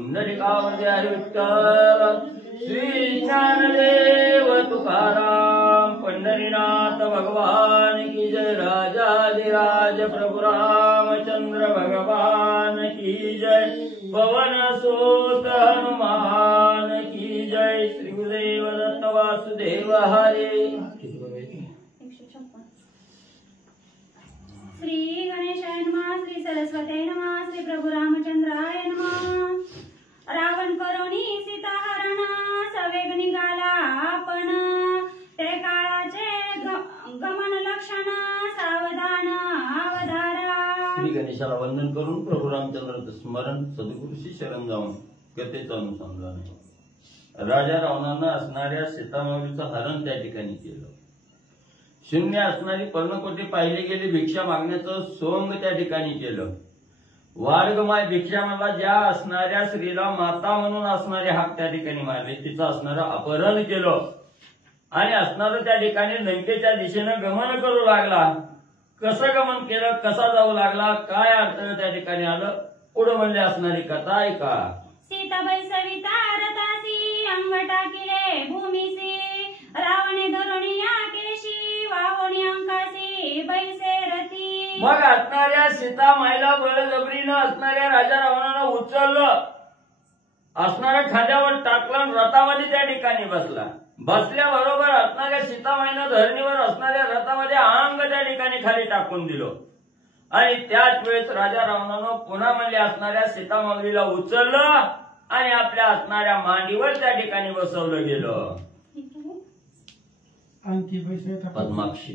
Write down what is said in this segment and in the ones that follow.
पुंडलिकावरती हरी विठ्ठल श्री ज्ञानदेव तुकाराम पंढरीनाथ भगवान की जय राजाधिराज प्रभु रामचंद्र भगवान की जय पवन सुत हनुमान की जय श्री गुरुदेव दत्त वासुदेव हरे श्री गणेशाय नमः श्री सरस्वती नमः श्री प्रभु रामचंद्राय नमः रावण करोनी सीता हरण सवेग निघाला आपण ते काळाचे गमन लक्षण सावधान अवधारा। श्री गणेशाला वंदन करून प्रभू रामचंद्राचं स्मरण सद्गुरूशी शरण जाऊन कथेचं अनुसंधान। राजा रावणानं असणाऱ्या सीतामाऊलीचं हरण त्या ठिकाणी केलं। शून्य असणारी पर्णकोटी पाहिले गेली भिक्षा मागण्याचं सोंग त्या ठिकाणी केलं। वार्गमाय भिक्षा मला ज्या असणाऱ्या स्त्रीला माता म्हणून असणारे हाक त्या ठिकाणी मारले तिचं असणारं अपहरण केलं आणि असणारं त्या ठिकाणी लंकेच्या दिशेनं गमन करू लागला। कसं गमन केलं, कसा जाऊ लागला, काय अडचण त्या ठिकाणी आलं, पुढे म्हणले असणारी कथा ऐका। सीताबाई सविता रथासी अंग टाकिले भूमीसी रावणे धरुणी केशी वावणी अंकासी बैसे रती। मग असणाऱ्या सीता माईला बळजबरीनं असणाऱ्या राजा रावणानं उचललं, असणाऱ्या खांद्यावर टाकलं, रथामध्ये त्या ठिकाणी बसला। बसल्याबरोबर असणाऱ्या सीतामाईनं धरणीवर असणाऱ्या रथामध्ये अंग त्या ठिकाणी खाली टाकून दिलं आणि त्याच वेळेस राजा रावणानं पुन्हा म्हणले असणाऱ्या सीतामाऊलीला उचललं आणि आपल्या असणाऱ्या मांडीवर त्या ठिकाणी बसवलं गेलं। पद्माक्षी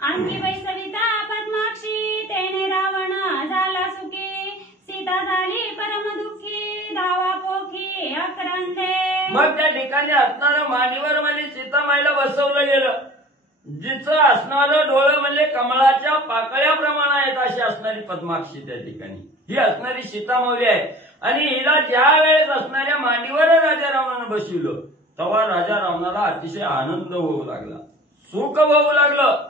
अंकीबाई सविता पद्माक्षी तेने रावण झाला सुखी सीता झाली परम दुःखी धावा पोखी आक्रांते। मग त्या ठिकाणी असणारं मांडीवर म्हणजे सीतामाईला बसवलं गेलं, जिचं असणारं डोळं म्हणजे कमळाच्या पाकळ्याप्रमाणे आहेत अशी असणारी पद्माक्षी त्या ठिकाणी ही असणारी सीतामाऊली आहे। आणि हिला ज्या वेळेस असणाऱ्या मांडीवर राजा रावणानं बसविलं तेव्हा राजा रावणाला अतिशय आनंद होऊ लागला, सुख होऊ लागलं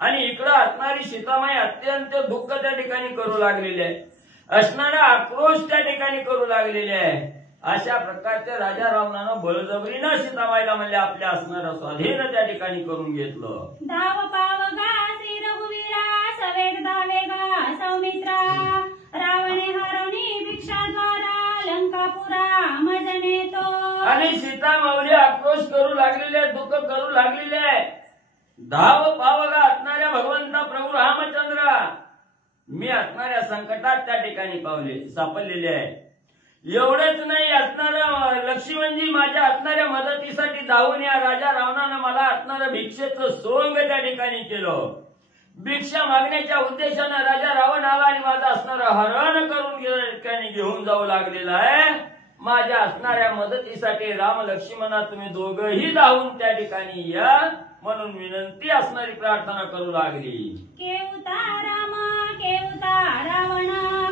आणि इकडं असणारी सीतामाई अत्यंत दुःख त्या ठिकाणी करू लागलेली आहे, असणारा आक्रोश त्या ठिकाणी करू लागलेले आहे। अशा प्रकारच्या राजा रावणानं बळजबरीनं सीतामाईला म्हणजे आपल्या असणारं स्वाधीन त्या ठिकाणी करून घेतलं। धाव पावगा श्री रघुवीरा सवेग धावेगा सौमित्रा रावणे हरवणी भिक्षाद्वारा लंकापुरा मजने तो। आणि सीतामाऊली आक्रोश करू लागलेले आहे, दुःख करू लागलेले आहे। धाव पावगा असणाऱ्या भगवंता प्रभू रामचंद्र मी असणाऱ्या संकटात त्या ठिकाणी सापडलेले आहे। एवढंच नाही, असणारं लक्ष्मणजी माझ्या असणाऱ्या मदतीसाठी धावून या राजा रावणानं मला असणारं भिक्षेचं सोंग त्या ठिकाणी केलं। भिक्षा मागण्याच्या उद्देशानं राजा रावण आला आणि माझं असणारं हरण करून ठिकाणी घेऊन जाऊ लागलेला आहे। माझ्या असणाऱ्या मदतीसाठी राम लक्ष्मणा तुम्ही दोघंही धावून त्या ठिकाणी या म्हणून विनंती असणारी प्रार्थना करू लागली। केवता रावण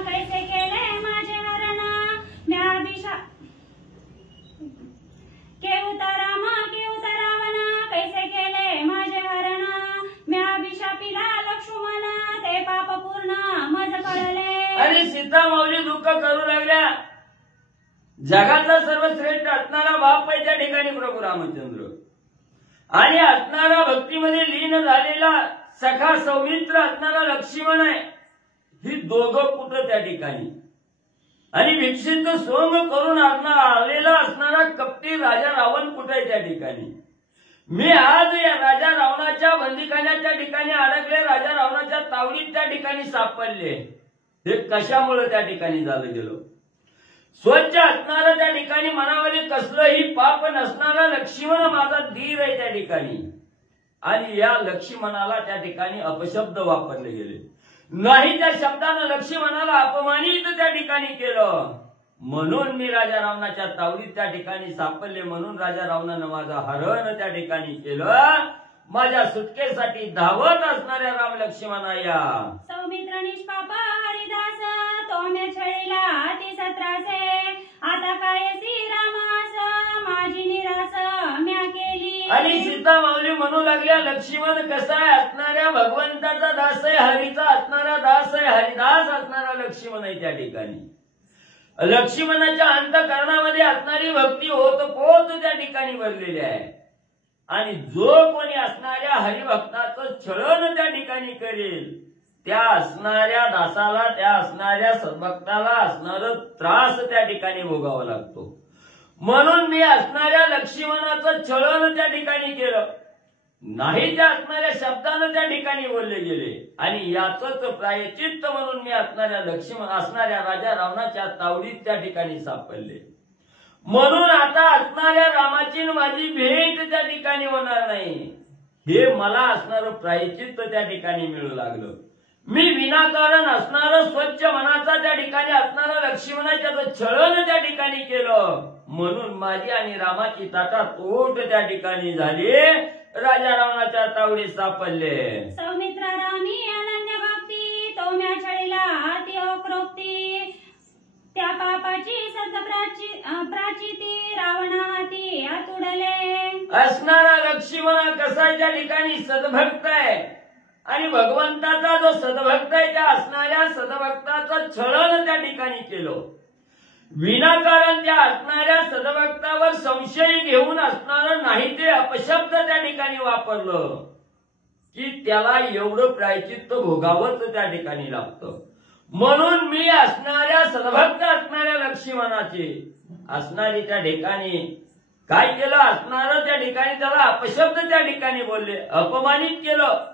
कैसे केले माझे हरण म्याभिषा केवता रावण कैसे केले माझे हरण म्याभिशापिला लक्ष्मण ते पाप पूर्ण मज कळले। आणि सीतामाऊली दुःख करू लागल्या, जगाचा सर्वश्रेष्ठ असणारा बाप आहे त्या ठिकाणी प्रभू रामचंद्र आणि असणारा भक्तीमध्ये लीन झालेला सखा सौमित्र असणारा लक्ष्मण आहे, ही दोघं कुठं त्या ठिकाणी आणि भिक्षेचं सोंग करून आलेला असणारा कपटी राजा रावण कुठे आहे त्या ठिकाणी। मी आज या राजा रावणाच्या बंदीखान्याच्या ठिकाणी अडकले, राजा रावणाच्या तावडीत त्या ठिकाणी सापडले। हे कशामुळे त्या ठिकाणी झालं गेलं, स्वच्छ असणारा त्या ठिकाणी मनामध्ये कसलंही पाप नसणारा लक्ष्मण माझा धीर आहे त्या ठिकाणी आणि या लक्ष्मणाला त्या ठिकाणी अपशब्द वापरले गेले, नाही त्या शब्दानं लक्ष्मणाला अपमानित त्या ठिकाणी केलं, म्हणून मी राजा रावणाच्या तावडीत त्या ठिकाणी सापडले, म्हणून राजा रावणानं माझं हरण त्या ठिकाणी केलं। माझ्या सुटकेसाठी धावत असणाऱ्या राम लक्ष्मणा या सौमित्र निष्पाप हरिदास तोम्या छळीला अति सत्रासे आता काय श्रीरामास माझी निरास म्या केली। आणि सीतामाऊली म्हणू लागल्या लक्ष्मण कसा आहे, असणाऱ्या भगवंताचा दास आहे, हरीचा असणारा दास आहे, हरिदास असणारा लक्ष्मण आहे त्या ठिकाणी। लक्ष्मणाच्या अंतःकरणामध्ये असणारी भक्ती होत पोत त्या ठिकाणी भरलेली आहे. आणि जो कोणी असणाऱ्या हरिभक्ताचं छळण त्या ठिकाणी करेल त्या असणाऱ्या दासाला, त्या असणाऱ्या सद्भक्ताला असणार त्रास त्या ठिकाणी भोगावा लागतो. म्हणून मी असणाऱ्या लक्ष्मणाचं छळण त्या ठिकाणी केलं नाही, त्या असणाऱ्या शब्दानं त्या ठिकाणी बोलले गेले. आणि याचंच प्रायचित्त म्हणून मी असणाऱ्या राजा रावणाच्या तावडीत त्या ठिकाणी सापडले. म्हणून आता असणाऱ्या रामाची माझी भेट त्या ठिकाणी होणार नाही, हे मला असणारं प्रायचित्त त्या ठिकाणी मिळू लागलं. मी विनाकारण असणारं स्वच्छ मनाचा त्या ठिकाणी असणारं लक्ष्मणाच्या छळण त्या ठिकाणी केलं. म्हणून माझी आणि रामाची ताटातूट त्या ठिकाणी झाली, राजा रावणाच्या तावडीत सापडले. सौमित्र रामी अनन्य भक्ती तोम्या छळीला अति अक्रोक्ती, त्या पापाची प्राचिती रावणा हाती आतुडले. असणारा लक्ष्मण कसा त्या ठिकाणी सद्भक्त आहे आणि भगवंताचा जो सद्भक्त आहे त्या असणाऱ्या सद्भक्ताचं छळण त्या ठिकाणी केलं. विनाकारण त्या असणाऱ्या सद्भक्तावर संशय घेऊन असणारं नाही ते अपशब्द त्या ठिकाणी वापरलं की त्याला एवढं प्रायचित्त भोगावंच त्या ठिकाणी लागतं. म्हणून मी असणाऱ्या सद्भक्त असणाऱ्या लक्ष्मणाची असणारी त्या ठिकाणी काय केलं, असणारं त्या ठिकाणी त्याला अपशब्द त्या ठिकाणी बोलले, अपमानित केलं.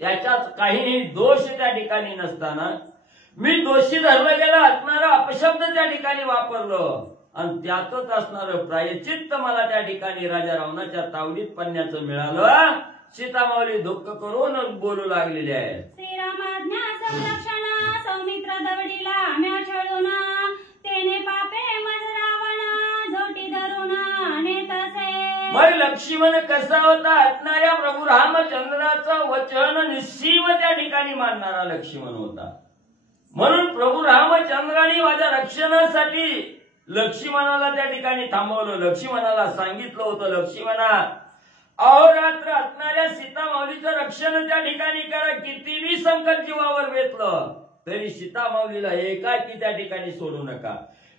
त्याच्यात काही दोष त्या ठिकाणी नसताना मी दोषी धरलं गेलं असणारं अपशब्द त्या ठिकाणी वापरलं आणि त्यातच असणारं प्रायचित्त मला त्या ठिकाणी राजा रावणाच्या तावडीत पडण्याचं मिळालं. सीतामाऊली दुःख करून बोलू लागलेले आहे. श्रीरामाज्ञा संरक्षणा सौमित्र दवडीला म्या छळूना, तेने पापे मज रावणा झोटी धरुना नेतसे. मग लक्ष्मण कसा होता, असणाऱ्या प्रभू रामचंद्राचं वचन निश्चिव त्या ठिकाणी मानणारा लक्ष्मण होता. म्हणून प्रभू रामचंद्राने माझ्या रक्षणासाठी लक्ष्मणाला त्या ठिकाणी थांबवलं. लक्ष्मणाला सांगितलं होतं, लक्ष्मणा अहोरात्र असणाऱ्या सीतामाऊलीचं रक्षण त्या ठिकाणी करा. कितीही संकट जीवावर बेतलं तरी सीतामाऊलीला एकाकी त्या ठिकाणी सोडू नका.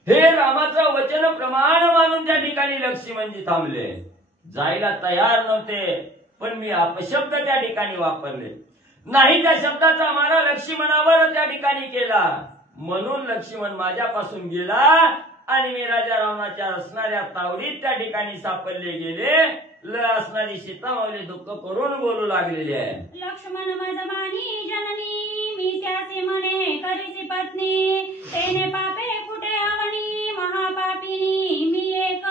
हे रामाचं वचन प्रमाण मानून त्या ठिकाणी लक्ष्मणजी थांबले. जायला तयार नव्हते पण मी अपशब्द त्या ठिकाणी वापरले नाही, त्या शब्दाचा मारा लक्ष्मणावर त्या ठिकाणी केला. म्हणून लक्ष्मण माझ्यापासून गेला आणि मी राजा रावणाच्या असणाऱ्या तावडीत त्या ठिकाणी सापडले गेले. असणारी सीतामाऊली दुःख करून बोलू लागलेली आहे. लक्ष्मण मजमानी जननी मी त्याचे म्हणे करीसी पत्नी, तेने पापे कुठे आवणी महापापिनी मी एक.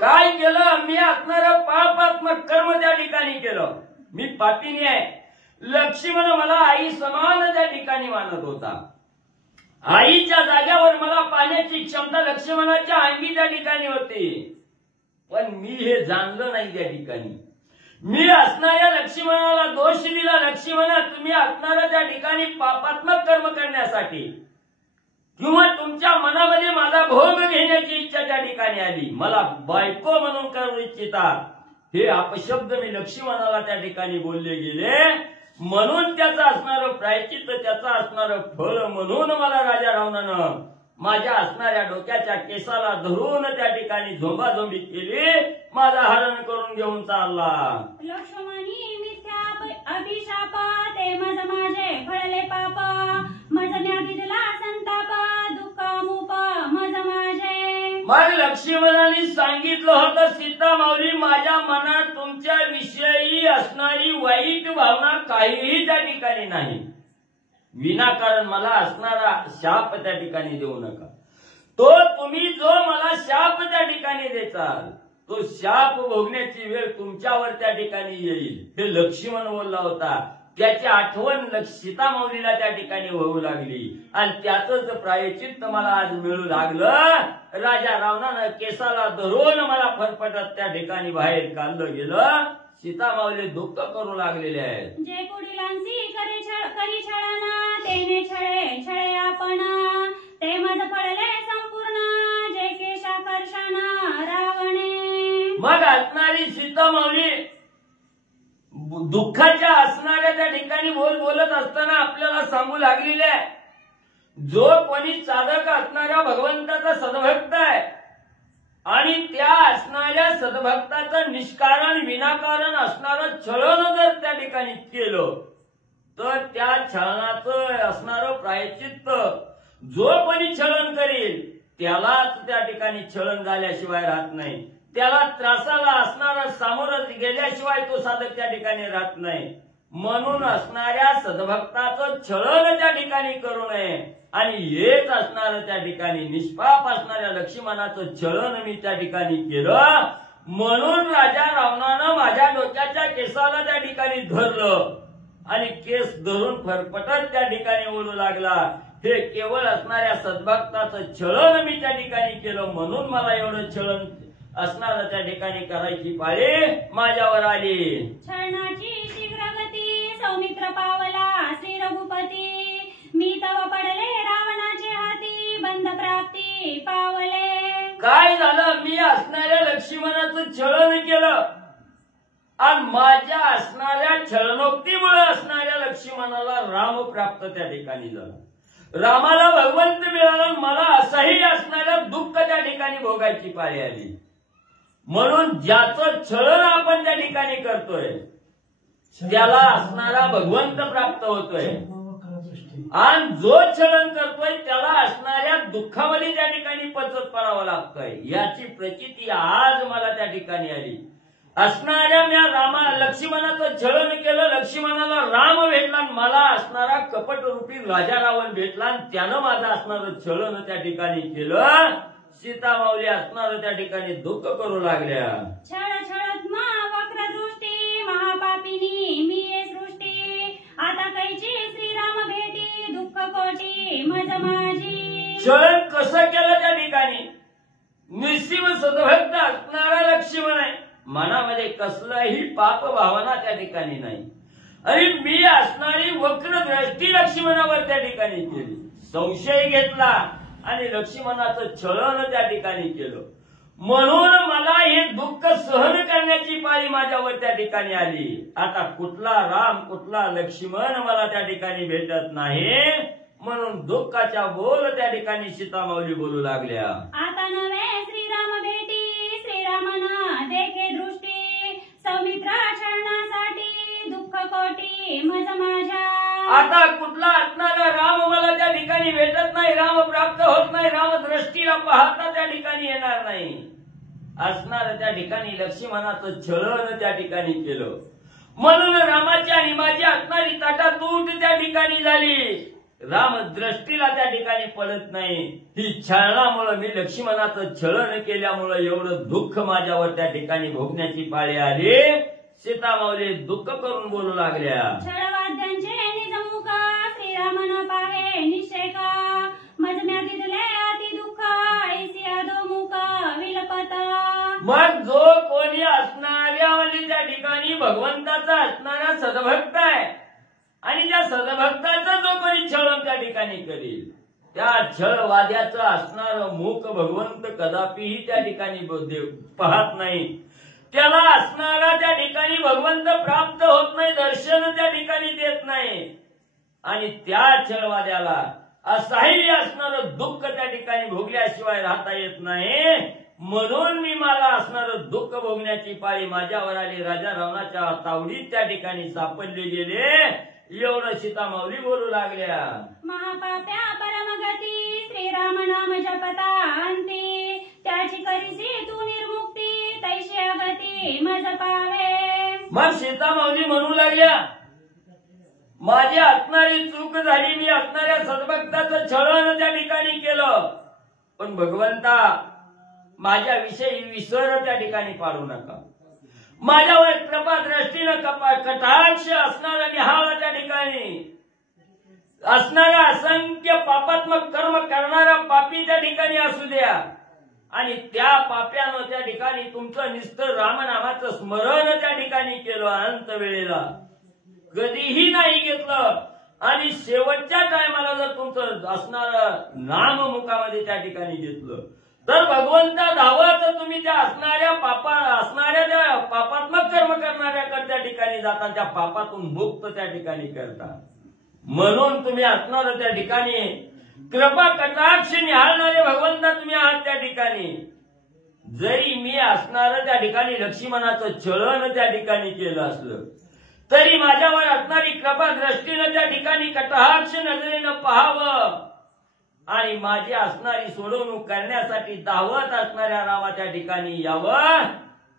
काय केलं, मी असणारं पापात्मक कर्म त्या ठिकाणी केलं. मी पापिनी आहे. लक्ष्मण मला आई समान त्या ठिकाणी मानत होता. आईच्या जाग्यावर मला पाण्याची क्षमता लक्ष्मणाच्या अंगी त्या ठिकाणी होती. पण मी हे जाणलं नाही त्या ठिकाणी. मी असणाऱ्या लक्ष्मणाला दोष दिला. लक्ष्मणा तुम्ही असणाऱ्या त्या ठिकाणी पापात्मक कर्म करण्यासाठी किंवा तुमच्या मनामध्ये माझा भोग घेण्याची इच्छा त्या ठिकाणी आली, मला बायको म्हणून करू इच्छिता, हे अपशब्द मी लक्ष्मणाला त्या ठिकाणी बोलले गेले. म्हणून त्याचं असणारं प्रायचित्त, त्याचं असणारं फळ म्हणून मला राजा रावणानं माझ्या असणाऱ्या डोक्याच्या केसाला धरून त्या ठिकाणी झोंबाझोंबी केली, माझा हरण करून घेऊन चालला. लक्ष्मणी मिथ्या अभिशाप ते मज माझे फळले पाप, मज म्यादिला संताप दुःखामुप मज माझे. मग लक्ष्मणाने सांगितलं होतं, सीतामाऊली माझ्या मनात तुमच्या विषयी असणारी वाईट भावना काहीही त्या ठिकाणी नाही. विनाकारण मला असणारा शाप त्या ठिकाणी देऊ नका. तो तुम्ही जो मला शाप त्या ठिकाणी देचाल तो शाप भोगण्याची वेळ तुमच्यावर त्या ठिकाणी येईल, हे लक्ष्मण बोलला होता. त्याची आठवण सीतामाऊलीला त्या ठिकाणी होऊ लागली आणि त्याचंच प्रायचित्त मला आज मिळू लागलं. राजा रावणानं केसाला धरून मला फरफटत त्या ठिकाणी बाहेर काढलं गेलं. सीतामाऊली दुःख करू लागलेले आहेत. जे कुडिलांसी करी छळना तेने छळे छळे आपण, ते मज पडले संपूर्ण जे केशाकर्षणा रावणे. मग असणारी सीतामाऊली दुःखाच्या असणाऱ्या त्या ठिकाणी बोलत असताना आपल्याला सांगू लागलेले आहे, जो कोणी साधक असणारा भगवंताचा सद्भक्त आहे आणि त्या असणाऱ्या सद्भक्ताचं निष्कारण विनाकारण असणारं छळण जर त्या ठिकाणी केलं तर त्या छळणाचं असणारं प्रायश्चित्त जो कोणी छळण करेल त्यालाच त्या ठिकाणी छळण झाल्याशिवाय राहत नाही, त्याला त्रासाला असणारा सामोरं गेल्याशिवाय तो साधक त्या ठिकाणी राहत नाही. म्हणून असणाऱ्या सद्भक्ताचं छळण त्या ठिकाणी करू नये आणि हेच असणारं त्या ठिकाणी निष्पाप असणाऱ्या लक्ष्मणाचं छळण मी त्या ठिकाणी केलं. म्हणून राजा रावणानं माझ्या डोक्याच्या केसाला त्या ठिकाणी धरलं आणि केस धरून फरफटत त्या ठिकाणी ओढू लागला. हे केवळ असणाऱ्या सद्भक्ताचं छळण मी त्या ठिकाणी केलं म्हणून मला एवढं छळण असणारं त्या ठिकाणी करायची पाळी माझ्यावर आली. छळणाची शीघ्र गती सौमित्र पावला श्री रघुपती, मी तव पडले रावणाचे हाती बंद प्राप्ती पावले. काय झालं, मी असणाऱ्या लक्ष्मणाचं छळण केलं आणि माझ्या असणाऱ्या छळणोक्तीमुळे असणाऱ्या लक्ष्मणाला राम प्राप्त त्या ठिकाणी झाला. रामाला भगवंत मिळाला, मला असंही असणाऱ्या दुःख त्या ठिकाणी भोगायची पाळी आली. म्हणून ज्याचं छळण आपण त्या ठिकाणी करतोय त्याला असणारा भगवंत प्राप्त होतोय आणि जो छळण करतोय त्याला असणाऱ्या दुःखामध्ये त्या ठिकाणी पचत पडावं लागतंय. याची प्रचिती आज मला त्या ठिकाणी आली. असणाऱ्या मी लक्ष्मणाचं छळण केलं, लक्ष्मणाला राम भेटला, मला असणारा कपट रूपी राजा रावण भेटला आणि त्यानं माझं असणारं छळण त्या ठिकाणी केलं. सीता माऊली असणारं त्या ठिकाणी दुःख करू लागल्या. छळ छळत मा वक्र दृष्टी महापापिनी मी ये सृष्टी, आता कैची श्रीराम भेटी दुःख कोटी मज माझी. छळण कसं केलं त्या ठिकाणी, निस्सीम सद्भक्त असणारा लक्ष्मण आहे, मनामध्ये कसलाही पाप भावना त्या ठिकाणी नाही आणि मी असणारी वक्र दृष्टी लक्ष्मणावर त्या ठिकाणी केली. संशय घेतला आणि लक्ष्मणाचं छळण त्या ठिकाणी केलं. म्हणून मला हे दुःख सहन करण्याची पाळी माझ्यावर त्या ठिकाणी आली. आता कुठला राम कुठला लक्ष्मण मला त्या ठिकाणी भेटत नाही. म्हणून दुःखाच्या बोल त्या ठिकाणी सीता माऊली बोलू लागल्या. आता नवे श्रीराम भेटी श्रीरामना देखे दृष्टी, सौमित्रा छळणासाठी दुःख कोटी मज माझ्या. आता कुठला असणारा राम मला त्या ठिकाणी भेटत नाही, राम प्राप्त होत नाही, राम दृष्टीला पाहता त्या ठिकाणी येणार नाही. असणार त्या ठिकाणी लक्ष्मणाचं छळण त्या ठिकाणी केलं. म्हणून रामाची आणि माझी असणारी ताटातूट त्या ठिकाणी झाली. राम दृष्टीला त्या ठिकाणी पडत नाही. ही छळणामुळे मी लक्ष्मणाचं छळण केल्यामुळे एवढं दुःख माझ्यावर त्या ठिकाणी भोगण्याची पाळी आली. सीता माऊली दुःख करून बोलू लागल्या. छळवाद्यांचे निजमुख श्रीरामन पाहे निषेका, मजम्या दिदले अति दुःख ऐसी अधोमुख विलपत. मग जो कोणी असणाऱ्या म्हणजे त्या ठिकाणी भगवंताचा असणारा सद्भक्त आहे आणि त्या सद्भक्ताचा जो कोणी छळण त्या ठिकाणी करेल त्या छळवाद्याचं असणारं मुख भगवंत कदापिही त्या ठिकाणी पाहत नाही. त्याला असणारा त्या ठिकाणी भगवंत प्राप्त होत नाही, दर्शन त्या ठिकाणी देत नाही आणि त्या छळवाद्याला असह्य असणारं दुःख त्या ठिकाणी भोगल्याशिवाय राहता येत नाही. म्हणून मी मला असणारं दुःख भोगण्याची पाळी माझ्यावर आली. राजा रावणाच्या तावडीत त्या ठिकाणी सापडले गेले. एवढं सीता माऊली बोलू लागल्या. महापाप्या परमगती श्रीराम नाम जपता अंती, त्याची करीसी तू निर्मुक्ती तैशी अगती मज पावे. मग सीता माऊली म्हणू लागल्या, माझी असणारी चूक झाली, मी असणाऱ्या सद्भक्ताचं छळण त्या ठिकाणी केलं, पण भगवंता माझ्याविषयी विसर त्या ठिकाणी पाडू नका. माझ्यावर कृपा दृष्टीनं कटाक्ष असणारा निहाळ त्या ठिकाणी असणारा असंख्य पापात्मक कर्म करणारा पापी त्या ठिकाणी असू द्या आणि त्या पाप्यानं त्या ठिकाणी तुमचं नुसतं रामनामाचं स्मरण त्या ठिकाणी केलं. अनंत वेळेला कधीही नाही घेतलं आणि शेवटच्या टायमाला जर तुमचं असणारं नाम मुखामध्ये त्या ठिकाणी घेतलं तर भगवंता धावत तुम्ही त्या असणाऱ्या त्या पापात्मक कर्म करणाऱ्याकडे त्या ठिकाणी जाता, त्या पापातून मुक्त त्या ठिकाणी करता. म्हणून तुम्ही असणार त्या ठिकाणी कृपा कटाक्ष निहाळणारे भगवंता तुम्ही आहात त्या ठिकाणी. जरी मी असणार त्या ठिकाणी लक्ष्मणाचं छळण त्या ठिकाणी केलं असलं तरी माझ्यावर असणारी कृपा दृष्टीनं त्या ठिकाणी कटाक्ष नजरेनं पाहावं आणि माझी असणारी सोडवणूक करण्यासाठी धावत असणाऱ्या रामाच्या ठिकाणी यावं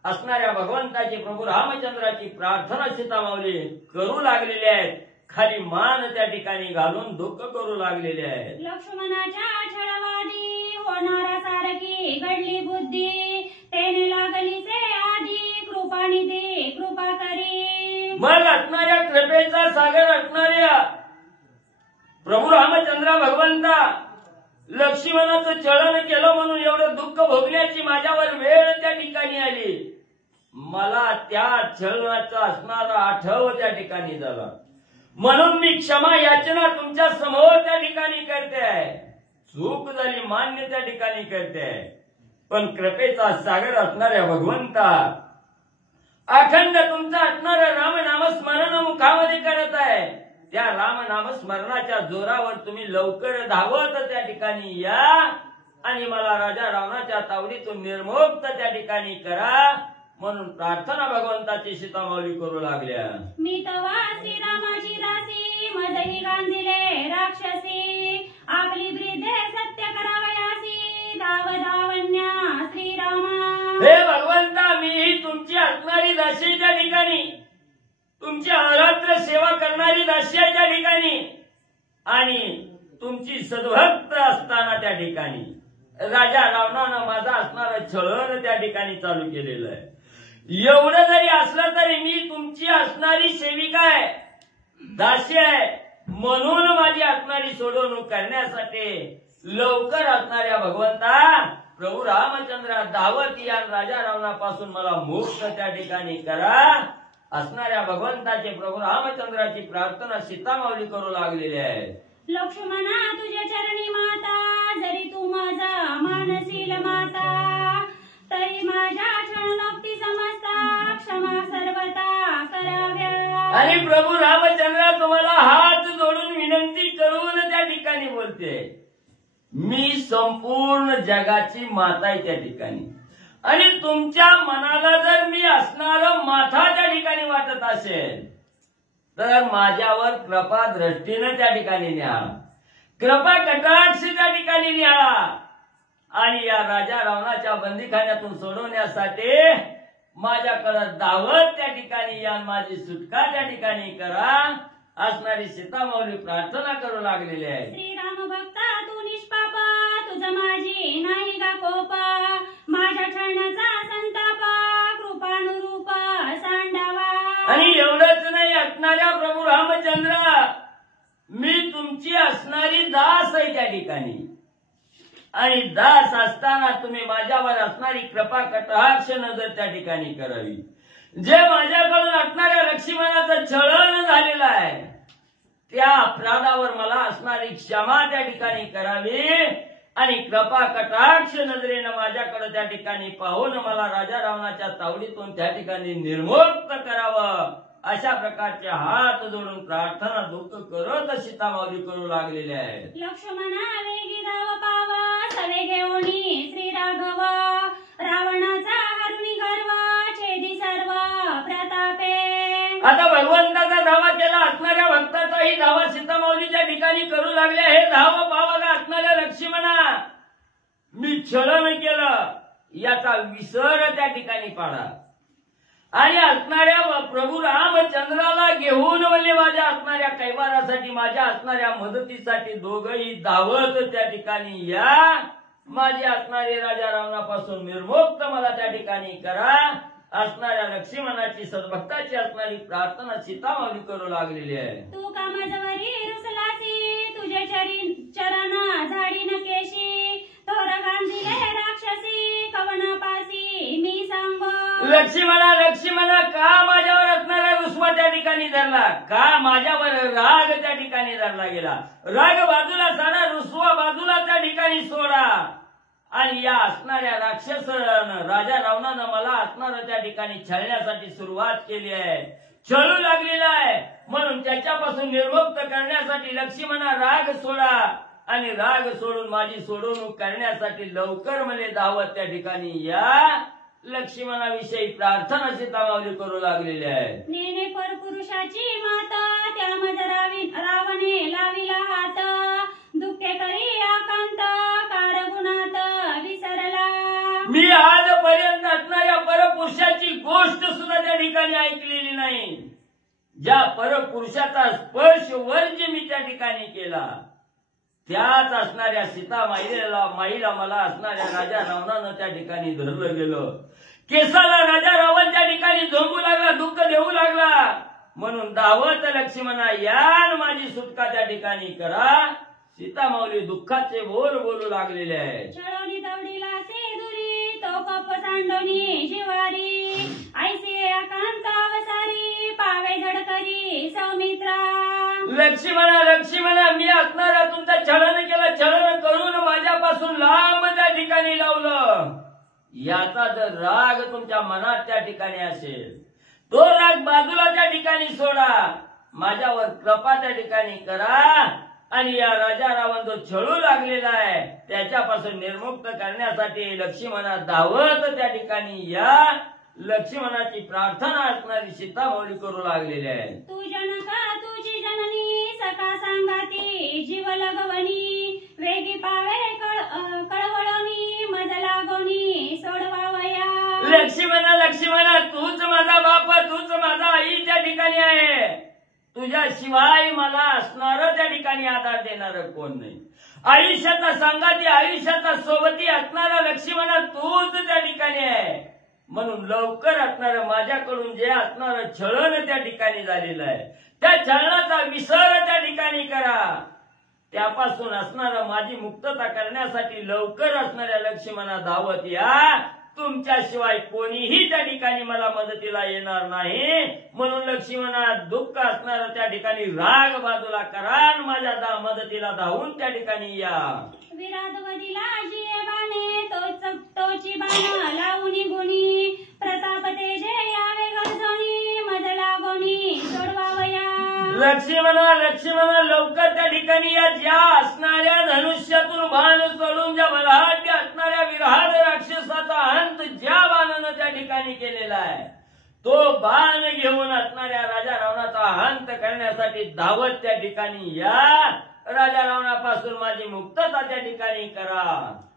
असणाऱ्या भगवंताची प्रभू रामचंद्राची प्रार्थना सीतामाऊली करू लागलेले आहेत. खाली मान त्या ठिकाणी घालून दुःख करू लागलेले आहेत. लक्ष्मणाच्या छळवादी होणारा सारखी घडली बुद्धी तेने लागलीचे आधी कृपाणी दे कृपा करी. मग असणाऱ्या कृपेचा सागर असणाऱ्या प्रभू रामचंद्र भगवंता लक्ष्मणाचं छळण केलं म्हणून एवढं दुःख भोगण्याची माझ्यावर वेळ त्या ठिकाणी आली. मला त्या छळणाचा असणारा आठव त्या ठिकाणी झाला म्हणून मी क्षमा याचना तुमच्या समोर त्या ठिकाणी करते आहे. चूक झाली मान्य त्या ठिकाणी करते आहे. पण कृपेचा सागर असणाऱ्या भगवंता अखंड तुमचा असणारं रामनाम स्मरण मुखामध्ये करत आहे. त्या रामनाम स्मरणाच्या जोरावर तुम्ही लवकर धावत त्या ठिकाणी या आणि मला राजा रावणाच्या तावडीतून निर्मुक्त त्या ठिकाणी करा म्हणून प्रार्थना भगवंताची सीतामाऊली करू लागल्या. मी तवा श्रीरामाची दासी मजही गांधिले राक्षसी आपली ब्रीदे सत्य करावयासी धाव धावन्या श्रीरामा. हे भगवंता मी तुमची असणारी दासी त्या ठिकाणी तुमची अहोरात्र सेवा करणारी दासी आहे त्या ठिकाणी आणि तुमची सद्भक्त असताना त्या ठिकाणी राजा रावणानं माझा असणारं छळण त्या ठिकाणी चालू केलेलं आहे. एवढं जरी असलं तरी मी तुमची असणारी सेविका आहे दासी आहे म्हणून माझी असणारी सोडवणूक करण्यासाठी लवकर असणाऱ्या भगवंता प्रभू रामचंद्र धावत या राजा रावणापासून मला मुक्त त्या ठिकाणी करा असणाऱ्या भगवंताचे प्रभू रामचंद्राची प्रार्थना सीतामाऊली करू लागलेली आहे. लक्ष्मणा तुझ्या चरणी माता जरी तू माझा मानसील माता तरी माझ्या क्षणोक्ती समजता क्षमा सर्वता कराव्या. आणि प्रभू रामचंद्र तुम्हाला हात जोडून विनंती करून त्या ठिकाणी बोलते मी संपूर्ण जगाची माता आहे त्या ठिकाणी आणि तुमच्या मनाला जर मी असणारं माथा त्या ठिकाणी वाटत असेल तर माझ्यावर कृपा दृष्टीनं त्या ठिकाणी न्या कृपा कटाक्ष त्या ठिकाणी न्या आणि या राजा रावणाच्या बंदीखान्यातून सोडवण्यासाठी माझ्याकडे धावत त्या ठिकाणी या माझी सुटका त्या ठिकाणी करा असणारी सीतामाऊली प्रार्थना करू लागलेली आहे. श्रीराम भक्ता तू निष्पाप तुझ माझी नाही का कोप माझ्या क्षणाचा संताप कृपानुरूप सांडावा. आणि एवढंच नाही असणाऱ्या प्रभू रामचंद्र मी तुमची असणारी दास आहे त्या ठिकाणी आणि दास असताना तुम्ही माझ्यावर असणारी कृपा कटाक्ष नजर त्या ठिकाणी करावी. जे माझ्याकडून असणाऱ्या लक्ष्मणाचं छळण झालेलं आहे त्या अपराधावर मला असणारी क्षमा त्या ठिकाणी करावी आणि कृपा कटाक्ष नजरेनं माझ्याकडे त्या ठिकाणी पाहून मला राजा रावणाच्या तावडीतून त्या ठिकाणी निर्मुक्त करावं अशा प्रकारचे हात जोडून प्रार्थना दुःख करत सीतामाऊली करू लागलेले आहेत. लक्ष्मणा वेगी धाव पाव सवे घेऊनी श्री राघव रावणाचा हरुणी गर्व छेदी सर्व प्रतापे. आता भगवंताचा धावा केला असणाऱ्या भक्ताचाही धावा सीतामाऊलीच्या ठिकाणी करू लागले. हे धाव पावाला असणाऱ्या लक्ष्मणा मी छळण केलं याचा विसर त्या ठिकाणी पाडा आणि असणाऱ्या प्रभू रामचंद्राला घेऊन म्हणजे माझ्या असणाऱ्या कैवारासाठी माझ्या असणाऱ्या मदतीसाठी दोघंही धावत त्या ठिकाणी या माझी असणारी राजा रावणापासून निर्मुक्त मला त्या ठिकाणी करा असणाऱ्या लक्ष्मणाची सद्भक्ताची असणारी प्रार्थना सीतामाऊली करू लागलेली आहे. तू कामाजवरी रुसलासी तुझे चरण झाडीन केशी थोर गांधीले राक्षसी कवनापासी मी सांग. लक्ष्मणा का माझ्यावर असणारा रुसवा त्या ठिकाणी धरला का माझ्यावर राग त्या ठिकाणी धरला गेला. राग बाजूला सारा रुसवा बाजूला त्या ठिकाणी सोडा आणि या असणाऱ्या राक्षसानं राजा रावणानं मला असणारं त्या ठिकाणी छळण्यासाठी सुरुवात केली आहे छळू लागलेला आहे म्हणून त्याच्यापासून निर्मुक्त करण्यासाठी लक्ष्मणा राग सोडा आणि राग सोडून माझी सोडवणूक करण्यासाठी लवकर मला धावत त्या ठिकाणी या. लक्ष्मणाविषयी प्रार्थना सीतामाऊली करू लागलेली आहे. नेने परपुरुषाची माता त्या मज रावणे लाविला हात दुःखे करी आकांत कारगुणात विसरला. मी आजपर्यंत असणाऱ्या परपुरुषाची गोष्ट सुद्धा त्या ठिकाणी ऐकलेली नाही. ज्या परपुरुषाचा स्पर्श वर्ज मी त्या ठिकाणी केला त्याच असणाऱ्या माईला मला असणाऱ्या राजा रावणानं त्या ठिकाणी धरलं गेलं. केसाला राजा रावण त्या ठिकाणी झोंबू लागला, दुःख देऊ लागला. म्हणून धावत लक्ष्मणा यान माझी सुटका त्या ठिकाणी करा. सीतामाऊली दुःखाचे बोल बोलू लागलेले आहे. चळवणी दवडीला सेदुरी तो कप सांडोनी जिवारी ऐसे आकांत अवसारी पावे झडकरी सौमित्रा. लक्ष्मणा मी असणारा तुमचा छळन केलं, छळन करून माझ्यापासून लांब त्या ठिकाणी लावलं. याचा जर राग तुमच्या मनात त्या ठिकाणी असेल तो राग बाजूला त्या ठिकाणी सोडा. माझ्यावर कृपा त्या ठिकाणी करा आणि या राजा रावण जो छळू लागलेला आहे त्याच्यापासून निर्मुक्त करण्यासाठी लक्ष्मणा धावत त्या ठिकाणी या. लक्ष्मणाची प्रार्थना असणारी सीतामाऊली करू लागलेली आहे. तू जनका तुझी जननी सका सांगाती जीव लगवणी वेगी पावे कळवळणी मज लागोनी सोडवावया. लक्ष्मणा तूच माझा बाप, तूच माझा आई त्या ठिकाणी आहे. तुझ्याशिवाय मला असणार त्या ठिकाणी आधार देणार कोण नाही. आयुष्याचा सांगाती आयुष्याचा सोबती असणारा लक्ष्मणा तूच त्या ठिकाणी आहे. म्हणून लवकर असणार माझ्याकडून जे असणार छळण त्या ठिकाणी झालेलं आहे त्या छळणाचा विसर त्या ठिकाणी करा. त्यापासून असणार माझी मुक्तता करण्यासाठी लवकर असणाऱ्या लक्ष्मणा धावत या. तुमच्याशिवाय कोणीही त्या ठिकाणी मला मदतीला येणार नाही. म्हणून लक्ष्मणा दुःख असणार त्या ठिकाणी राग बाजूला करा, माझ्या मदतीला धावून त्या ठिकाणी या. विराधवदीला जियबाने तोची बाण लावूनी गुणी प्रताप तेजे यावे गरजोनी मज लागोनी सोडवावया. लक्ष्मणा लवकर त्या ठिकाणी या. ज्या असणाऱ्या धनुष्यातून बाण सोडून ज्या बलाढ्य असणाऱ्या विराध राक्षसाचा अंत ज्या बाणानं त्या ठिकाणी केलेला आहे तो बाण घेऊन असणाऱ्या राजा रावणाचा अंत करण्यासाठी धावत त्या ठिकाणी या. राजा रावणापासून माझी मुक्तता त्या ठिकाणी करा.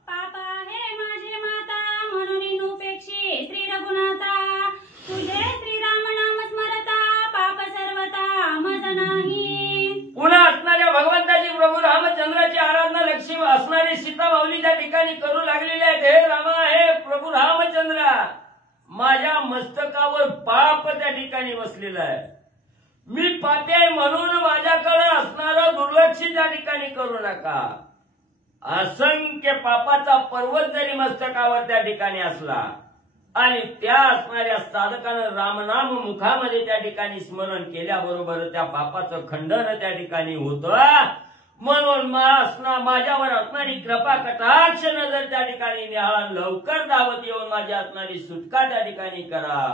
पाप आहे माझे माता म्हणून नुपेक्षी श्री रघुनाथा तुझे श्रीराम नाम स्मरता पाप सर्वता मज नाही. पुन्हा असणाऱ्या भगवंताची प्रभू रामचंद्राची आराधना लक्ष्मी असणारी सीतामाऊली त्या ठिकाणी करू लागलेली आहे. हे रामा हे प्रभू रामचंद्रा माझ्या मस्तकावर पाप त्या ठिकाणी बसलेला आहे. मी पापी आहे म्हणून माझ्याकडे असणारं दुर्लक्ष त्या ठिकाणी करू नका. असंख्य पापाचा पर्वत जरी मस्तकावर त्या ठिकाणी असला आणि त्या असणाऱ्या साधकानं रामनाम मुखामध्ये त्या ठिकाणी स्मरण केल्याबरोबर त्या पापाचं खंडन त्या ठिकाणी होतं. म्हणून माझ्यावर असणारी कृपा कटाक्ष नजर त्या ठिकाणी निहाळा. लवकर धावत येऊन माझी असणारी सुटका त्या ठिकाणी करा.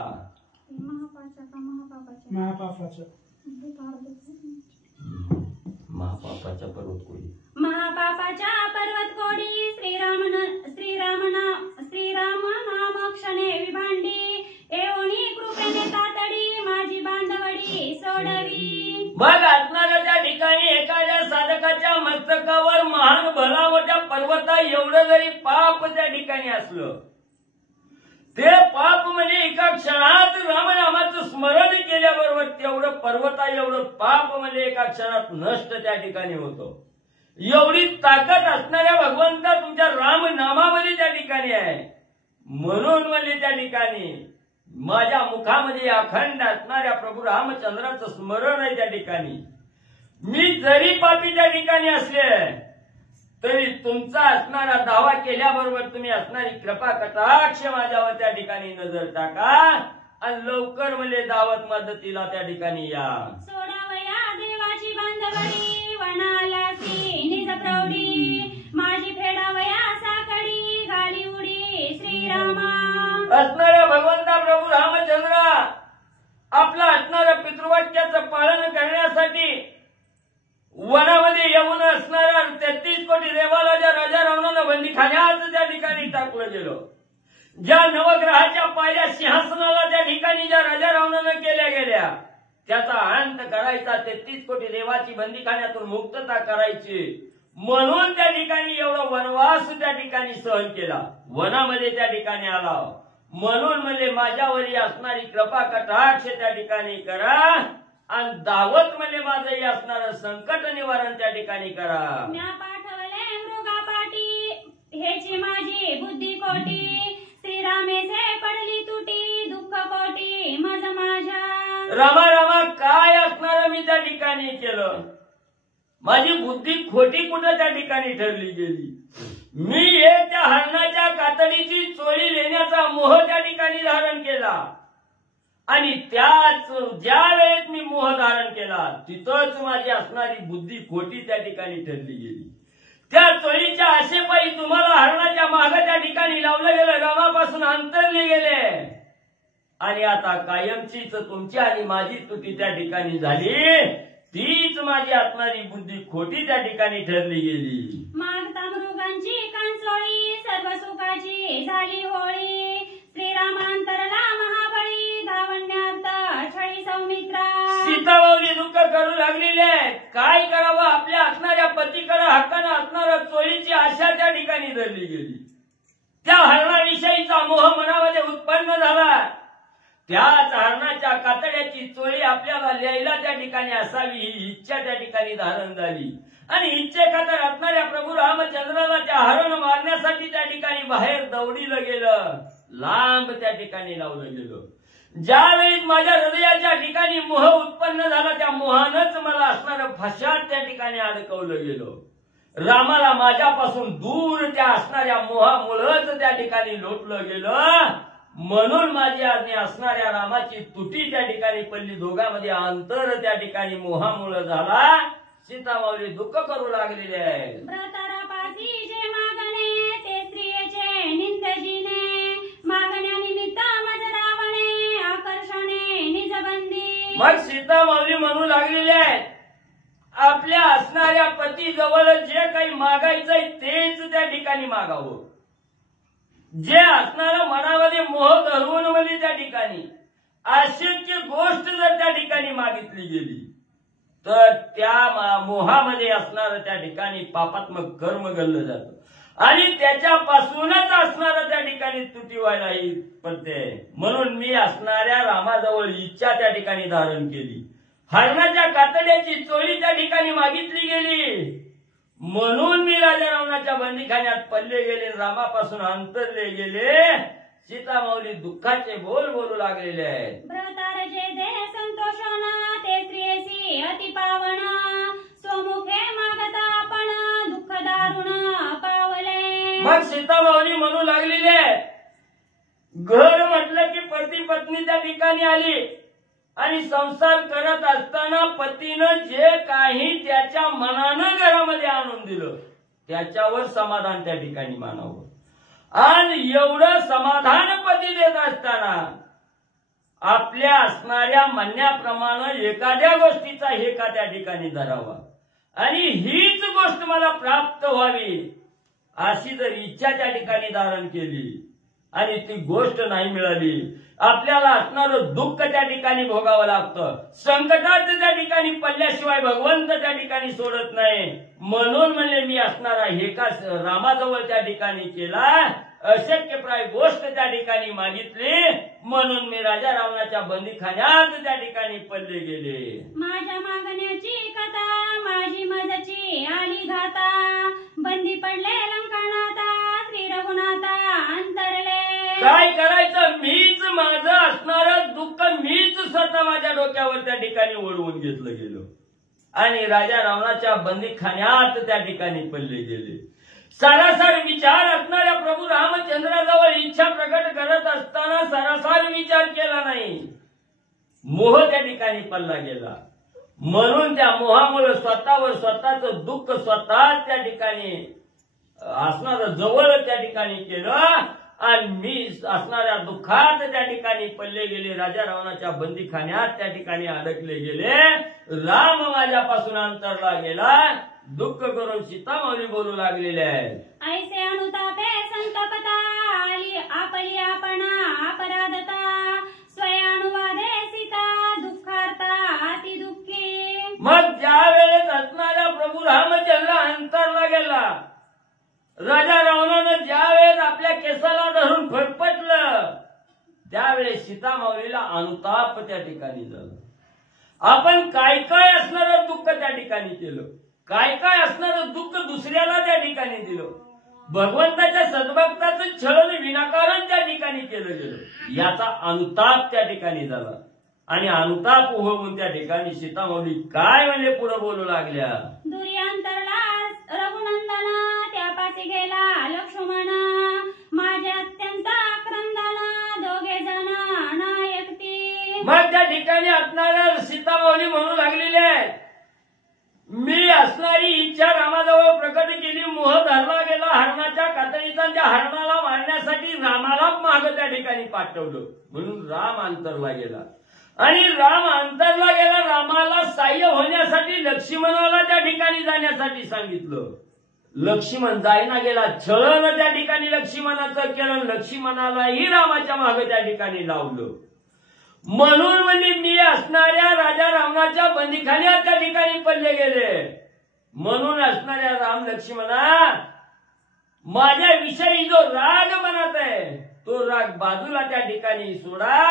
महापापाच्या पर्वत कोडी महापापाच्या पर्वत कोडी श्रीराम नाम क्षणे विभांडी एवणी कृपेने तातडी माझी बांधवडी सोडवी. मग असणाऱ्या त्या ठिकाणी एखाद्या साधकाच्या मस्तकावर महान भला मोठ्या पर्वता एवढं जरी पाप त्या ठिकाणी असलं ते पाप म्हणजे एका क्षणात रामनामाचं स्मरण केल्याबरोबर तेवढं पर्वता एवढं पाप म्हणजे एका क्षणात नष्ट त्या ठिकाणी होतं. एवढी ताकद असणाऱ्या भगवंता तुमच्या रामनामामध्ये त्या ठिकाणी आहे. म्हणून म्हणजे त्या ठिकाणी माझ्या मुखामध्ये अखंड असणाऱ्या प्रभू रामचंद्राचं स्मरण आहे. त्या ठिकाणी मी जरी पापी त्या ठिकाणी असले तरी तुमचा असणारा दावा केल्याबरोबर तुम्ही असणारी कृपा कटाक्ष माझ्यावर त्या ठिकाणी नजर टाका आणि लवकर म्हणजे दावत मदतीला त्या ठिकाणी या. सोडावया देवाची बांधवडी वनालासी निज प्रौढी माझी फेडावया साकडी गाडी उडी श्रीरामा. असणाऱ्या भगवंता प्रभू रामचंद्र आपला असणाऱ्या पितृवाक्याचं पालन करण्यासाठी वनामध्ये येऊन असणारा 33 गेलो. ज्या नवग्रहाच्या पायऱ्या सिंहासनाला त्या ठिकाणी ज्या राजा रावणानं केल्या गेल्या त्याचा अंत करायचा, 33 कोटी देवाची बंदीखान्यातून मुक्तता करायची म्हणून त्या ठिकाणी एवढा वनवास त्या ठिकाणी सहन केला. वनामध्ये त्या ठिकाणी आला म्हणून म्हणजे माझ्यावरी असणारी कृपा कटाक्ष त्या ठिकाणी करा आणि दावत म्हणजे माझंही असणारं संकट निवारण त्या ठिकाणी करा. म्या पाठवले मृगापाटी हेची माझी बुद्धी कोटी, श्रीरामेचे पडली तुटी दुःख कोटी मज माझ्या. रामा रामा काय असणार मी त्या ठिकाणी केलं, माझी बुद्धी खोटी कुठं त्या ठिकाणी ठरली गेली. मी त्या हरणाच्या कातडीची चोळी लेण्याचा मोह त्या ठिकाणी धारण केला आणि त्याच ज्या वेळेत मी मोह धारण केला तिथंच माझी असणारी बुद्धी खोटी त्या ठिकाणी ठरली गेली. त्या चोळीच्या आशेपायी तुम्हाला हरणाच्या मागे त्या ठिकाणी लावलं गेलं, रामापासून अंतरले गेले आणि आता कायमचीच तुमची आणि माझी तुटी त्या ठिकाणी झाली. तीच माझी असणारी बुद्धी खोटी त्या ठिकाणी ठरली गेली. मागता मृगांची कांचोळी सर्व सुखाची झाली होळी, श्रीरामांतरला महाबळी धावण्यार्थ छळी सौमित्रा. सीतामाऊली दुःख करू लागलेले काय करावं, आपल्या असणाऱ्या पतीकडे हक्कानं असणाऱ्या चोळीची आशा त्या ठिकाणी धरली गेली. त्या हरणाविषयीचा मोह मनामध्ये उत्पन्न झाला. त्याच हरणाच्या कातड्याची चोळी आपल्याला लिहायला त्या ठिकाणी असावी ही इच्छा त्या ठिकाणी धारण झाली आणि इच्छेखातर असणाऱ्या प्रभू रामचंद्राला त्या हरण मारण्यासाठी त्या ठिकाणी बाहेर दौडीलं गेलं, लांब त्या ठिकाणी लावलं गेलं. ज्यावेळी माझ्या हृदयाच्या ठिकाणी मोह उत्पन्न झाला त्या मोहानंच मला असणारं फशात त्या ठिकाणी अडकवलं गेलं. रामाला माझ्यापासून दूर त्या असणाऱ्या मोहामुळंच त्या ठिकाणी लोटलं गेलं म्हणून माझी आज्ञा असणाऱ्या रामाची तुटी त्या ठिकाणी पडली. दोघांमध्ये अंतर त्या ठिकाणी मोहामुळे झाला. सीतामाऊली दुःख करू लागलेले आहे. व्रतारापासी जे मागणे ते स्त्रियेचे निंदजीने, मागण्यानिमित्त मज रावणे आकर्षणे निजबंदी. मग सीतामाऊली म्हणू लागलेले आहे आपल्या असणाऱ्या पती जवळ जे काही मागायचंय तेच त्या ठिकाणी मागावं. जे असणारं मनामध्ये मोह धरून म्हणजे त्या ठिकाणी अशक्य गोष्ट जर त्या ठिकाणी मागितली गेली तर त्या मोहामध्ये असणारं त्या ठिकाणी पापात्मक कर्म घडलं जातं आणि त्याच्यापासूनच असणारं त्या ठिकाणी तुटी व्हायला पडते. म्हणून मी असणाऱ्या रामाजवळ इच्छा त्या ठिकाणी धारण केली. हरणाच्या कातड्याची चोळी त्या ठिकाणी मागितली गेली म्हणून मी राजा रावणाच्या बंदीखान्यात पडले गेले, रामापासून अंतरले गेले. सीतामाऊली दुःखाचे बोल बोलू लागलेले आहेत. व्रतार जे दे संतोषना ते स्त्रियेसी अति पावन, स्वमुखे मागता आपण दुःख दारुण पावले. मग सीतामाऊली म्हणू लागलेले आहेत घर म्हटलं की पती पत्नी त्या ठिकाणी आली आणि संसार करत असताना पतीनं जे काही त्याच्या मनानं घरामध्ये आणून दिलं त्याच्यावर समाधान त्या ठिकाणी मानावं आणि एवढं समाधान पती देत असताना आपल्या असणाऱ्या म्हणण्याप्रमाणे एखाद्या गोष्टीचा हेका त्या ठिकाणी धरावा आणि हीच गोष्ट मला प्राप्त व्हावी अशी जर इच्छा त्या ठिकाणी धारण केली आणि ती गोष्ट नाही मिळाली आपल्याला असणारं दुःख त्या ठिकाणी भोगावं लागतं. संकटात त्या ठिकाणी पडल्याशिवाय भगवंत त्या ठिकाणी सोडत नाही. म्हणून म्हणजे मी असणारा हेका रामाजवळ त्या ठिकाणी केला. अशक्यप्राय गोष्ट त्या ठिकाणी मागितली म्हणून मी राजा रावणाच्या बंदीखान्यात त्या ठिकाणी पडले गेले. माझ्या मागण्याची कथा माझी मजची आली घाता, बंदी पडले लंकानाथा श्री रघुनाथा अंतरले. काय करायचं, मीच माझं असणारं दुःख मीच स्वतः माझ्या डोक्यावर त्या ठिकाणी ओढवून घेतलं गेलो आणि राजा रावणाच्या बंदीखान्यात त्या ठिकाणी पडले गेले. सारासार विचार असणाऱ्या प्रभू रामचंद्राजवळ इच्छा प्रकट करत असताना सारासार विचार केला नाही. मोह त्या ठिकाणी पडला गेला म्हणून त्या मोहामुळे स्वतःवर स्वतःचं दुःख स्वतः त्या ठिकाणी असणारं जवळ त्या ठिकाणी केलं आणि मी असणाऱ्या दुःखात त्या ठिकाणी पडले गेले. राजा रावणाच्या बंदीखान्यात त्या ठिकाणी अडकले गेले. राम माझ्यापासून अंतरला गेला. दुःख करून सीतामाऊली बोलू लागलेले आहेत. ऐसे अनुतापे संतपता सीतामाऊलीला अनुताप त्या ठिकाणी झाला. आपण काय काय असणारं दुःख त्या ठिकाणी केलं, काय काय असणारं दुःख दुसऱ्याला त्या ठिकाणी दिलं, भगवंताच्या सद्भक्ताचं छळण विनाकारण त्या ठिकाणी केलं गेलं, याचा अनुताप त्या ठिकाणी झाला. आणि अनुताप होऊन त्या ठिकाणी सीतामाऊली काय म्हणजे पुढे बोलू लागल्या. दुर्यांतरला रघुनंदना त्यापाशी गेला लक्ष्मणा, माझे अत्यंत क्रंदना दोघे जण नायकती. मग त्या ठिकाणी असणाऱ्या सीतामाऊली म्हणू लागलेले आहेत, मी असणारी इच्छा रामाजवळ प्रकट केली, मोह धरला गेला हरणाच्या कातडीचा, त्या हरणाला मारण्यासाठी रामाला माग त्या ठिकाणी पाठवलं. म्हणून राम अंतरला गेला आणि राम अंतरला गेला. रामाला साह्य होण्यासाठी लक्ष्मणाला त्या ठिकाणी जाण्यासाठी सांगितलं. लक्ष्मण जायना गेला, छळण त्या ठिकाणी लक्ष्मणाचं केलं, लक्ष्मणालाही रामाच्या मागे त्या ठिकाणी लावलं. म्हणून म्हणजे मी असणाऱ्या राजा रावणाच्या बंदीखान्यात त्या ठिकाणी पडले गेले. म्हणून असणाऱ्या राम लक्ष्मणा, माझ्याविषयी जो राग मनात आहे तो राग बाजूला त्या ठिकाणी सोडा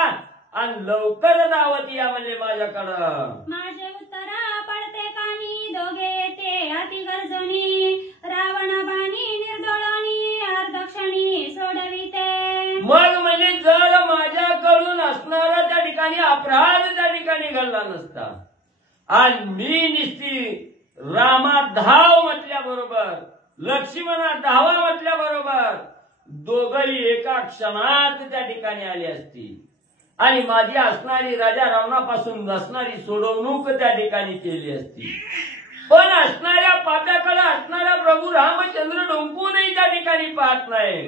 आणि लवकर दावत या म्हणजे माझ्याकडं. माझे उत्तर पडते कानी दोघे येते अति गरजणी, रावण बाणी निर्दोळणी अर्धक्षणी सोडविते. मग म्हणजे जर माझ्याकडून असणारा त्या ठिकाणी अपराध त्या ठिकाणी घडला नसता आणि मी निस्ती रामा धाव म्हटल्याबरोबर, लक्ष्मणा धावा म्हटल्याबरोबर दोघही एका क्षणात त्या ठिकाणी आली असती आणि माझी असणारी राजा रावणापासून असणारी सोडवणूक त्या ठिकाणी केली असती. पण असणाऱ्या पाप्याकडे असणारा प्रभू रामचंद्र डोंकूनही त्या ठिकाणी पाहत नाही.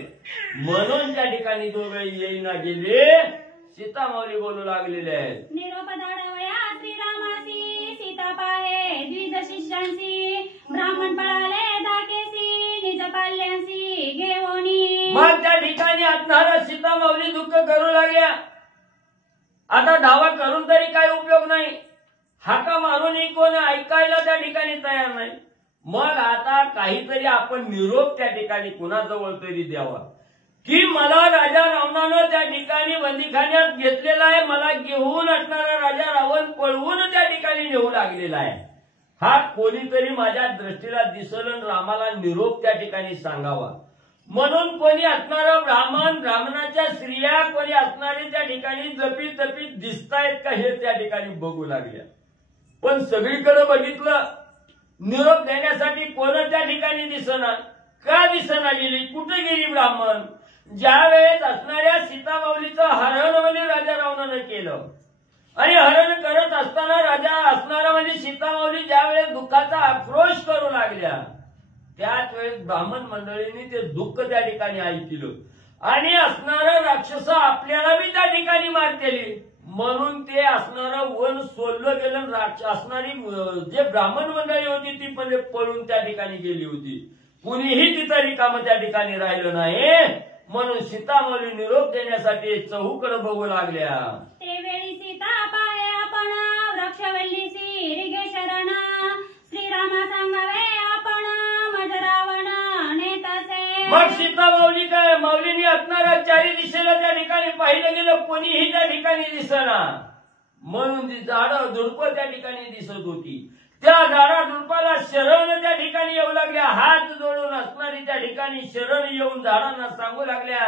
म्हणून त्या ठिकाणी दोघेही येईना गेले. सीतामाऊली बोलू लागलेले आहेत, निरोप धाडवया श्रीरामासी, सीता पाहे द्विज शिष्यांसी, ब्राह्मण पळाले धाकेसी, निज पाल्यांसी घेऊनी. मग त्या ठिकाणी असणारा सीतामाऊली दुःख करू लागल्या. आता धावा करून तरी काय उपयोग नाही, हाका मारूनही कोण ऐकायला त्या ठिकाणी तयार नाही. मग आता काहीतरी आपण निरोप त्या ठिकाणी कुणाजवळ तरी द्यावा की मला राजा रावणानं त्या ठिकाणी बंदीखान्यात घेतलेला आहे, मला घेऊन असणारा राजा रावण पळवून त्या ठिकाणी नेऊ लागलेला आहे. हा कोणीतरी माझ्या दृष्टीला दिसल रामाला निरोप त्या ठिकाणी सांगावा. म्हणून कोणी असणारा ब्राह्मण, ब्राह्मणाच्या स्त्रिया कोणी असणारे त्या ठिकाणी जपीत जपीत दिसतायत का हे त्या ठिकाणी बघू लागल्या. पण सगळीकडे बघितलं, निरोप देण्यासाठी कोण त्या ठिकाणी दिसना. का दिसना गेली, कुठे गेली ब्राह्मण. ज्या वेळेस असणाऱ्या सीतामाऊलीचं हरण म्हणजे राजा रावणानं केलं आणि हरण करत असताना राजा असणारा म्हणजे सीतामाऊली ज्या वेळेस दुःखाचा आक्रोश करू लागल्या त्याच वेळेस ब्राह्मण मंडळींनी ते दुःख त्या ठिकाणी ऐकलं आणि असणारं राक्षस आपल्याला बी त्या ठिकाणी मारतेली. म्हणून ते असणारं वन सोडलं गेलं. असणारी जे ब्राह्मण मंडळी होती ती पण पळून त्या ठिकाणी गेली होती. कुणीही तिथं रिकामं त्या ठिकाणी राहिलं नाही. म्हणून सीतामाऊली निरोप देण्यासाठी चहूकडे बघू लागल्या. ते वेळी सीता पाहे आपण वृक्षवल्लीसी रिगे शरण, श्रीरामा सांगावे आपण मज रावण नेतसे. मग सीतामाऊली काय माऊलीने असणाऱ्या चारी दिशेला त्या ठिकाणी पाहिलं गेलं, कोणीही त्या ठिकाणी दिसना. म्हणून ती झाडं झुडपं त्या ठिकाणी दिसत होती. त्या झाडा झुडपाला शरण त्या ठिकाणी येऊ लागल्या. हात जोडून असणारी त्या ठिकाणी शरण येऊन झाडांना सांगू लागल्या,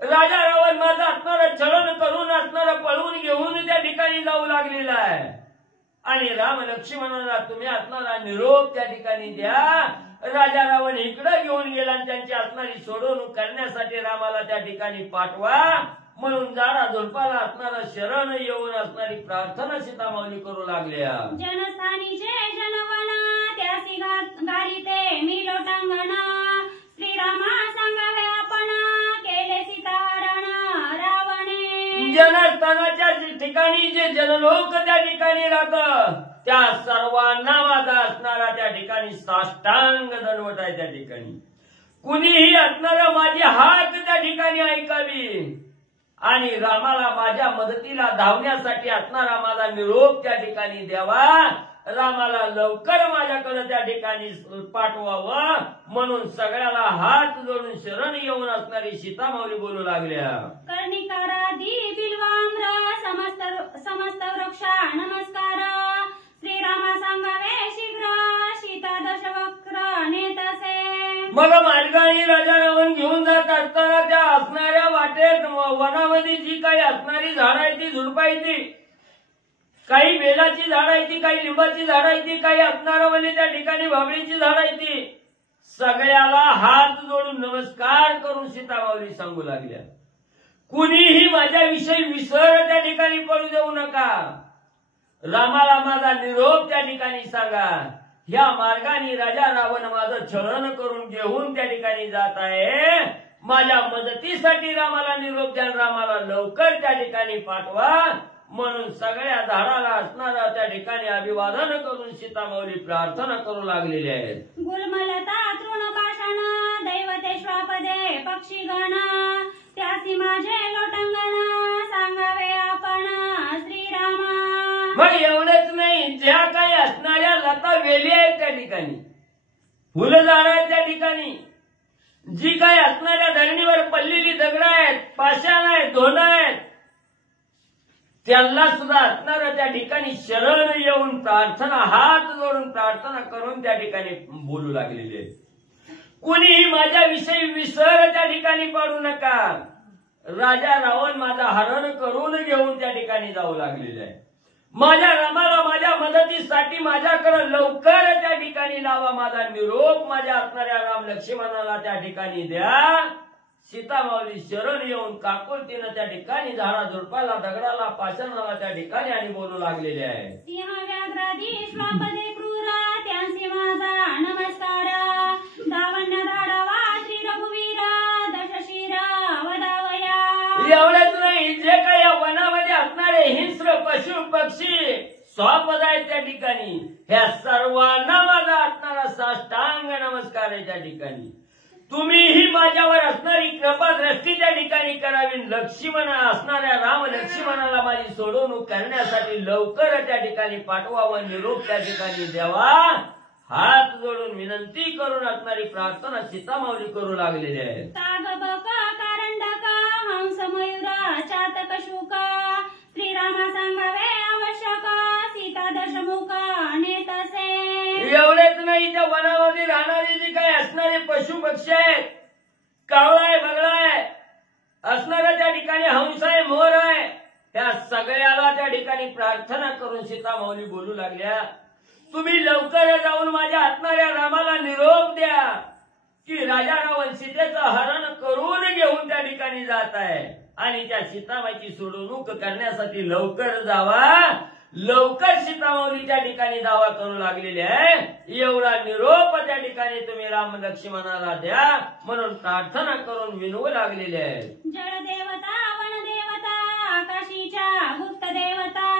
राजा रावण माझं असणारं छळण करून असणारं पळवून घेऊन त्या ठिकाणी जाऊ लागलेला आहे आणि राम लक्ष्मणाला तुम्ही असणारा निरोप त्या ठिकाणी द्या. राजा रावण इकडे घेऊन गेला आणि त्यांची असणारी सोडवणूक करण्यासाठी रामाला त्या ठिकाणी पाठवा. म्हणून झाडा झुडपाला असणारा शरण येऊन असणारी प्रार्थना सीतामाऊली करू लागल्या. जनस्थानीचे जनवन त्यासी गारिते मी लोटांगण, श्रीरामा सांगावे आपण केले सीताहरण रावणे. जनस्थानाच्या ठिकाणी जे जनलोक त्या ठिकाणी राहतं त्या सर्वांना माझा असणारा त्या ठिकाणी साष्टांग दंडवत आहे. त्या ठिकाणी कुणीही असणारा माझी हाक त्या ठिकाणी ऐकावी आणि रामाला माझ्या मदतीला धावण्यासाठी असणारा माझा निरोप त्या ठिकाणी द्यावा. रामाला लवकर माझ्याकडे त्या ठिकाणी पाठवावं म्हणून सगळ्याला हात जोडून शरण येऊन असणारी सीतामाऊली बोलू लागल्या. कर्णिकारादी बिल्वाम्र समस्त वृक्षा नमस्कार श्रीरामा सांगावे शीघ्र सीता दशवक्र नेतसे. मग मार्गाने राजा रावण घेऊन जात असताना त्या असणाऱ्या वाटेत वनामध्ये जी काही असणारी झाड आहे ती झुडपं आहे ती काही बेलाची झाड आहे ती काही लिंबाची झाड आहे ती काही असणारा म्हणजे त्या ठिकाणी भाबळीची झाड आहे ती सगळ्याला हात जोडून नमस्कार करून सीतामाऊली सांगू लागल्या. कुणीही माझ्याविषयी विसर त्या ठिकाणी पडू देऊ नका. रामाला माझा निरोप त्या ठिकाणी सांगा. ह्या मार्गाने राजा रावण माझं छळण करून घेऊन त्या ठिकाणी जात आहे. माझ्या मदतीसाठी रामाला निरोप द्या. रामाला लवकर त्या ठिकाणी पाठवा म्हणून सगळ्या झाडाला असणारा त्या ठिकाणी अभिवादन करून सीतामाऊली प्रार्थना करू लागलेली आहेत. गुलमलता तृणपाषाण दैवते श्वापदे पक्षीगण त्यासी माझे लोटंगण सांगावे आपण श्रीरामा. मग एवढेच नाही ज्या काही असणाऱ्या लता वेली आहेत त्या ठिकाणी फुलझाड आहेत त्या ठिकाणी जी काही असणाऱ्या धरणीवर पडलेली दगड आहेत पाषाण आहेत धोंड आहेत त्यांना सुद्धा असणाऱ्या त्या ठिकाणी शरण येऊन प्रार्थना हात जोडून प्रार्थना करून त्या ठिकाणी बोलू लागलेले आहेत. कुणीही माझ्याविषयी विसर त्या ठिकाणी पाडू नका. राजा रावण माझा हरण करून घेऊन त्या ठिकाणी जाऊ लागलेले आहे. माझ्या रामाला माझ्या मदतीसाठी माझ्याकडे लवकर त्या ठिकाणी लावा. माझा निरोप माझ्या असणाऱ्या राम लक्ष्मणाला त्या ठिकाणी द्या. सीतामाऊली शरण येऊन काकुलतीनं त्या ठिकाणी झाडा झुडपाला दगडाला पाषाणाला त्या ठिकाणी आणि बोलू लागलेले आहे. सिंह व्याघ्रादी श्वापदे क्रूर त्यांसी माझा नमस्कार दावण्य धाडावा श्री रघुवीर दशशिर वदावया. एवढंच नाही जे काही या वनामध्ये असणारे हिंस्र पशु पक्षी स्वापद आहेत त्या ठिकाणी ह्या सर्वांना माझा असणारा साष्टांग नमस्कार आहे. त्या ठिकाणी तुम्हीही माझ्यावर असणारी कृपा दृष्टी त्या ठिकाणी करावी. लक्ष्मण असणाऱ्या राम लक्ष्मणाला माझी सोडवणूक करण्यासाठी लवकर त्या ठिकाणी पाठवावं निरोप त्या ठिकाणी द्यावा. हात जोडून विनंती करून असणारी प्रार्थना सीतामाऊली करू लागलेली आहे. तागबक कारंडक हंस मयूर चातक शुक श्रीरामा सांगावे आवश्यक सीता दशमुख नेतसे. एवढेच नाही त्या वनामध्ये राहणारे जे काही असणारे पशु पक्षी आहेत कावळा आहे बगळा आहे असणारा त्या ठिकाणी हंस आहे मोर आहे त्या सगळ्याला त्या ठिकाणी प्रार्थना करून सीतामाऊली बोलू लागल्या. तुम्ही लवकर जाऊन माझ्या असणाऱ्या रामाला निरोप द्या की राजा रावण सीतेचं हरण करून घेऊन त्या ठिकाणी जात आहे आणि त्या सीतामाईची सोडवणूक करण्यासाठी लवकर जावा. लवकर सीतामाऊली त्या ठिकाणी दावा करू लागलेली आहे. एवढा निरोप त्या ठिकाणी तुम्ही राम लक्ष्मणाला द्या म्हणून प्रार्थना करून विनवू लागलेले आहेत. जळ देवता वन देवता आकाशीच्या गुप्त देवता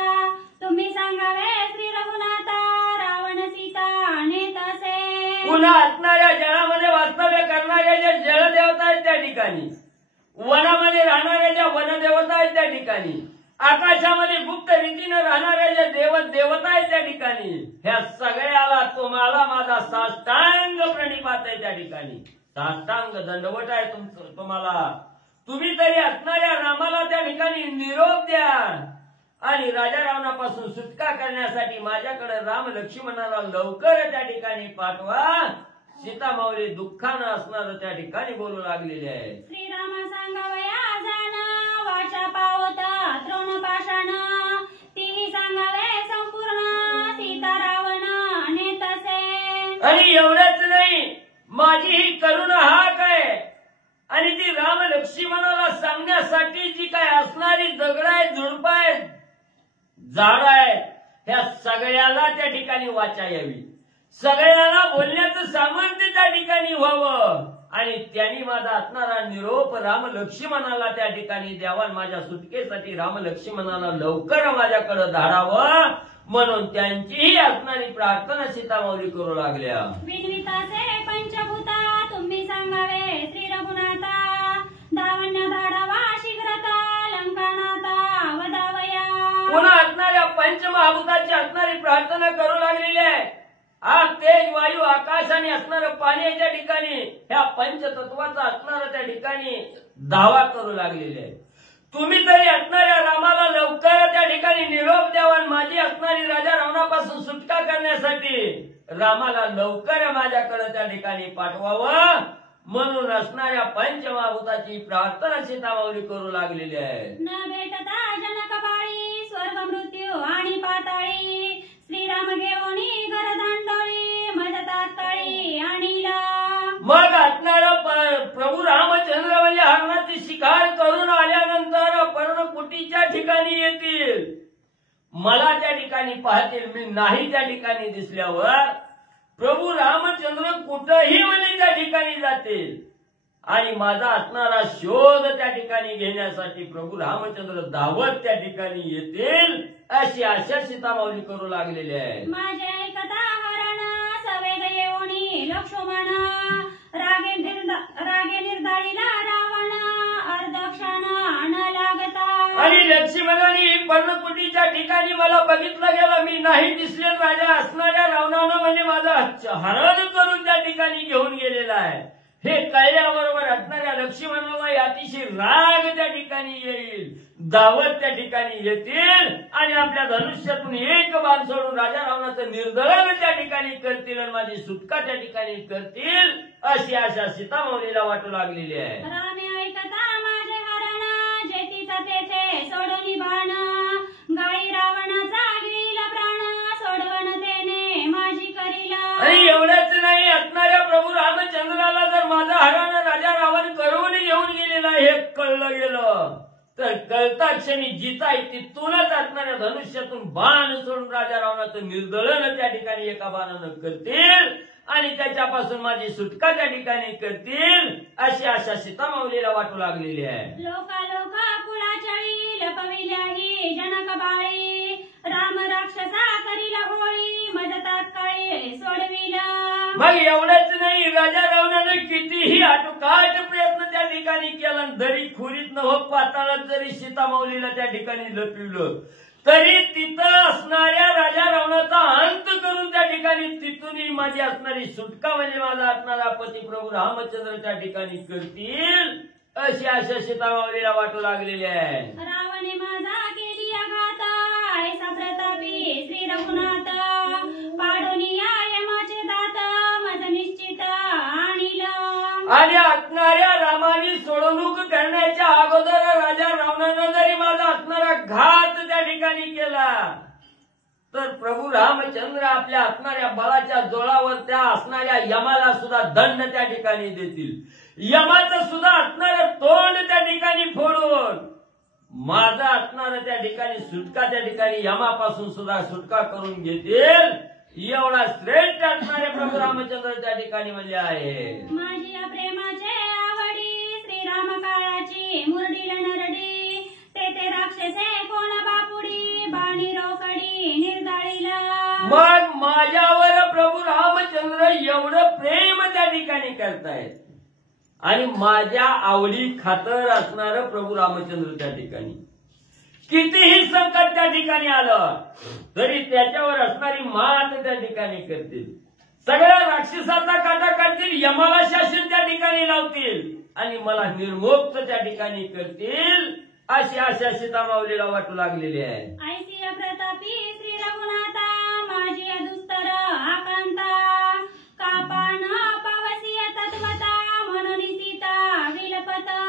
तुम्ही सांगावे श्री रघुनाथा रावण सीता नेतसे. पुन्हा असणाऱ्या जळामध्ये वास्तव्य करणाऱ्या ज्या जलदेवता आहेत त्या ठिकाणी वनामध्ये राहणाऱ्या ज्या वनदेवता आहेत त्या ठिकाणी आकाशामध्ये गुप्त रीतीने राहणाऱ्या ज्या देवता आहेत त्या ठिकाणी ह्या सगळ्याला तुम्हाला माझा साष्टांग प्रणिपात आहे. त्या ठिकाणी साष्टांग दंडवट आहे तुम्हाला. तुम्ही तरी असणाऱ्या रामाला त्या ठिकाणी निरोप द्या आणि राजा रावणापासून सुटका करण्यासाठी माझ्याकडे राम लक्ष्मणाला लवकर त्या ठिकाणी पाठवा. सीतामाऊली दुःखानं असणार त्या ठिकाणी बोलू लागलेले आहे. श्रीरामा सांगावया जाण वाचा पावत तृणपाषाण तिही सांगावे संपूर्ण सीता रावण नेतसे. आणि एवढंच नाही माझी ही करुणा हाक आहे आणि ती राम लक्ष्मणाला सांगण्यासाठी जी काय असणारी दगड आहेत झुडपं आहेत झाड आहेत ह्या सगळ्याला त्या ठिकाणी वाचा यावी. सगळ्याला बोलण्याचं सामर्थ्य त्या ठिकाणी व्हावं आणि त्यांनी माझा असणारा निरोप राम लक्ष्मणाला त्या ठिकाणी द्यावा. माझ्या सुटकेसाठी राम लक्ष्मणाला लवकर माझ्याकडे धाडावं म्हणून त्यांचीही असणारी प्रार्थना सीतामाऊली करू लागल्या. विनविताचे पंचभूता तुम्ही सांगावे श्री रघुनाथा दावण्य धाडावा शीघ्रता लंकानाथा वदावया. पुन्हा असणाऱ्या पंचमहाभूताची असणारी प्रार्थना करू लागलेली आहे. आग, तेज, वायू, आकाश आणि असणारं पाणी याच्या ठिकाणी ह्या पंचतत्वाचा असणारं त्या ठिकाणी दावा करू लागलेले आहे. तुम्ही तरी असणाऱ्या रामाला लवकर त्या ठिकाणी निरोप द्यावा. माझी असणारी राजा रावणापासून सुटका करण्यासाठी रामाला लवकर माझ्याकडे त्या ठिकाणी पाठवावं म्हणून असणाऱ्या पंचमहाभूताची प्रार्थना सीतामाऊली करू लागलेली आहे. न भेटता जनकबाळी स्वर्ग मृत्यू आणि पाताळी श्रीराम घेऊनी गरदांडोळी मज तात्काळी आणीला. मग असणारा प्रभू रामचंद्र म्हणजे हरणाची शिकार करून आल्यानंतर पर्णकुटीच्या ठिकाणी येतील. मला त्या ठिकाणी पाहतील. मी नाही त्या ठिकाणी दिसल्यावर प्रभू रामचंद्र कुठंही म्हणजे त्या ठिकाणी जातील आणि माझा असणारा शोध त्या ठिकाणी घेण्यासाठी प्रभू रामचंद्र धावत त्या ठिकाणी येतील अशी आशा सीतामाऊली करू लागलेली आहे. माझे ऐकता हरण सवेग येऊनी लक्ष्मण रागे निर्दाळीला रावण अर्धक्षण न लागता. आणि लक्ष्मणाने पर्णकुटीच्या ठिकाणी मला बघितलं गेलं. मी नाही दिसले. राजा असणाऱ्या रावणानं म्हणजे माझं हरण करून त्या ठिकाणी घेऊन गेलेला आहे. हे कळल्याबरोबर असणाऱ्या लक्ष्मणाला अतिशय राग त्या ठिकाणी येईल. धावत त्या ठिकाणी येतील आणि आपल्या धनुष्यातून एक बाण सोडून राजा रावणाचं निर्दलन त्या ठिकाणी करतील आणि माझी सुटका त्या ठिकाणी करतील अशी आशा सीतामाऊलीला वाटू लागलेली आहे. रामे ऐकता माझे हरण जेतीचा तेथे सोडून बाण गाळी रावणाचा घेईल प्राण सोडवण तेने माझी करीला. आणि एवढंच नाही, असणाऱ्या प्रभू रामचंद्राला जर माझा हरण राजा रावण करून घेऊन गेलेला हे कळलं गेलं तर कळता क्षणी जिता तिथूनच असणाऱ्या धनुष्यातून बाण सोडून राजा रावणाचं निर्दलन त्या ठिकाणी एका बाणानं करतील आणि त्याच्यापासून माझी सुटका त्या ठिकाणी करतील अशी आशा सीतामाऊलीला वाटू लागलेली आहे. लोका कुळाचळी लपविल्याही जनकबाळी राम राक्षसा करीला होळी मज तात्काळी सोडविला. मग एवढंच नाही, राजा रावणानं कितीही आटोकाट प्रयत्न त्या ठिकाणी केला. दरी खोरीत न हो पाताळात जरी सीतामाऊलीला त्या ठिकाणी लपविलं तरी तिथं असणाऱ्या राजा रावणाचा अंत करून त्या ठिकाणी तिथूनही माझी असणारी सुटका म्हणजे माझा असणारा पती प्रभू रामचंद्र त्या ठिकाणी करतील अशी आशा सीतामाऊलीला वाटू लागलेली आहे. रावणे माझा केली आघात ऐसा प्रतापी श्री रघुनाथ पाडोनी यमाचे दात मज निश्चित आणीला. आणि असणाऱ्या रामाने सोडवणूक करण्याच्या अगोदर राजा रावणानं जरी माझा असणारा घात त्या ठिकाणी केला तर प्रभू रामचंद्र आपल्या असणाऱ्या बळाच्या जोरावर त्या असणाऱ्या यमाला सुद्धा दंड त्या ठिकाणी देतील. यमाचं सुद्धा असणारं तोंड त्या ठिकाणी फोडून माझा असणारं त्या ठिकाणी सुटका त्या ठिकाणी यमापासून सुद्धा सुटका करून घेतील. एवढा श्रेष्ठ असणारे प्रभू रामचंद्र त्या ठिकाणी म्हणजे आहे. माझी या प्रेमाचे आवडी श्रीराम काळाची मुरडीला नरडी ते राक्षसे कोण बापुडी बाणी रोकडी निर्दाळीला. मग माझ्यावर प्रभू रामचंद्र एवढं प्रेम त्या ठिकाणी करतायत आणि माझ्या आवडी खातर असणारं प्रभू रामचंद्र त्या ठिकाणी कितीही संकट त्या ठिकाणी आलं तरी त्याच्यावर असणारी मात त्या ठिकाणी करतील. सगळ्या राक्षसाचा काटा करतील. यमाला शासन त्या ठिकाणी लावतील आणि मला निर्मुक्त त्या ठिकाणी करतील अशी आशा सीतामाऊलीला वाटू लागलेली आहे. ऐसिया प्रतापी श्री रघुनाथा माझी दुस्तर आकांता कापान पावसिया तत्वता म्हणून सीता विलपता.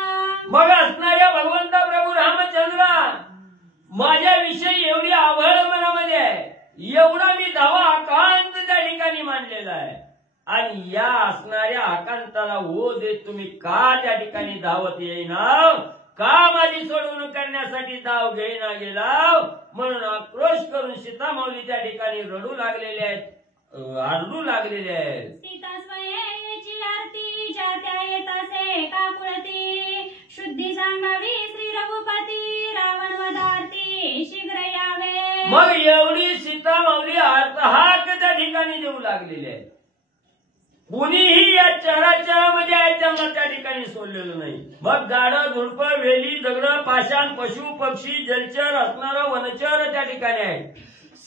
मग असणाऱ्या भगवंता प्रभू रामचंद्र माझ्याविषयी एवढी आवड मनामध्ये आहे, एवढा मी धावा आकांत त्या ठिकाणी मांडलेला आहे आणि या असणाऱ्या आकांताला ओ देत तुम्ही का त्या ठिकाणी धावत येईना, का माझी सोडवणूक करण्यासाठी धाव घेईना गेला म्हणून आक्रोश करून सीतामाऊली त्या ठिकाणी रडू लागलेले आहेत, आरडू लागलेले आहेत. सीता स्वयेची आरती ज्या त्या येतासे काकुळती शुद्धी सांगावी श्री रघुपती रावण वधारती शीघ्र यावे. मग एवढी सीतामाऊली अर्थहाक त्या ठिकाणी देऊ लागलेली आहे. कुणीही या चराचरामध्ये आहे त्यांना त्या ठिकाणी सोडलेलं नाही. मग झाडं झुडपं वेली दगड पाषाण पशु पक्षी जलचर असणारं वनचर त्या ठिकाणी आहे.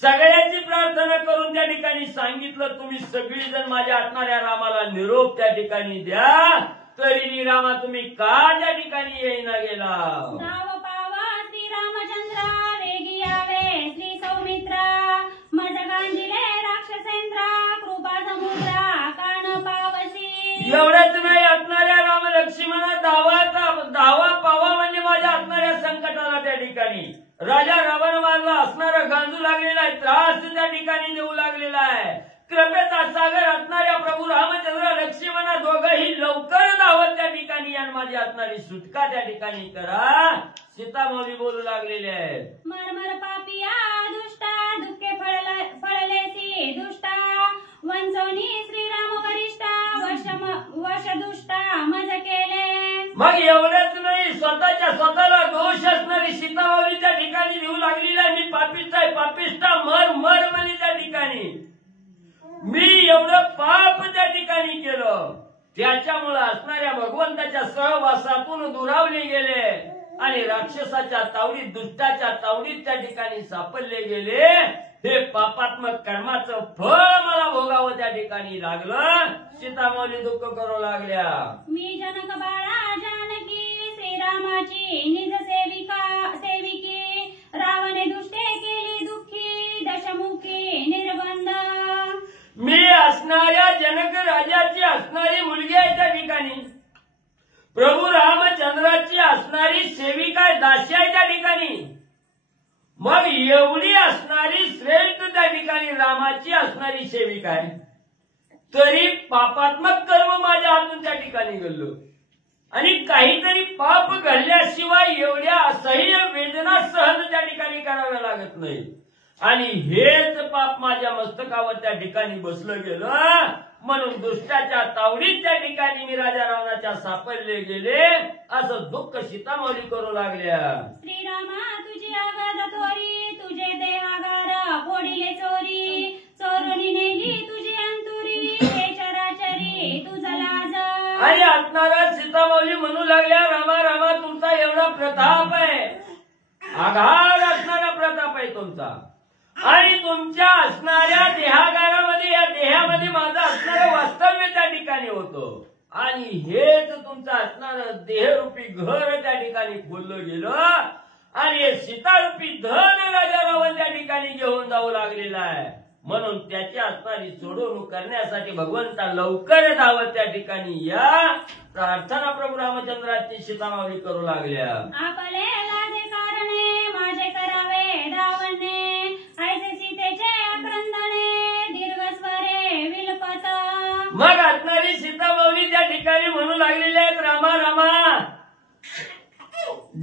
सगळ्याची प्रार्थना करून त्या ठिकाणी सांगितलं तुम्ही सगळीजण माझ्या असणाऱ्या रामाला निरोप त्या ठिकाणी द्या. तरी रामा तुम्ही का त्या ठिकाणी येईना गेला. धाव पावा श्री रामचंद्रा वेगी यावे श्री सौमित्रा मज गांजिले राक्षसेंद्रा कृपा समुद्रा कान पावसी. एवढंच नाही असणाऱ्या राम लक्ष्मणा धावा पावा म्हणजे माझ्या असणाऱ्या संकटाला त्या ठिकाणी राजा रावण मारला असणारा गांजू लागलेला आहे. त्रास त्या ठिकाणी देऊ लागलेला आहे. कृपेचा सागर असणाऱ्या प्रभू रामचंद्र लक्ष्मणा दोघंही लवकर धावत त्या ठिकाणी आणि माझी असणारी सुटका त्या ठिकाणी करा. सीतामाऊली बोलू लागलेले आहेत. मरमर पापिया दुष्टा दुःखे फळलेसी दुष्टा वंचवणी श्रीराम वरिष्ठा वश दुष्टा मज केले. मग एवढंच नाही स्वतःला दोष असणारी सीतामाऊली त्या ठिकाणी देऊ लागलेली आहे. मी पापिष्टा आहे पापिष्टा मर मर म्हणे त्या ठिकाणी. मी एवढं पाप त्या ठिकाणी केलं त्याच्यामुळे असणाऱ्या भगवंताच्या सहवासातून दुरावले गेले आणि राक्षसाच्या तावडीत दुष्टाच्या तावडीत त्या ठिकाणी सापडले गेले. हे पापात्मक कर्माचं फळ मला भोगावं त्या ठिकाणी लागलं. सीतामाऊली दुःख करू लागल्या. मी जनक बाळा जानकी श्रीरामाची निज सेविकी रावणे दुष्टे केली दुःखी दशमुखी निर्बंध. मी असणाऱ्या जनक राजाची असणारी मुलगी आहे त्या ठिकाणी. प्रभू रामचंद्राची असणारी सेविका आहे दासी आहे त्या ठिकाणी. मग एवढी असणारी श्रेष्ठ त्या ठिकाणी रामाची असणारी सेविका आहे. तरी पापात्मक कर्म माझ्या हातून त्या ठिकाणी घडलं आणि काहीतरी पाप घडल्याशिवाय एवढ्या असह्य वेदना सहन त्या ठिकाणी कराव्या लागत नाही. आणि हेच पाप माझ्या मस्तकावर त्या ठिकाणी बसलं गेलं म्हणून दुष्टाच्या तावडीत त्या ठिकाणी मी राजा रावणाच्या सापडले गेले असं दुःख सीतामाऊली करू लागल्या. श्रीरामा तुझी आगाद तोरी तुझे देहागार फोडिले चोरी चोरणी नेली तुझी अंतुरी हे चराचरी तुझा लाज. आणि असणारा सीतामाऊली म्हणू लागल्या रामा रामा तुमचा एवढा प्रताप आहे आघाड असणारा प्रताप आहे तुमचा आणि तुमच्या असणाऱ्या देहागारामध्ये या देहामध्ये माझं असणारं वास्तव्य त्या ठिकाणी होतं आणि हेच तुमचं असणारं देहरूपी घर त्या ठिकाणी खोललं गेलं आणि हे सीतारूपी धन राजा रावण त्या ठिकाणी घेऊन जाऊ लागलेला आहे. म्हणून त्याची असणारी सोडवणूक करण्यासाठी भगवंता लवकर धावत त्या ठिकाणी या प्रार्थना प्रभू रामचंद्राची सीतामाऊली करू लागल्या. आपले लाजे कारणे माझे करावे धावणे ऐसे सीतेचे क्रंदने दीर्घस्वरे विलपत. मग असणारी सीतामाऊली त्या ठिकाणी म्हणू लागलेले आहेत रामा रामा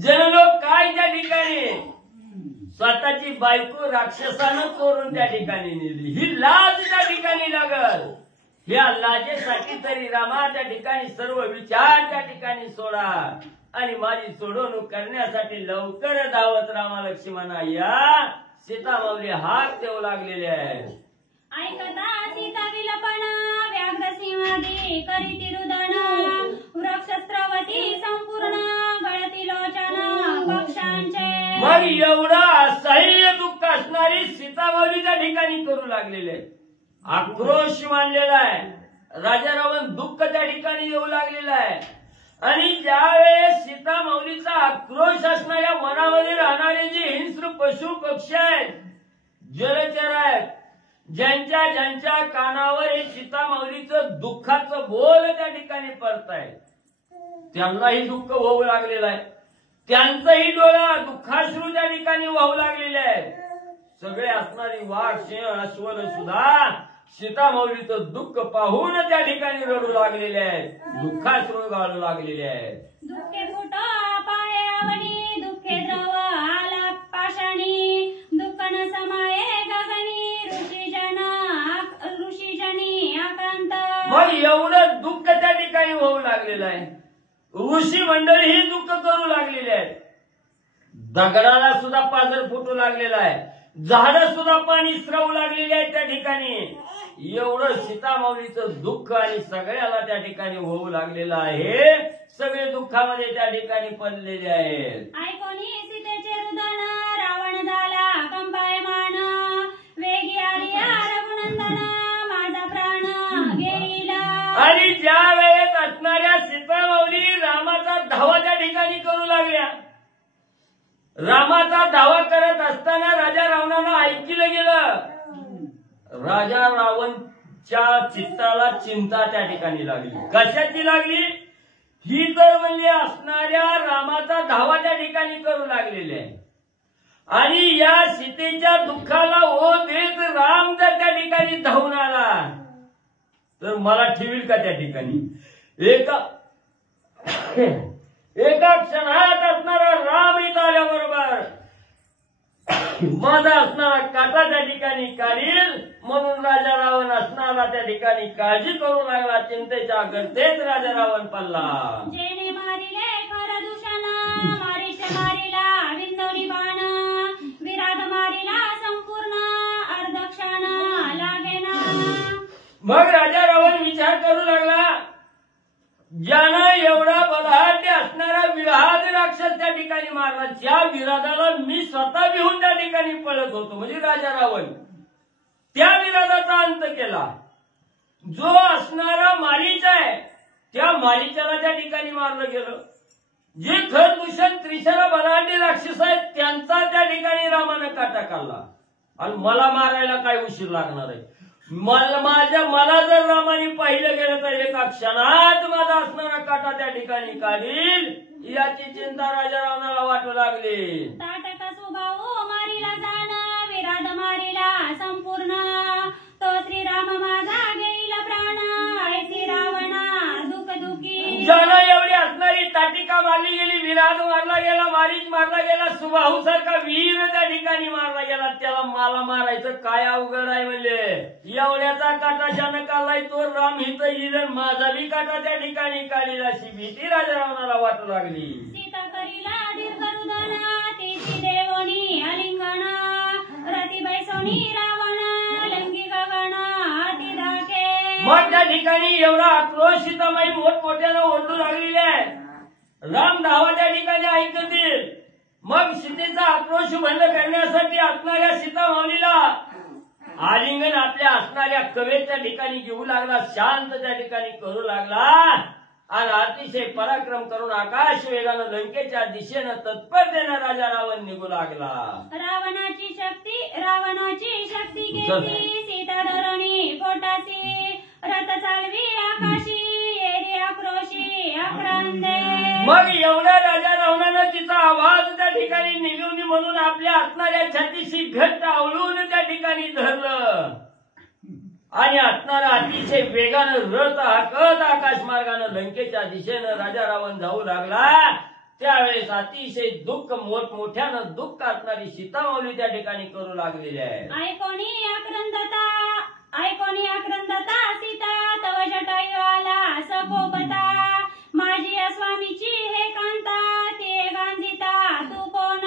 जनलोक काय त्या ठिकाणी स्वतःची बायको राक्षसानं चोरून त्या ठिकाणी नेली. ही लाज त्या ठिकाणी लागल. या लाजेसाठी तरी रामा त्या ठिकाणी सर्व विचार त्या ठिकाणी सोडा आणि माझी सोडवणूक करण्यासाठी लवकर धावत रामा लक्ष्मणा या. सीतामाऊली हात देऊ लागलेले आहेत. ऐकता सीता विलपण व्याघ्र सिंहादी करीती रुदन वृक्षस्त्रवती संपूर्ण गळती लोचन पक्षांचे. मग एवढा असह्य दुःख असणारी सीतामाऊली त्या ठिकाणी करू लागलेले आक्रोश मांडलेला आहे. राजा रावण दुःख त्या ठिकाणी येऊ लागलेला आहे आणि ज्यावेळेस सीतामाऊलीचा आक्रोश असणाऱ्या वनामध्ये राहणारे जे हिंस्र पशु पक्षी आहेत जलचर आहेत ज्यांच्या ज्यांच्या कानावर हे सीतामाऊलीचं दुःखाचं बोल त्या ठिकाणी पडताय त्यांनाही दुःख होऊ लागलेलं आहे. त्यांचंही डोळा दुःखाश्रू त्या ठिकाणी वाहू लागलेले आहेत. सगळे असणारी वाघ सिंह अस्वल सुद्धा सीतामाऊलीचं दुःख पाहून त्या ठिकाणी रडू लागलेले आहेत दुःखाश्रू गाळू लागलेले आहेत. दुःखे फुट पाहे आवणी दुःखे द्रव आला पाषाणी दुःख न समाये गगनी ऋषीजनी आकांत. मग एवढं दुःख त्या ठिकाणी होऊ लागलेलं आहे. ऋषी मंडळी ही दुःख करू लागलेले आहेत. दगडाला सुद्धा पाजर फुटू लागलेला आहे. झाडं सुद्धा पाणी स्रवू लागलेली आहेत त्या ठिकाणी. एवढं सीतामाऊलीचं दुःख आणि सगळ्याला त्या ठिकाणी होऊ लागलेलं आहे. सगळे दुःखामध्ये त्या ठिकाणी पडलेले आहेत. ऐकोनी सीतेचे रुदन रावण झाला कंपायमान, वेगी आलिया रघुनंदन माझा प्राण घेईला. आणि ज्या वेळेत असणाऱ्या सीतामाऊली रामाचा धावा त्या ठिकाणी करू लागल्या. रामाचा धावा करत असताना राजा रावणानं ऐकलं गेलं. राजा रावणच्या चित्ताला चिंता त्या ठिकाणी लागली. कशाची लागली? ही तर म्हणजे असणाऱ्या रामाचा धावा त्या ठिकाणी करू लागलेले आहे. आणि या सीतेच्या दुःखाला ओ देत राम जर त्या ठिकाणी धावून आला तर मला ठेवील का त्या ठिकाणी? एका क्षणात असणारा राम इथं आल्याबरोबर माझा असणारा काटा त्या ठिकाणी काढील म्हणून राजा रावण असणारा त्या ठिकाणी काळजी करू लागला. चिंतेच्या गर्तेत राजा रावण पडला. जेणे मारिले खर दूषण, मारिष्ट मारिला विंदोनी बाण, विराट मारिला संपूर्ण अर्धक्षण लागेना. मग राजा रावण विचार करू लागला, ज्यानं एवढा बलाढ्य असणारा विराट राक्षस त्या ठिकाणी मारला, ज्या विराटाला मी स्वतः भिवून त्या ठिकाणी पळत होतो, म्हणजे राजा रावण त्या विराटाचा अंत केला. जो असणारा मारीच आहे त्या मारीच्याला त्या ठिकाणी मारलं गेलं. जे खरदूषण त्रिशरा बलाढ्य राक्षस आहेत त्यांचा त्या ठिकाणी रामानं काटा काढला. आणि मला मारायला काय उशीर लागणार आहे? मला जर रामाने पाहिलं गेलं तर एका क्षणात माझा असणारा काटा त्या ठिकाणी काढील याची चिंता राजा रावणाला वाटू लागली. ताटका सुभाऊ मारिला जाण, विराट मारिला संपूर्ण, तो श्रीराम माझा घेईला प्राण, ऐसी रावणा दुःख दुखी. ज्याला एवढी असणारी ताटिका मारली गेली, विराट मारला गेला, मारीच मारला गेला, सुबाहू सारखा वीर त्या ठिकाणी मारला गेला, त्याला मला मारायचं काय अवघड आहे? म्हणजे एवढ्याचा काटा ज्यानं काढलाय तो राम हिथं येईल, माझा बी काटा त्या ठिकाणी काढील अशी भीती राजा रावणाला वाटू लागली. सीता करीला दीर्घ रुदन, तेची देवोनी अलिंगण, रती बैसोनी रावण लंगी गगन अति धाके. मग त्या ठिकाणी एवढा आक्रोश सीतामाई मोठमोठ्यानं ओरडू लागलेले आहे. राम धावा त्या ठिकाणी ऐकतील. मग सीतेचा आक्रोश बंद करण्यासाठी असणाऱ्या सीतामाऊलीला आलिंगन आपल्या असणाऱ्या कवेच्या ठिकाणी घेऊ लागला, शांत त्या ठिकाणी करू लागला आणि अतिशय पराक्रम करून आकाश वेगानं लंकेच्या दिशेनं तत्परतेनं राजा रावण निघू लागला. रावणाची शक्ती केली सीता धरणी पोटासी, रथ चालवी आकाशी येरी आक्रोशी आक्रांदे. मग एवढ्या राजा रावणानं तिचा आवाज त्या ठिकाणी निघून म्हणून आपल्या असणाऱ्या छातीशी घट्ट आवळून त्या ठिकाणी धरलं आणि असणारा अतिशय वेगानं रथ हाकत आकाश मार्गानं लंकेच्या दिशेनं राजा रावण जाऊ लागला. त्यावेळेस अतिशय दुःख मोठमोठ्यानं दुःख असणारी सीतामाऊली त्या ठिकाणी करू लागलेली आहे. ऐकोनी आक्रंदता सीता तव जटायू आला सकोपता, माझी स्वामीची हे कांता ते गांधिता तू कोण.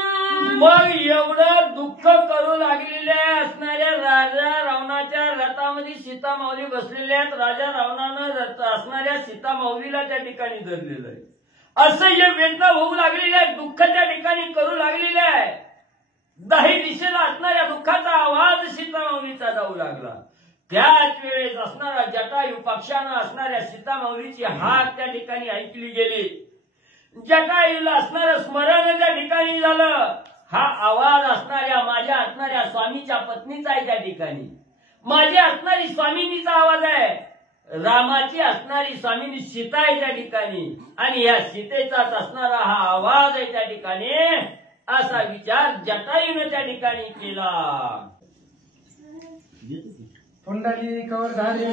मग एवढं दुःख करू लागलेल्या असणाऱ्या राजा रावणाच्या रथामध्ये सीतामाऊली बसलेल्या आहेत. राजा रावणानं असणाऱ्या सीतामाऊलीला त्या ठिकाणी धरलेलं आहे. असह्य वेदना होऊ लागलेल्या आहे, दुःख त्या ठिकाणी करू लागलेले आहे. दाही दिशेला असणाऱ्या दुःखाचा आवाज सीतामाऊलीचा जाऊ लागला. त्याच वेळेस असणारा जटायू पक्षानं असणाऱ्या सीतामाऊलीची हाक त्या ठिकाणी ऐकली गेली. जटायूला असणारं स्मरण त्या ठिकाणी झालं. हा आवाज असणाऱ्या माझ्या असणाऱ्या स्वामीच्या पत्नीचा आहे. त्या ठिकाणी माझी असणारी स्वामिनीचा आवाज आहे. रामाची असणारी स्वामिनी सीता आहे त्या ठिकाणी आणि या सीतेचाच असणारा हा आवाज आहे त्या ठिकाणी, असा विचार जटायूने त्या ठिकाणी केला. पुंडली कवरधारी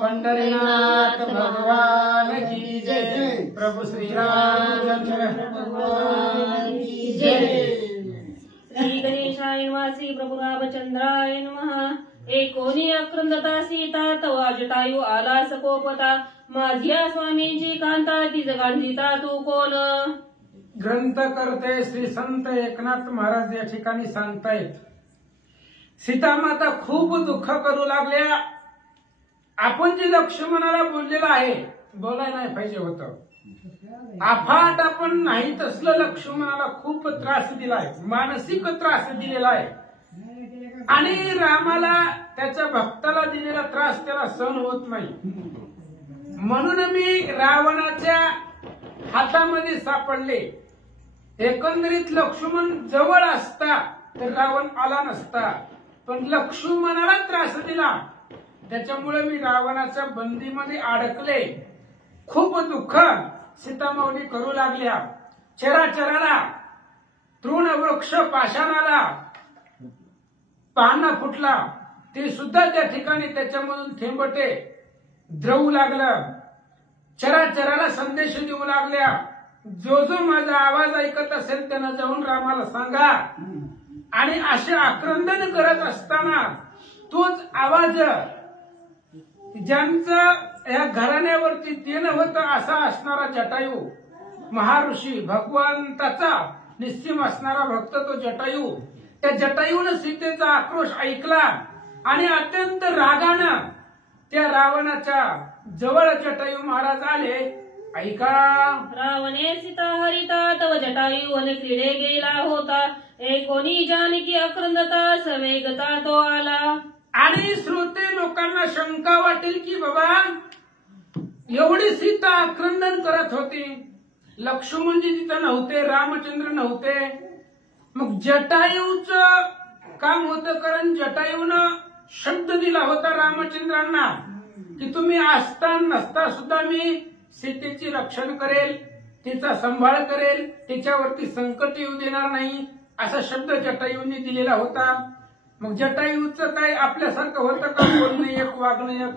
पंढरीनाथ भगवान की जय. प्रभु श्री रामचंद्र भगवान की जय. श्री गणेशाय नमः. श्री प्रभु रामचंद्राय नमः. एकोनी आक्रंदता सीता तवा जटायू आला सकोपता, माझ्या स्वामींची कांता ती जगांधिता तू कोण. ग्रंथकर्ते श्री संत एकनाथ महाराज या ठिकाणी सांगतायत, सीतामाता खूप दुःख करू लागल्या. आपण जे लक्ष्मणाला बोललेलं आहे, बोलायला नाही पाहिजे होतं, अफाट आपण नाही तसलं लक्ष्मणाला खूप त्रास दिलाय, मानसिक त्रास दिलेला आहे. आणि रामाला त्याच्या भक्ताला दिलेला त्रास त्याला सहन होत नाही. म्हणून मी रावणाच्या हातामध्ये सापडले. एकंदरीत लक्ष्मण जवळ असता तर रावण आला नसता, पण लक्ष्मणाला त्रास दिला, त्याच्यामुळे मी रावणाच्या बंदीमध्ये अडकले. खूप दुःख सीतामाऊली करू लागल्या. चराचराला, तृणवृक्ष पाषाणाला पाना फुटला, ते सुद्धा त्या ठिकाणी त्याच्यामधून थेंबटे द्रवू लागलं. चराचराला संदेश देऊ लागल्या, जो जो माझा आवाज ऐकत असेल त्यानं जाऊन रामाला सांगा. आणि असे आक्रंदन करत असताना तोच आवाज ज्यांचं या घराण्यावरती देणं होतं असा असणारा जटायू महाऋषी, भगवंताचा निस्सीम असणारा भक्त तो जटायू, त्या जटायूनं सीतेचा आक्रोश ऐकला आणि अत्यंत रागानं त्या रावणाच्या जवळ जटायू महाराज आले. ऐका, रावणे सीता हरिता तव जटायू वन क्रीडे गेला होता, एकोणी जानकी अक्रंदता सवेगता तो आला. आणि श्रोते लोकांना शंका वाटेल की बाबा एवढी सीता आक्रंदन करत होती, लक्ष्मणजी तिथं नव्हते, रामचंद्र नव्हते, मग जटायूचं काम होतं. कारण जटायूनं शब्द दिला होता रामचंद्रांना की तुम्ही असता नसता सुद्धा मी सीतेची रक्षण करेल, तिचा सांभाळ करेल, तिच्यावरती संकट येऊ देणार नाही, असा शब्द जटायूंनी दिलेला होता. मग जटायूचं काय आपल्यासारखं होतं का बोलणं एक वागणं एक?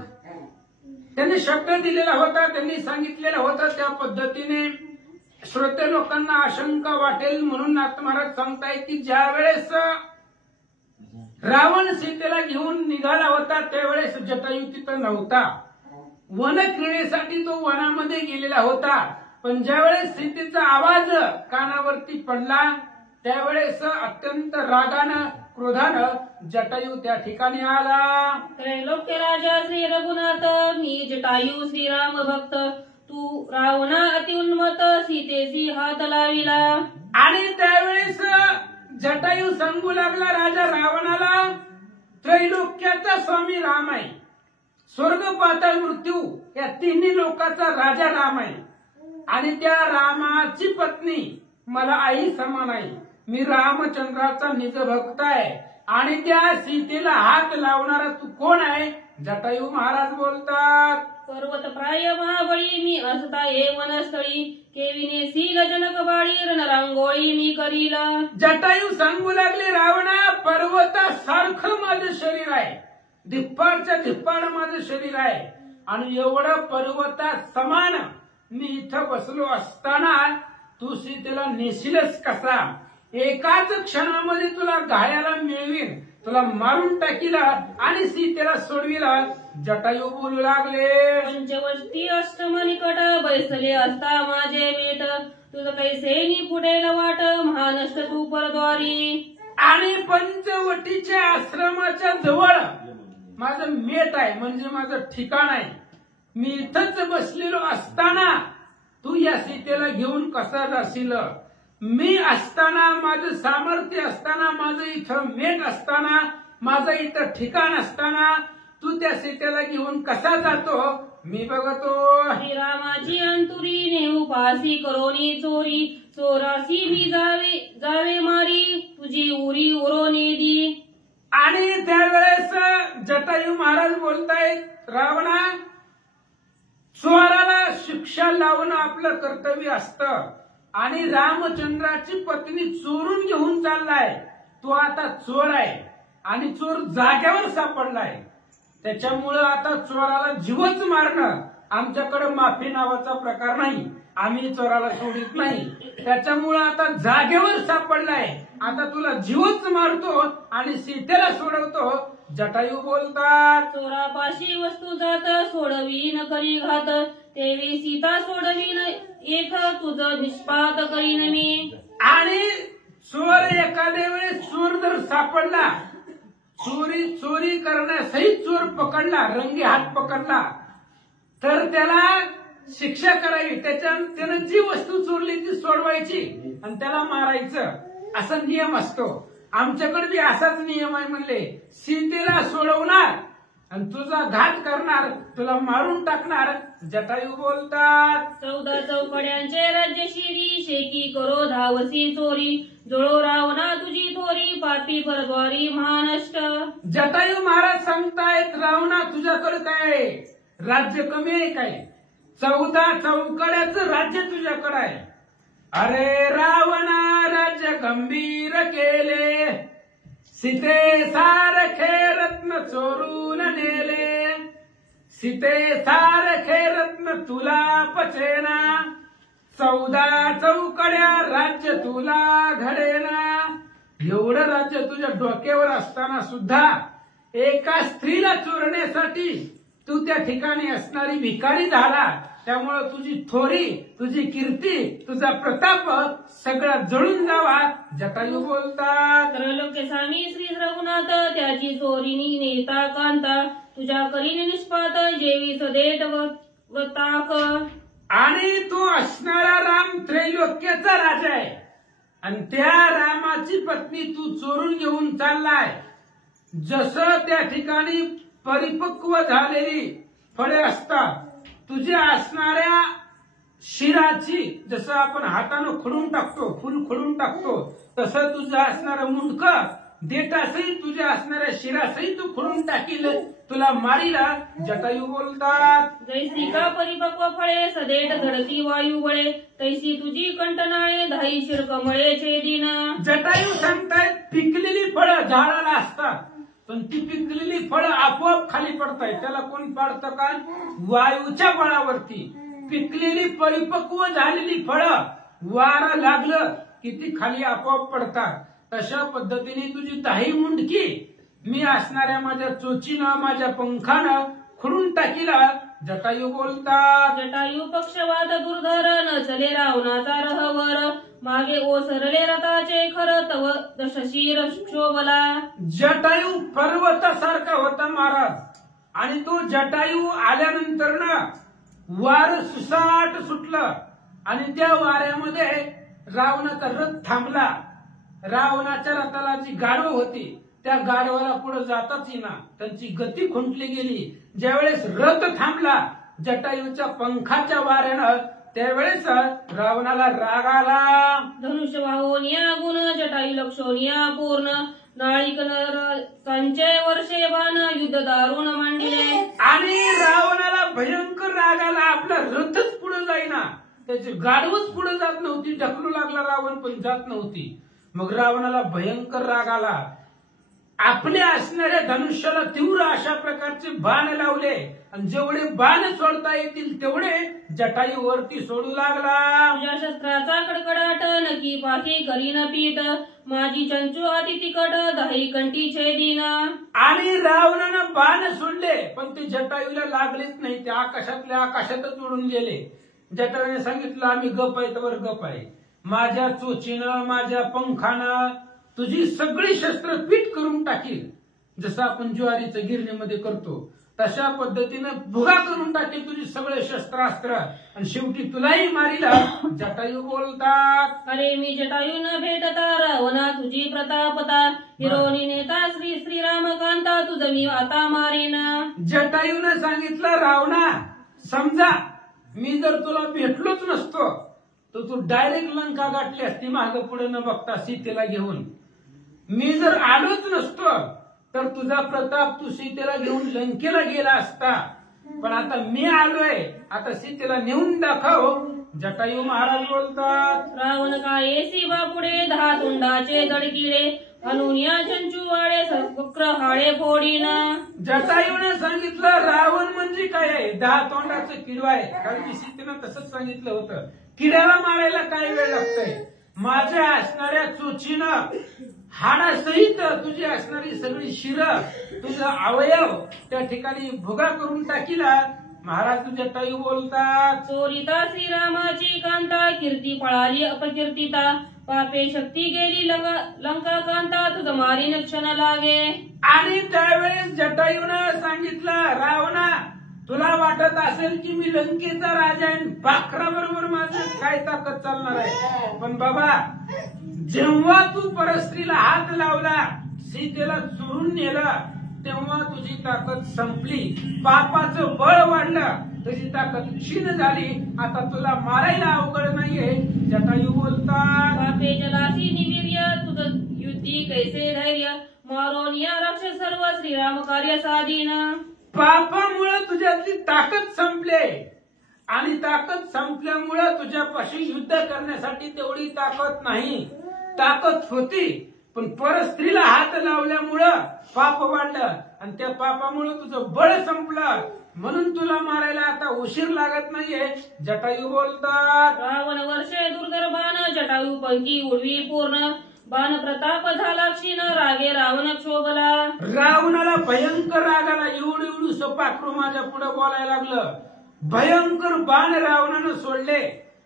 त्यांनी शब्द दिलेला होता, त्यांनी सांगितलेला होता, त्या पद्धतीने श्रोते लोकांना आशंका वाटेल म्हणून नाथ महाराज सांगतायत की ज्या वेळेस रावण सीतेला घेऊन निघाला होता त्यावेळेस जटायू तिथं नव्हता. वन क्रीडेसाठी तो वनामध्ये गेलेला होता. पण ज्यावेळेस सीतेचा आवाज कानावरती पडला त्यावेळेस अत्यंत रागानं क्रोधानं जटायू त्या ठिकाणी आला. त्रैलोक्य राजा श्री रघुनाथ मी जटायू श्रीराम भक्त, तू रावणा अतिउन्मत सीतेची हात लाविला. आणि त्यावेळेस जटायू सांगू लागला राजा रावणाला, त्रैलोक्याचा स्वामी राम आहे, स्वर्ग पाताळ मृत्यू या तिन्ही लोकांचा राजा राम आहे, आणि त्या रामाची पत्नी मला आई समान आहे. मी रामचंद्राचा निज भक्त आहे आणि त्या सीतेला हात लावणारा तू कोण आहे? जटायू महाराज बोलतात, पर्वत प्राय महाबळी मी असता ये वनस्थळी, केविने सील जनक बाळी रणरांगोळी मी करीला. जटायू सांगू लागले, रावणा पर्वतासारखं माझं शरीर आहे, धिप्पाडच्या धिप्पाड माझं शरीर आहे, आणि एवढं पर्वता समान मी इथं बसलो असताना तू सीतेला नेशीलच कसा? एकाच क्षणामध्ये तुला घायाला मिळवीन, तुला मारून टाकीला आणि सीतेला सोडविला. जटायू बोलू लागले, पंचवटी अष्टम निकट बैसले असता माझे मेट, तुझं कैसे फुटेल वाट महानष्ट तू परद्वारी. आणि पंचवटीच्या आश्रमाच्या जवळ माझं मेट आहे, म्हणजे माझं ठिकाण आहे. मी इथंच बसलेलो असताना तू या सीतेला घेऊन कसा जाशील? मी असताना, माझं सामर्थ्य असताना, माझं इथं मेट असताना, माझं इथं ठिकाण असताना तू त्या सीतेला घेऊन कसा जातो? मी बघतो. श्रीरामाची अंतुरी नेऊ पासी करोनी चोरी, चोरासी मी जावे मारी, तुझी उरी उरोनी दी. आणि त्यावेळेस जटायू महाराज बोलतायत, रावणा, चोराला शिक्षा लावणं आपलं कर्तव्य असतं, आणि रामचंद्राची पत्नी चोरून घेऊन चाललाय, तो आता चोर आहे आणि चोर जाग्यावर सापडलाय. त्याच्यामुळं आता चोराला जीवच मारणं आमच्याकडे माफी नावाचा प्रकार नाही, आम्ही चोराला सोडित नाही. त्याच्यामुळं आता जागेवर सापडलाय, आता तुला जीवच मारतो आणि सीतेला सोडवतो. जटायू बोलतात, चोरापाशी वस्तू जात सोडवीन करी घात, तेवी सीता सोडवीन एक तुझं निष्पात करीन मी. आणि चोर एखाद्या वेळेस चोर जर सापडला, चोरी करण्यासहित चोर पकडला, रंगे हात पकडला, तर त्याला शिक्षा करावी. त्यानं जी वस्तू चोरली ती सोडवायची आणि त्याला मारायचं, असा नियम असतो. आमच्याकडे बी असाच नियम आहे. म्हणले सीतेला सोडवणार आणि तुझा घात करणार, तुला मारून टाकणार. जटायू बोलतात, 14 चौकड्यांचे राज्यशिरी, शेकी करो धावसी चोरी, जुळो रावणा तुझी थोरी, पापी परद्वारी महानष्ट. जटायू महाराज सांगतायत, रावणा तुझ्याकडे काय राज्य कमी आहे काय? 14 चौकड्याचं राज्य तुझ्याकडे आहे. अरे रावणा राज्य गंभीर केले, सीते सारखे रत्न चोरून नेले, सीते सारखे रत्न तुला पचेना, 14 चौकड्या राज्य तुला घडेना. एवढं राज्य तुझ्या डोक्यावर असताना सुद्धा एका स्त्रीला चोरण्यासाठी तू त्या ठिकाणी असणारी भिकारी झाला. त्यामुळे तुझी थोरी, तुझी कीर्ती, तुझा प्रताप सगळा जळून जावा. जटायू बोलतात, त्रैलोक्य स्वामी श्री रघुनाथ, त्याची चोरीनी नेता कांता, तुझ्या करीन निष्पात जेवी सदेत व ताक. आणि तो असणारा राम त्रैलोक्याचा राजा आहे आणि त्या रामाची पत्नी तू चोरून घेऊन चाललाय. जसं त्या ठिकाणी परिपक्व झालेली फळे असतात, तुझ्या असणाऱ्या शिराची, जसं आपण हातानं खोडून टाकतो, फुल खोडून टाकतो, तसं तुझं असणारं मुंडकं देठासहित, तुझ्या असणाऱ्या शिरासहित तू खोडून टाकील, तुला मारीला. जटायू बोलतात, जैसी का परिपक्व फळे सदेट झडती वायू बळे, तैसी तुझी कंटनाळे धाई शिरकमळे छेदीन. जटायू सांगतायत, पिकलेली फळं झाडाला असतात, पण ती पिकलेली फळं आपोआप खाली पडतायत. त्याला कोण पाडतं का? वायूच्या बळावरती. पिकलेली परिपक्व झालेली फळं वारं लागलं की ती खाली आपोआप पडतात. तशा पद्धतीने तुझी दाही मुंडकी मी असणाऱ्या माझ्या चोचीनं, माझ्या पंखानं खुडून टाकीला. जटायू बोलतात, जटायू पक्षवात दुर्धर, न चले रावणाचा रहवर, मागे ओसरले रथाचे खर तव दशशीर शोभला. जटायू पर्वतासारखा होता महाराज, आणि तो जटायू आल्यानंतर ना वार सुसाट सुटलं आणि त्या वाऱ्यामध्ये रावणाचा रथ थांबला. रावणाच्या रथाला जी गाढव होती त्या गाढवाला पुढे जाताच येईना, त्यांची गती खुंटली गेली. ज्यावेळेस रथ थांबला जटायूच्या पंखाच्या वाऱ्यानं, त्यावेळेस रावणाला राग आला. धनुष्य वाहोनिया गुण, जटायू लक्षोनिया पूर्ण, नाळिक संचय वर्षे बाण, युद्ध दारुण मांडिले. आणि रावणाला भयंकर राग आला. आपला रथच पुढे जाईना, त्याची गाढवच पुढे जात नव्हती. ढकलू लागला रावण, पण जात नव्हती. मग रावणाला भयंकर राग आला. आपल्या असणाऱ्या धनुष्याला तीव्र अशा प्रकारचे बाण लावले आणि जेवढे बाण सोडता येतील तेवढे जटायूवरती सोडू लागला. तुझ्या शस्त्राचा कडकडाट, नकी पाठी करीन पीठ, माझी चंचू अति तिकट, दही कंठी छेदीन. आणि रावणानं बाण सोडले पण ते जटायूला लागलेच नाही. ते आकाशातल्या आकाशातच उडून गेले. जटायूने सांगितलं, आम्ही गप आहे तर गप आहे. माझ्या चोचीनं, माझ्या पंखानं तुझी सगळी शस्त्र पीठ करून टाकील. जसं आपण ज्वारीचं गिरणीमध्ये करतो तशा पद्धतीनं भुगा करून टाकील तुझी सगळे शस्त्रास्त्र आणि शेवटी तुलाही मारीला. जटायू बोलतात, अरे मी जटायू न भेटता रावणा तुझी प्रतापता, हिरोनी नेता श्री श्रीरामकांता, तुझं मी आता मारीन. जटायूने सांगितलं, रावणा समजा मी जर तुला भेटलोच नसतो तर तू डायरेक्ट लंका गाठली असती मागं पुढे न बघता सीतेला घेऊन. मी जर आलोच नसतो तर तुझा प्रताप तू सीतेला घेऊन लंकेला गेला असता. पण आता मी आलोय, आता सीतेला नेऊन दाखव. जटायू महाराज बोलतात, रावण काय शिवा पुढे 10 तोंडाचे जडकिडे, अनुनिया चंचू वाडे वक्र हाडे फोडीन. जटायूने सांगितलं, रावण म्हणजे काय आहे? 10 तोंडाचं किडवा आहे. कारण की सीतेनं तसंच सांगितलं होतं, किड्याला मारायला काय वेळ लागतोय? माझ्या असणाऱ्या चोचीनं हाडासहित तुझी असणारी सगळी शिर, तुझा अवयव त्या ठिकाणी भुगा करून टाकीला. महाराज जटायू बोलतात, चोरिता श्रीरामाची कांता, कीर्ती पळाली अपकीर्तिता, पापे शक्ती गेली लंका कांता, तुझ मारीन क्षण लागे. आणि त्यावेळेस जटायूनं सांगितलं, रावणा तुला वाटत असेल की मी लंकेचा राजा आहे, पाखराबरोबर माझं काय ताकद चालणार आहे. पण बाबा, जेव्हा तू परस्त्रीला हात लावला, सीतेला चोरून नेला, तेव्हा तुझी ताकद संपली. पापाचं बळ वाढलं, तुझी ताकद क्षीण झाली. आता तुला मारायला अवघड नाहीये. जटायू बोलतात, पापे जलासी निवीर्य, तुझ युद्धी कैसे धैर्य, मारोन या रक्ष सर्व श्रीराम कार्य साधीन. पापामुळे तुझ्यातली ताकद संपले आणि ताकद संपल्यामुळे तुझ्यापाशी युद्ध करण्यासाठी तेवढी ताकद नाही. ताकद होती, पण परस्त्रीला हात लावल्यामुळं पाप वाढलं आणि त्या पापामुळे तुझं बळ संपलं. म्हणून तुला मारायला आता उशीर लागत नाहीये. जटायू बोलतात, रावण वर्षे दुर्धर बाण, जटायू पंखी उडवी पूर्ण, बाण प्रताप झाला क्षीण, रागे रावण क्षोभला. रावणाला भयंकर राग आला. एवढू पाखरू माझ्या पुढे बोलायला लागलं. भयंकर बाण रावणानं सोडले.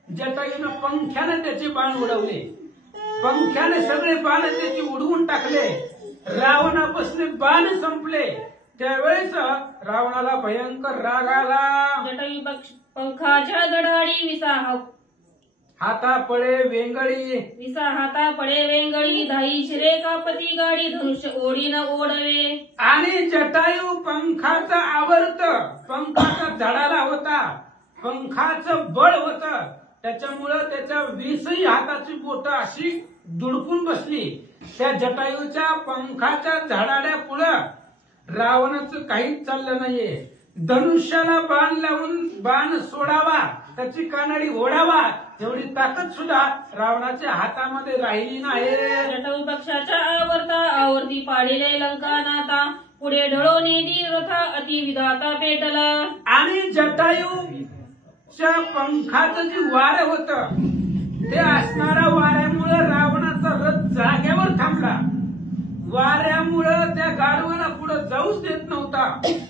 जटायूनं पंख्यानं त्याचे बाण उडवले. पंख्याने सगळे बाण त्याचे उडवून टाकले. रावणापासून बाण संपले. त्यावेळेस रावणाला भयंकर राग आला. जटायू पंखाच्या गडाडी, विसा हाता पळे वेंगळी, विसा हाता पडे वेंगळी, धाई शिरे कापती गाडी, धनुष्य ओढीन ओढवे. आणि जटायू पंखाचा आवर्त, पंखाचा झाडाला होता, पंखाचं बळ होत, त्याच्यामुळं त्याच्या 20ही हाताची बोट अशी दुडकून बसली. त्या जटायूच्या पंखाच्या झाडाड्या पुढं रावणाचं काहीच चाललं नाहीये. धनुष्याला बाण लावून बाण सोडावा, त्याची कानडी ओढावा, तेवढी ताकद सुद्धा रावणाच्या हातामध्ये राहिली नाही. जटायू पक्षाच्या आवर्ती पाडिले लंका नाता, पुढे ढळो नेदी रथा, अति विधाता पेटला. आणि जटायूच्या पंखाचं जे वार होत, ते असणाऱ्या वाऱ्यामुळे रावणाचा रथ जागेवर थांबला. वाऱ्यामुळं त्या गाढवाला पुढे जाऊच देत नव्हता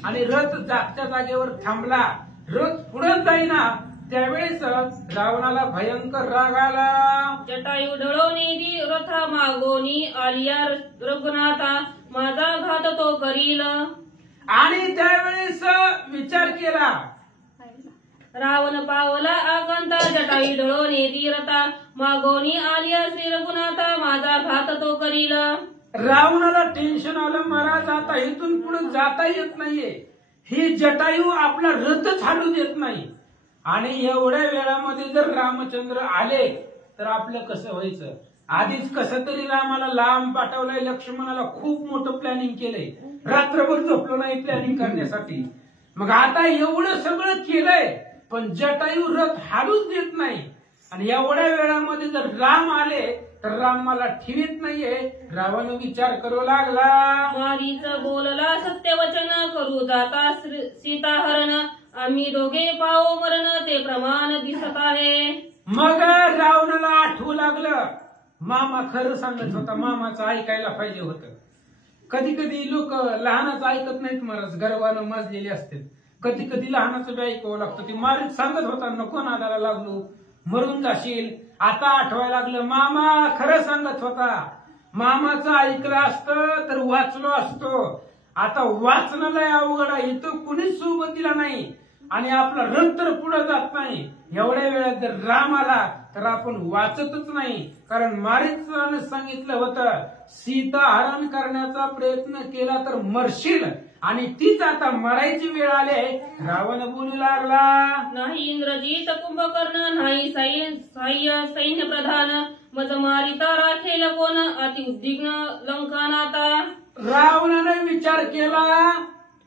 आणि रथ जागच्या जागेवर थांबला. रथ पुढे जाईना. त्यावेळेस रावणाला भयंकर राग आला. जटायू ढळो नेदी रथा, मागोनी आलिया रघुनाथा, माझा घात तो करील. आणि त्यावेळेस विचार केला. रावण पावला आकांता, जटायू ढळो नेदी रथा, मागोनी आलिया श्री रघुनाथा, माझा घात तो करील. रावणाला टेन्शन आलं, महाराज आता इथून पुढे जाता येत नाहीये. ही जटायू आपला रथच हालू देत नाही. आणि एवढ्या वेळामध्ये जर रामचंद्र आले तर आपलं कसं व्हायचं. आधीच कसं तरी रामाला लांब पाठवलंय, लक्ष्मणाला खूप मोठं प्लॅनिंग केलंय, रात्रभर झोपलो नाही प्लॅनिंग करण्यासाठी. मग आता एवढं सगळं केलंय, पण जटायू रथ हालूच देत नाही. आणि एवढ्या वेळामध्ये जर राम आले तर राम मला ठेवीत नाहीये. रावण विचार करू लागला. मारीच बोलला सत्यवचन, करू जाता सीता हरण, आम्ही दोघे पाओ मरण, ते प्रमाण दिसत आहे. मग रावणाला आठवू लागलं, मामा खरं सांगत होता, मामाचं ऐकायला पाहिजे होतं. कधी कधी लोक लहानाचं ऐकत नाहीत महाराज, गर्वानं माजलेले असतात. कधी कधी लहानाचं बी ऐकावं लागतं. ते मारीत सांगत होता, नको नादाला लागलो, मरून जाशील. आता आठवायला लागलं, मामा खरं सांगत होता, मामाचं ऐकलं असतं तर वाचलो असतो. आता वाचणं लय अवघड आहे, इथं कुणीच सोबतीला नाही आणि आपला रथ तर पुढे जात नाही. एवढ्या वेळात जर राम आला तर आपण वाचतच नाही. कारण मारीचानं सांगितलं होतं, सीता हरण करण्याचा प्रयत्न केला तर मरशील, आणि तीच आता मरायची वेळ आली. रावण बोलू लागला. नाही इंद्रजीत कुंभकर्ण, नाही सैन्य प्रधान, मज मारिता राखेल कोण, अति उद्विग्न लंका नाता. रावणाने विचार केला,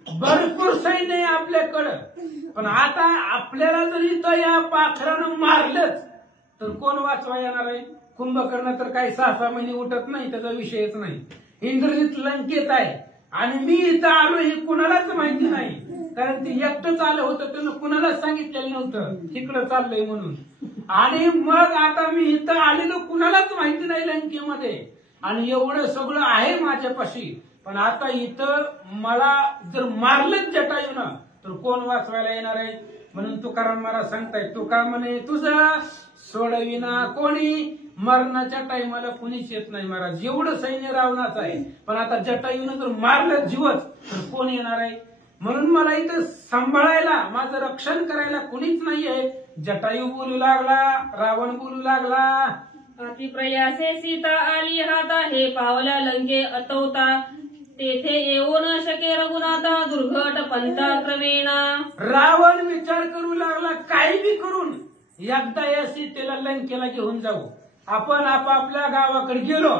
भरपूर सैन्य आहे आपल्याकडं, पण आता आपल्याला जर इथं या पाखरानं मारलंच तर कोण वाचवा येणार आहे. कुंभकर्ण तर काही 6-6 महिने उठत नाही, त्याचा विषयच नाही. इंद्रजित लंकेत आहे आणि मी इथं आलो हे कुणालाच माहिती नाही. कारण ते एकटंच आलं होतं, त्यानं कुणालाच सांगितलेलं नव्हतं तिकडं चाललंय म्हणून. आणि मग आता मी इथं आलेलो कुणालाच माहिती नाही लंकेमध्ये. आणि एवढं सगळं आहे माझ्यापाशी, पण आता इथं मला जर मारलंच जटायूनं तर कोण वाचवायला येणार आहे? म्हणून तुकाराम महाराज सांगताय, तुका म्हणे तुझं सोडविना कोणी, मरणाच्या टाइमाला कुणीच येत नाही महाराज. एवढं सैन्य रावणाचं आहे, पण आता जटायूनं जर मारलं जीवच तर कोण येणार आहे? म्हणून मला इथं सांभाळायला, माझं रक्षण करायला कुणीच नाहीये. जटायू बोलू लागला, रावण बोलू लागला, अति प्रयासे सीता आली हाता, हे पावला लंके अतवता, तेथे येऊ न शके रघुनाथा, दुर्घट पंथा क्रमेणा. रावण विचार करू लागला, काही बी करून एकदा या सीतेला लंकेला घेऊन जाऊ. आपण आपापल्या गावाकडे गेलो,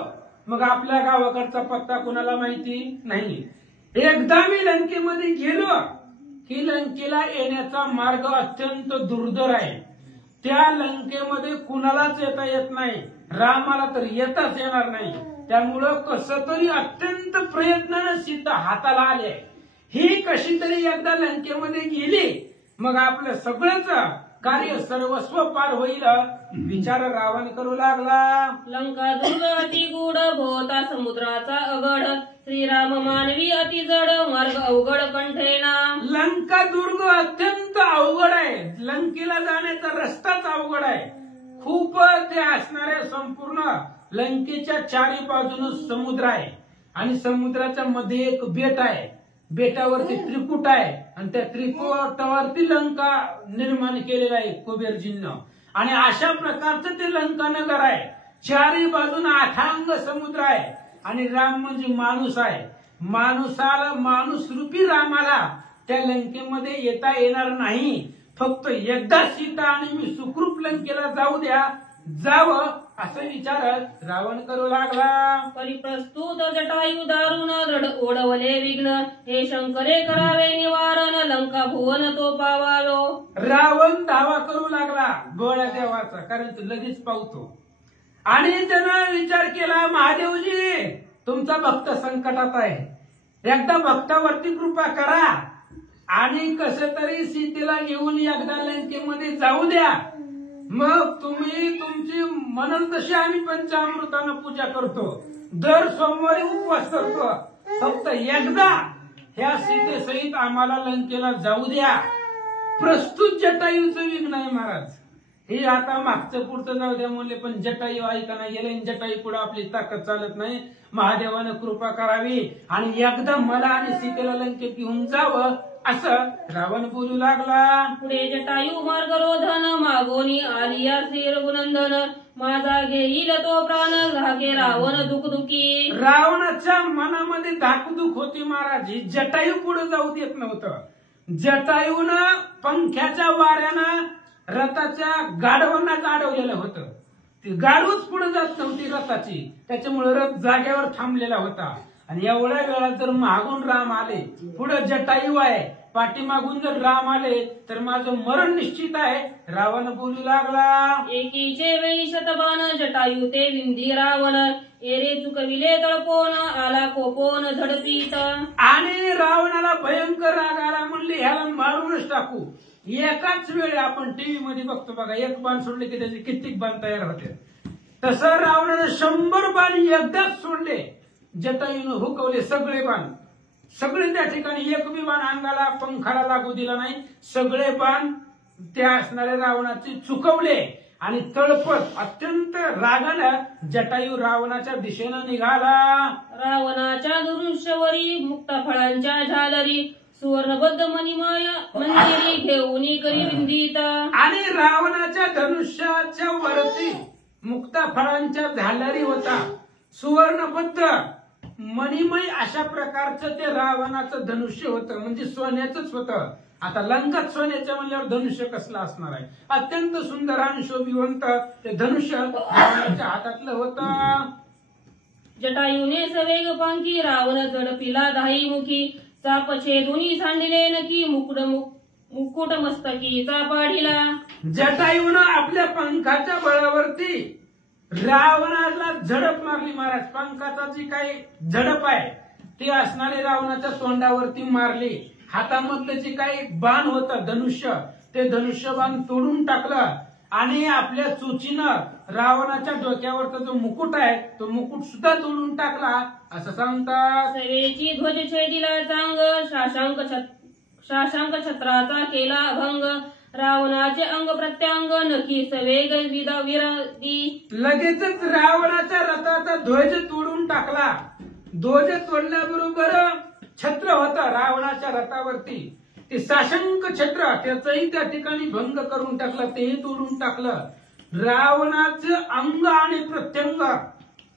मग आपल्या गावाकडचा पत्ता कोणाला माहिती नाही. एकदा मी लंकेमध्ये गेलो की लंकेला येण्याचा मार्ग अत्यंत दुर्धर आहे. त्या लंकेमध्ये कुणालाच येता येत नाही, रामाला तर येताच येणार नाही. त्यामुळं कसं तरी अत्यंत प्रयत्नानं सीता हाताला आले. ही कशी तरी एकदा लंकेमध्ये गेली, मग आपलं सगळंच कार्य सर्वस्व पार होईल विचार रावण करू लागला. लंका दुर्ग अति गूढ, भोवता समुद्राचा अगड, श्रीराम मानवी अति जड, मार्ग अवघड कंठेना. लंका दुर्ग अत्यंत अवघड आहे, लंकेला जाण्याचा रस्ताच अवघड आहे. खूप ते असणाऱ्या संपूर्ण लंकेच्या चारी बाजून समुद्र आहे आणि समुद्राच्या मध्ये एक बेट आहे. बेटावरती त्रिकूट आहे आणि त्या त्रिकूटावरती लंका निर्माण केलेला आहे कुबेरजींनं. आणि अशा प्रकारचं ते लंका नगर आहे. चारी बाजून अथांग समुद्र आहे आणि राम म्हणजे माणूस आहे. माणूस रूपी रामाला त्या लंकेमध्ये येता येणार नाही. फक्त एकदा सीता आणि मी सुखरूप लंकेला जाऊ द्या, जावं असं विचार रावण करू लागला. परिप्रस्तुत जटायू दारुण, दृढ ओढवले विघ्न, हे शंकरे करावे निवारण, लंका भुवन तो पावालो. रावण दावा करू लागला गोळ्या देवाचा, कारण तो लगेच पावतो. आणि त्यानं विचार केला, महादेवजी तुमचा भक्त संकटात आहे, एकदा भक्तावरती कृपा करा आणि कसं तरी सीतेला घेऊन एकदा लंकेमध्ये जाऊ द्या. मग तुम्ही तुमची म्हणून तशी आम्ही पंचामृतानं पूजा करतो, दर सोमवारी उपवास करतो. फक्त एकदा ह्या सीतेसहित आम्हाला लंकेला जाऊ द्या. प्रस्तुत जटायूचं विघ्न आहे महाराज. हे आता मागचं पुढचं जाऊ द्या म्हणले, पण जटायू ऐकाना गेले. जटायू पुढे आपली ताकद चालत नाही. महादेवानं कृपा करावी आणि एकदा मला आणि सीतेला लंकेत घेऊन जावं असं रावण बोलू लागला. पुढे जटायू मार्ग रोधन, मागोनी आलिया श्री रघुनंदन, माझा घेईल तो प्राण, घाके रावण दुखदुखी. रावणाच्या मनामध्ये धाकधूक होती महाराज. जटायू पुढे जाऊ देत नव्हतं. जटायूनं पंख्याच्या वाऱ्यानं रथाच्या गाढवांनाच अडवलेलं होतं. ती गाढवच पुढे जात नव्हती रथाची, त्याच्यामुळे रथ जागेवर थांबलेला होता. आणि एवढ्या वेळात जर मागून राम आले, पुढे जटायू आहे, पाठीमागून जर राम आले तर माझं मरण निश्चित आहे. रावण बोलू लागला. एकीचे वेळी शतबाण, जटायू ते विंधी रावण, एरे चुकविले तळपोन, आला कोपोन झडपीत. आणि रावणाला भयंकर राग आला. म्हणले ह्याला मारूनच टाकू. एकाच वेळी आपण टीव्ही मध्ये बघतो बघा, एक बाण सोडले की त्याचे कित्येक बाण तयार होते. तसं रावणाने 100 बाण एकदाच सोडले. जटायूने हुकवले सगळे बाण, सगळे त्या ठिकाणी एक बी बाण अंगाला पंखाला लागू दिला नाही. सगळे बाण त्या असणाऱ्या रावणाचे चुकवले आणि तळपत अत्यंत रागानं जटायू रावणाच्या दिशेनं निघाला. रावणाच्या धनुष्यवरी मुक्ता फळांच्या झालरी, सुवर्णबद्ध मणिमय मंदिरी घेऊन करी विंदित. आणि रावणाच्या धनुष्याच्या वरती मुक्ता फळांच्या झालरी होता. सुवर्णबद्ध मणिमय अशा प्रकारचं ते रावणाचं धनुष्य होतं, म्हणजे सोन्याचंच होतं. आता लंकात सोन्याच्या म्हणल्यावर धनुष्य कसलं असणार आहे. अत्यंत सुंदर आणि शोभिवंत ते धनुष्य रावणाच्या हातातलं होतं. जटायूने सवेग पांकी, रावण झडपिला धाई मुखी, चापछे दोन्ही सांडिले नकी, मुकुट मस्तकीचा पाढिला. जटायूनं आपल्या पंखाच्या बळावरती रावणाला झडप मारली महाराज. पंखाचा जी काही झडप आहे ती असणारी रावणाच्या तोंडावरती मारली. हातामधलं जे काही बाण होतं धनुष्य, ते धनुष्य बाण तोडून टाकलं आणि आपल्या चोचीनं रावणाच्या डोक्यावरचा जो मुकुट आहे तो मुकुट सुद्धा तोडून टाकला असं सांगतात. सवेची ध्वज छेदिला चांग, शाशांक छत्राचा केला भंग, रावणाचे अंग प्रत्यांग नखी सवेग विरादी. लगेचच रावणाच्या रथाचा ध्वज तोडून टाकला. ध्वज तोडल्याबरोबर छत्र होतं रावणाच्या रथावरती, ते साशंक छत्र त्याचंही त्या ठिकाणी भंग करून टाकलं, तेही तोडून टाकलं. रावणाचं अंग आणि प्रत्यंग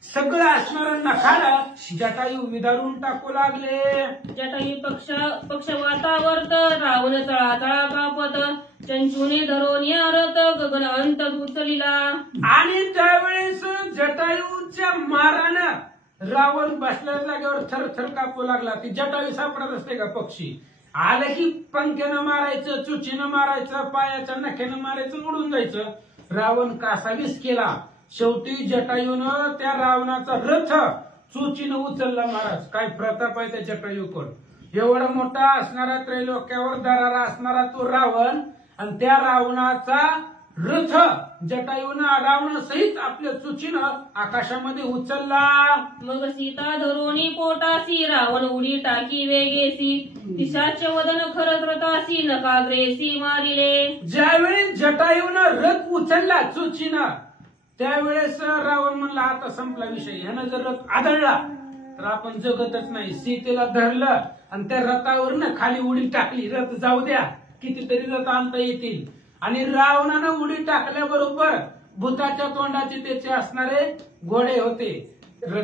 सगळं असणारं नखाला जटायू विदारून टाकू लागले. जटायू पक्षवातावर्त, रावण चळाचळा कापत, चंचुने धरून रथ गगन अंत उचलिला. आणि त्यावेळेस जटायूच्या मारानं रावण बसल्या जागेवर थरथर कापू लागला. ती जटायू सापडत असते का पक्षी, आलं की पंख्यानं मारायचं, चुचीनं मारायचं, पायाच्या नख्यानं मारायचं, उडून जायचं. रावण कासावीस केला. शेवटी जटायूनं त्या रावणाचा रथ चुचीनं उचलला. महाराज काय प्रताप आहे त्या जटायूकडं. एवढा मोठा असणारा, त्रैलोक्यावर दरारा असणारा तो रावण, आणि त्या रावणाचा रथ जटायूनं रावण सहित आपल्या चुचीनं आकाशामध्ये उचलला. मग सीता धरोणी पोटासी, रावण उडी टाकी वेगेसी, दिशाचे वदन खरत रथासी, नकाग्रेसी मारिले. ज्यावेळी जटायूनं रथ उचलला चुचीनं, त्यावेळेस रावण म्हणला आता संपला विषय, ह्यानं जर रथ आदळला तर आपण जगतच नाही. सीतेला धरलं आणि त्या रथावरनं खाली उडी टाकली. रथ जाऊ द्या, कितीतरी रथ आणता येतील. आणि रावणानं उडी टाकल्याबरोबर भूताच्या तोंडाचे त्याचे असणारे घोडे होते,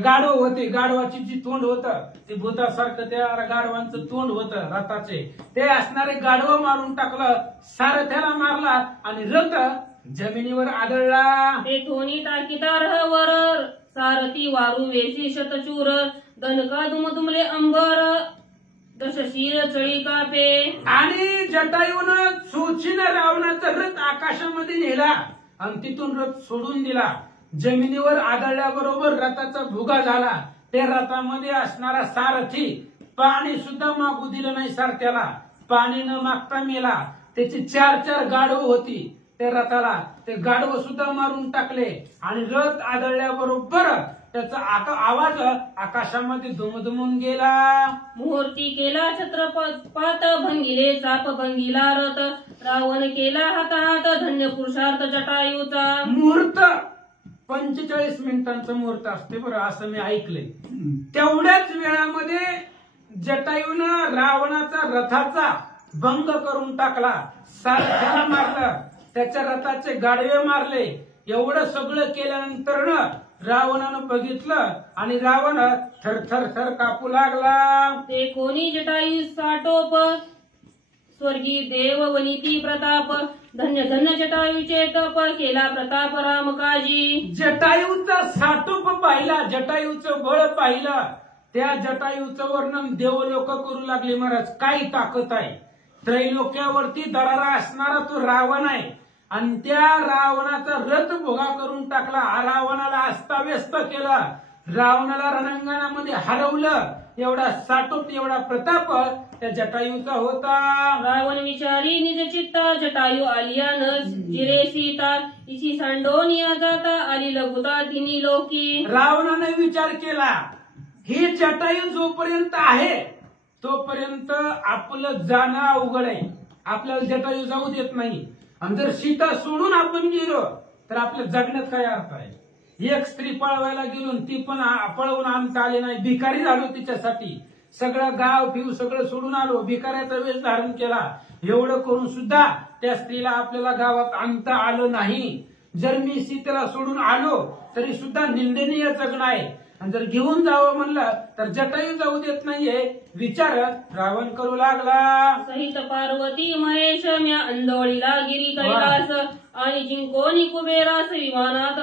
गाढव होते. गाढवाची जी तोंड होतं ते भूतासारखं त्या गाढवांचं तोंड होतं रथाचे, ते असणारे गाढव मारून टाकलं. सारथ्याला मारला आणि रथ जमिनीवर आदळला. ते धोनी टाकीता रहवर, सारथी वारू वेसी शतचूर, दनका दुमदुमले अंबर, दशशीर चळी कापे. आणि जटायूनं चोचीनं रावणाचा रथ आकाशामध्ये नेला आणि तिथून रथ सोडून दिला. जमिनीवर आदळल्याबरोबर रथाचा भुगा झाला. त्या रथामध्ये असणारा सारथी पाणी सुद्धा मागू दिलं नाही सारथ्याला, पाणी न मागता मेला. त्याची 4 गाढव होती त्या रथाला, ते गाढव सुद्धा मारून टाकले. आणि रथ आदळल्याबरोबर त्याचा आवाज आकाशामध्ये दुमदुमून गेला. मुहूर्ती केला छत्रपात, भंगिले चाप भंगिला रथ, रावण केला हातात धन्य पुरुषार्थ जटायूचा. मुहूर्त 45 मिनिटांचा मुहूर्त असते बरं, असं मी ऐकलंय. तेवढ्याच वेळामध्ये जटायूनं रावणाचा रथाचा भंग करून टाकला, सारथ्याला मारलं, त्याच्या रथाचे गाडवे मारले. एवढं सगळं केल्यानंतर रावणानं बघितलं आणि रावण थरथर थर कापू लागला. ते कोणी जटायू साटोप, स्वर्गी देव वनिती प्रताप, धन्य धन्य जटायूचे तप, केला प्रताप राम काजी. जटायूचा साटोप पाहिला, जटायूचं बळ पाहिलं. त्या जटायूचं वर्णन देवलोक करू लागले. महाराज काय ताकद आहे, त्रैलोक्यावरती दरारा असणारा तो रावण आहे आणि त्या रावणाचा रथ भोगा करून टाकला. रावणाला अस्ताव्यस्त केला, रावणाला रणांगणामध्ये हरवलं. एवढा साटोप, एवढा प्रताप त्या जटायूचा होता. रावण विचारी निज चित्ता, जटायू आलिया न जिरे सीता, इची सांडोनिया जाता आली लघुता तिनी लोकी. रावणाने विचार केला, ही जटायू जोपर्यंत आहे तोपर्यंत आपलं जाणं अवघड आहे, आपल्याला जटायू जाऊ देत नाही. आणि जर सीता सोडून आपण गेलो तर आपल्या जगण्यात काय अर्थ आहे. एक स्त्री पळवायला गेलो, ती पण पळवून आणता आली नाही, भिकारी झालो तिच्यासाठी. सगळं गाव फिव सगळं सोडून आलो, भिकाऱ्याचा वेश धारण केला. एवढं करून सुद्धा त्या स्त्रीला आपल्याला गावात आणता आलं नाही. जर मी सीतेला सोडून आलो तरी सुद्धा निंदनीय जगणं आहे. आणि जर घेऊन जावं म्हणलं तर जटायू जाऊ देत नाहीये. विचार रावण करू लागला. सहित पार्वती महेश, म्या अंदोळीला गिरी कैलास, आणि जिंकोनी कुबेरास विमानात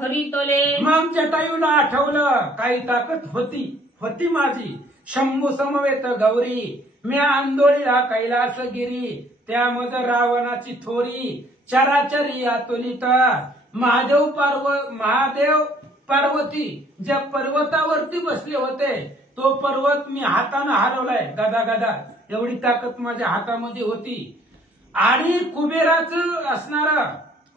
हरितले. मग जटायूला आठवलं काही ताकद होती माझी. शंभू समवेत गौरी, म्या आंदोळीला कैलास गिरी, त्यामध्ये रावणाची थोरी चराचरी आतुलित. महादेव पार्वती ज्या पर्वतावरती बसले होते तो पर्वत मी हातानं हरवलाय. गदा एवढी ताकद माझ्या हातामध्ये होती. आणि कुबेराचं असणारा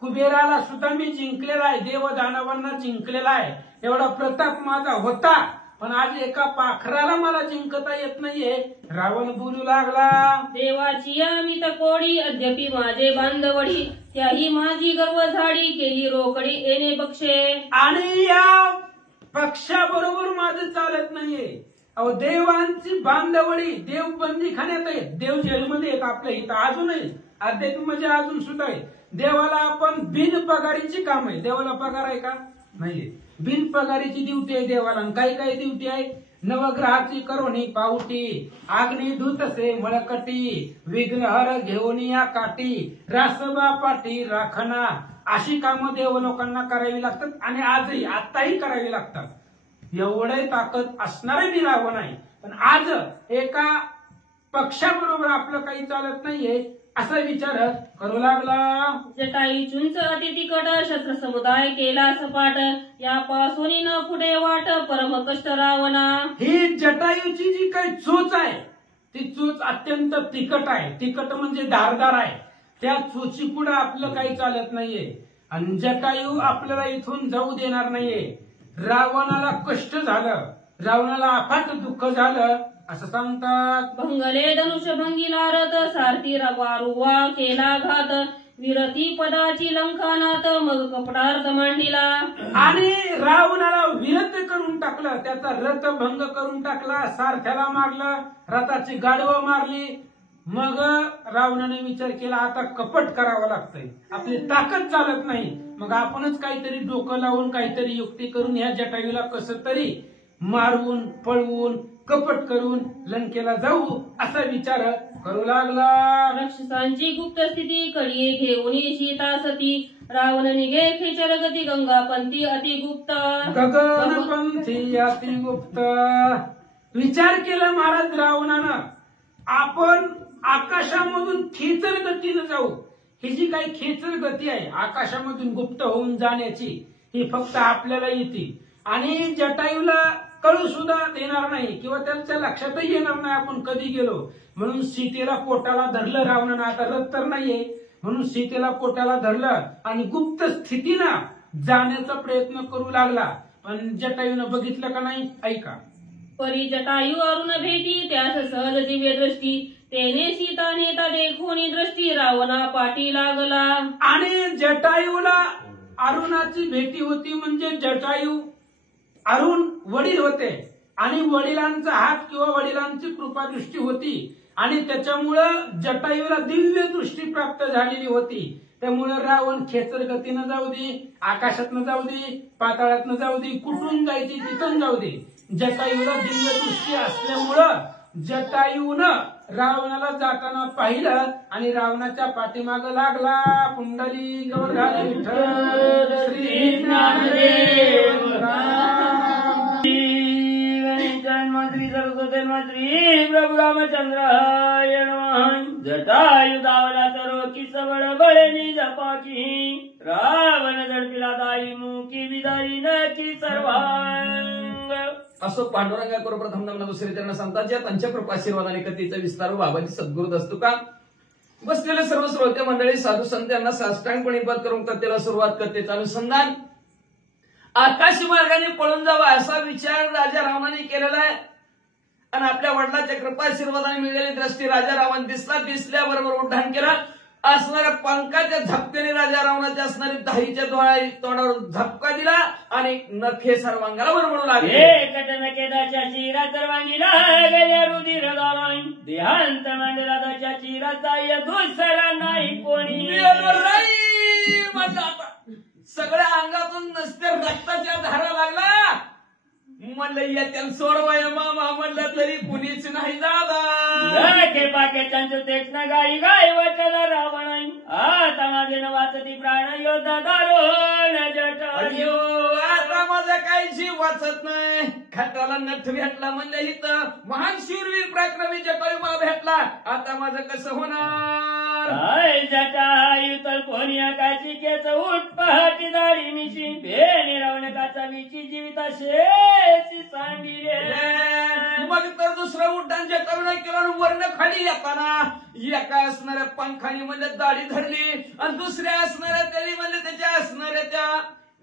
कुबेराला सुद्धा मी जिंकलेला आहे, देव दानवांना जिंकलेला आहे, एवढा प्रताप माझा होता, पण आज एका पाखराला मला जिंकता येत नाहीये. रावण बोलू लागला, देवाची अमित कोडी अद्यापि माझे बांधवडी, त्याही माझी गर्व झाडी केली रोकडी येणे बक्षे. आणि या पक्षाबरोबर माझं चालत नाहीये. अहो देवांची बांधवडी, देव बंदीखान्यात आहे, देव जेलमध्ये आहेत आपल्या इथं अजूनही, अध्यात्म म्हणजे अजून सुद्धा आहे. देवाला आपण बिनपगारीची काम आहे, देवाला पगार आहे का? नाहीये. बिनपगारीची ड्युटी आहे देवाला. काय काय ड्युटी आहे? नवग्रहाची करोनी पावटी, आग्नी धुतसे मळकटी, विघ्नहर घेऊन या काठी, रासबा पाठी राखणा, अशी कामं देव लोकांना करावी लागतात आणि आजही आताही करावी लागतात. एवढे ताकद असणारे मी रावण आहे, पण आज एका पक्षाबरोबर आपलं काही चालत नाहीये असा विचार करू लागला. जटाई चुंच अति तिकट शस्त्र समुदाय केला सपाट, यापासून न पुढे वाट परम कष्ट रावणा. ही जटायूची जी काही चोच आहे ती चोच अत्यंत तिखट आहे. तिखट म्हणजे धारदार आहे. त्या चोची पुढे आपलं काही चालत नाहीये आणि जटायू आपल्याला इथून जाऊ देणार नाहीये. रावणाला कष्ट झालं, रावणाला अफाट दुःख झालं असं सांगतात. भंगले धनुष भंगीला रथ, सारथी वारुवा केला घात, विरती पदाची लंकानात, मग कपटार्थ मांडीला. आणि रावणाला विरत करून टाकलं, त्याचा रथ भंग करून टाकला, सारथ्याला मारलं, रथाची गाडवं मारली. मग रावणाने विचार केला आता कपट करावं लागतंय, आपली ताकद चालत नाही, मग आपणच काहीतरी डोकं लावून काहीतरी युक्ती करून ह्या जटायूला कसं तरी मारून पळवून कपट करून लंकेला जाऊ असा विचार करू लागला. राक्षसांची गुप्त स्थिती कडी घेऊन सीता सती, रावण निघे खेचर गती गंगापंथी अतिगुप्त. गगनपंथी अतिगुप्त. विचार केला महाराज रावणानं, आपण आकाशामधून खेचर गतीनं जाऊ. ही जी काही खेचर गती आहे आकाशामधून गुप्त होऊन जाण्याची, ही फक्त आपल्याला येते आणि जटायूला कळू सुद्धा देणार नाही किंवा त्यांच्या लक्षातही येणार नाही आपण कधी गेलो. म्हणून सीतेला पोटाला धरलं रावणानं. आता रथ तर नाहीये म्हणून सीतेला पोटाला धरलं आणि गुप्त स्थितीनं जाण्याचा प्रयत्न करू लागला. पण जटायूनं बघितलं का नाही? ऐका. परी जटायू अरुण भेटी, त्यास सहज दिव्य दृष्टी, तेने सीता नेता देखोनी दृष्टी, रावणा पाठी लागला. आणि जटायूला अरुणाची भेटी होती म्हणजे जटायू अरुण वडील होते आणि वडिलांचा हात किंवा वडिलांची कृपादृष्टी होती आणि त्याच्यामुळं जटायूला दिव्य दृष्टी प्राप्त झालेली होती. त्यामुळे रावण खेचर गतीनं जाऊ दे, आकाशातनं जाऊ दे, पाताळातनं जाऊ दे, कुठून जायची तिथून जाऊ दे, जटायूला दिव्य दृष्टी असल्यामुळं जटायूनं रावणाला जाताना पाहिलं आणि रावणाच्या पाठीमागं लागला. पुंडली गौरधारी विठ्ठल श्री ज्ञानदेव जन्मश्री सरस्वती श्री प्रभु रामचंद्राय नमः. जटायू दावला सर्व की सबळ बळणी जपाची, रावण जडपिला दाई मुकी विदारी नकी सर्वांग. असो पांडुरंगा करू प्रथम नमन दुसरे त्यांना सांगतात या त्यांच्या कृपाशीर्वादाने कथेचा विस्तार बाबांची सद्गुरू असतो का. बसलेले सर्व श्रोते मंडळी साधू संत यांना साष्टांगपणे पद करून कथेला सुरुवात कथेचं अनुसंधान. आकाशी मार्गाने पळून जावा असा विचार राजा रावणाने केलेला आहे आणि आपल्या वडिलांच्या कृपाशीर्वादाने मिळालेली दृष्टी राजा रावण दिसल्याबरोबर उड्डाण केला. असणाऱ्या पंखाच्या झपक्याने राजा रावणाच्या असणारी दाहीच्या तोंडावर झपका दिला आणि नखे सर्वांगाला बरबडू लागले. नकेदाच्या चिरा सर्वांगीला गेल्या रुधिर गावाई, देहांत मांडला दाच्या चिराचा दुसरा नाही कोणी. म्हणजे आता सगळ्या अंगातून नसते रक्ताच्या धारा लागला. म्हणलं येत्या सोडवाय मामा म्हणलं तरी कुणीच नाही दादा. पाके त्यांचं तेच ना गाई गाय वाटला रावण, आता माझे न वाचती प्राण योद्धा दारुण जटायू. आता माझा काही जीव वाचत नाही. खटाला नथ भेटला म्हणजे इथं महान शूरवीर पराक्रमी जटायू मला भेटला. आता माझं कसं होणार? जटायू तर कोणी आकाशी केच उठ पहाटी दाढी मिशी, बेने रावण काचा विची जीविता शेची सांडी रे. मग तर दुसरं उड्डाण जटायूने केलं. वर्ण खाली येताना एका असणाऱ्या पंखाने म्हणजे दाढी धरली आणि दुसऱ्या असणाऱ्या तरी म्हणजे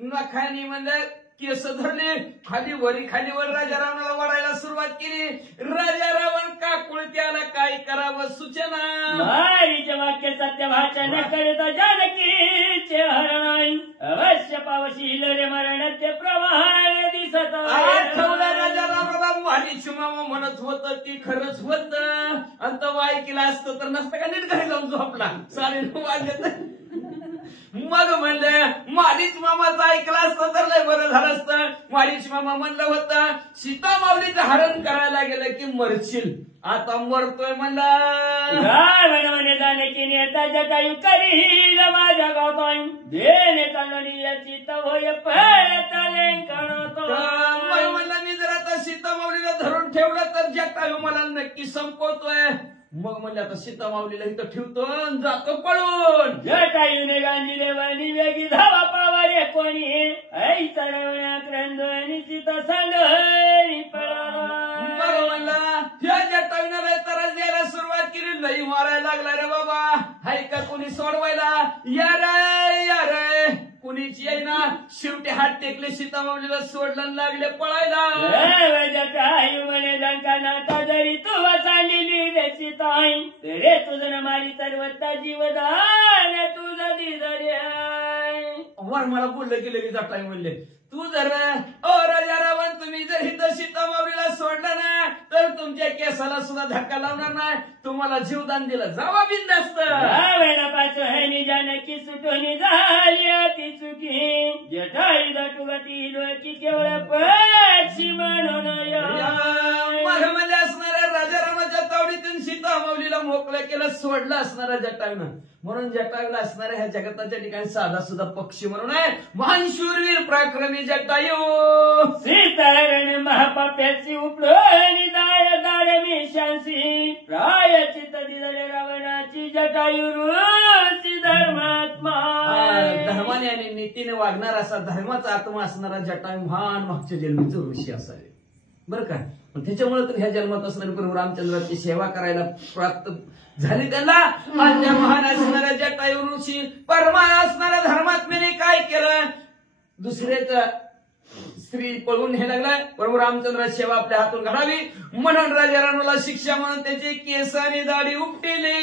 नखानी म्हणलं केस धरले, खाली खाली वर राजा रावणाला वाढायला सुरुवात केली. राजा रावण काकुळ त्याला काय करावं सुचना. मारीचे वाक्य सत्य भाषण करीत जानकीचे हरण अवश्य पावशील रे मरण ते प्रमाण दिसत. आठवलं राजा रावणाला मारीची मामा म्हणत होत ती खरंच होत. आणि तो ऐकला असतं तर नसतं का नीट घरी जाऊन झोपला. 9:30 वाजले. मग म्हणलं मालिक मामाचं ऐकलं असतं तर लय बरं झालं असतं. मालिक मामा म्हणलं होतं सीता माऊलीचं हरण करायला गेलं की मरशील. आता मरतोय म्हणलं. म्हणे जाणे की नेता जटायू करील माझ्या गावतोय देणे काढणी याची तवय पळतले कळतो. मग म्हणलं मी जर आता सीता माऊलीला धरून ठेवलं तर जटायू मला नक्की संपवतोय. मग म्हणजे आता सीता माऊलीला इथं ठेवतो जातो पळून. जटायूने गांधीले वाणी वेगी धावा पावारे कोणी ऐ चढवण्यात रंजनी सीता सांगणी पळा. मग म्हणला त्या जटायूने लय त्रास द्यायला सुरुवात केली. लई मारायला लागला रे बाबा. हाय का कोणी सोडवायला. या रे कुणीच येईना. शेवटी हात टेकले सीता माऊलीला सोडलं लागले पळायला. जटायू म्हणे लंका नाता जरी तू सांगितली त्याची ताई रे तुझं मारी सर्वता जीवदान तुझं दिदरे. वर मला बोललं की लगेच जटायू म्हणले तू जर राजा रावण तुम्ही जर हिथं सीता माऊलीला सोडलं ना तर तुमच्या केसाला सुद्धा धक्का लावणार नाही. तुम्हाला जीवदान दिलं जावा बिंदास्त. पासून जानकी सुटून झाली ती चुकी जटायू दटुगती लोकी केवळ पक्षी म्हणून मध्ये असणाऱ्या राजा रावणाच्या तावडीतून सीता माऊलीला मोकळं केलं सोडलं असणाऱ्या जटायूनं. म्हणून जटायूला असणाऱ्या ह्या जगताच्या ठिकाणी साधा सुद्धा पक्षी म्हणून आहे महान शूरवीर पराक्रमी जटायू. सीतारण महापाप्याची उपलोणी दाय दाडमी शांसी प्रायचित दिले रावणाची जटायू रुची धर्मात्मा. धर्माने आणि नीतीने वागणारा असा धर्माचा आत्मा असणारा जटायू महान मागच्या जन्मीचं ऋषी असावे बरं का. त्याच्यामुळे तर ह्या जन्मात असणारे प्रभू रामचंद्राची सेवा करायला प्राप्त झाली त्यांना. आणि महान असणाऱ्या जटायू ऋषी परमा असणाऱ्या धर्मात्म्याने काय केलं दुसरेच स्त्री पळून हे लागलाय. प्रभू रामचंद्राची सेवा आपल्या हातून घडावी म्हणून राजा रावणाला शिक्षा म्हणून त्याची केस आणि दाढी उपटिली.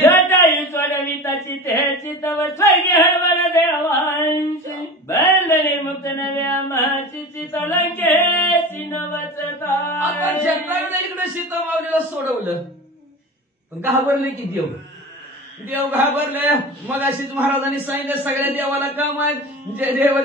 जटायू चढविताची त्याची तव स्वर्गी हरवल देवांशी बंधने मुक्त नव्या महाची चितलंकेची नवचता. आता जटायूने इकडे सीता माऊलीला सोडवलं पण घाबरले की देव घाबरले. मग अशीच महाराजांनी सांगितलं सगळ्या देवाला काम आहे. जय देव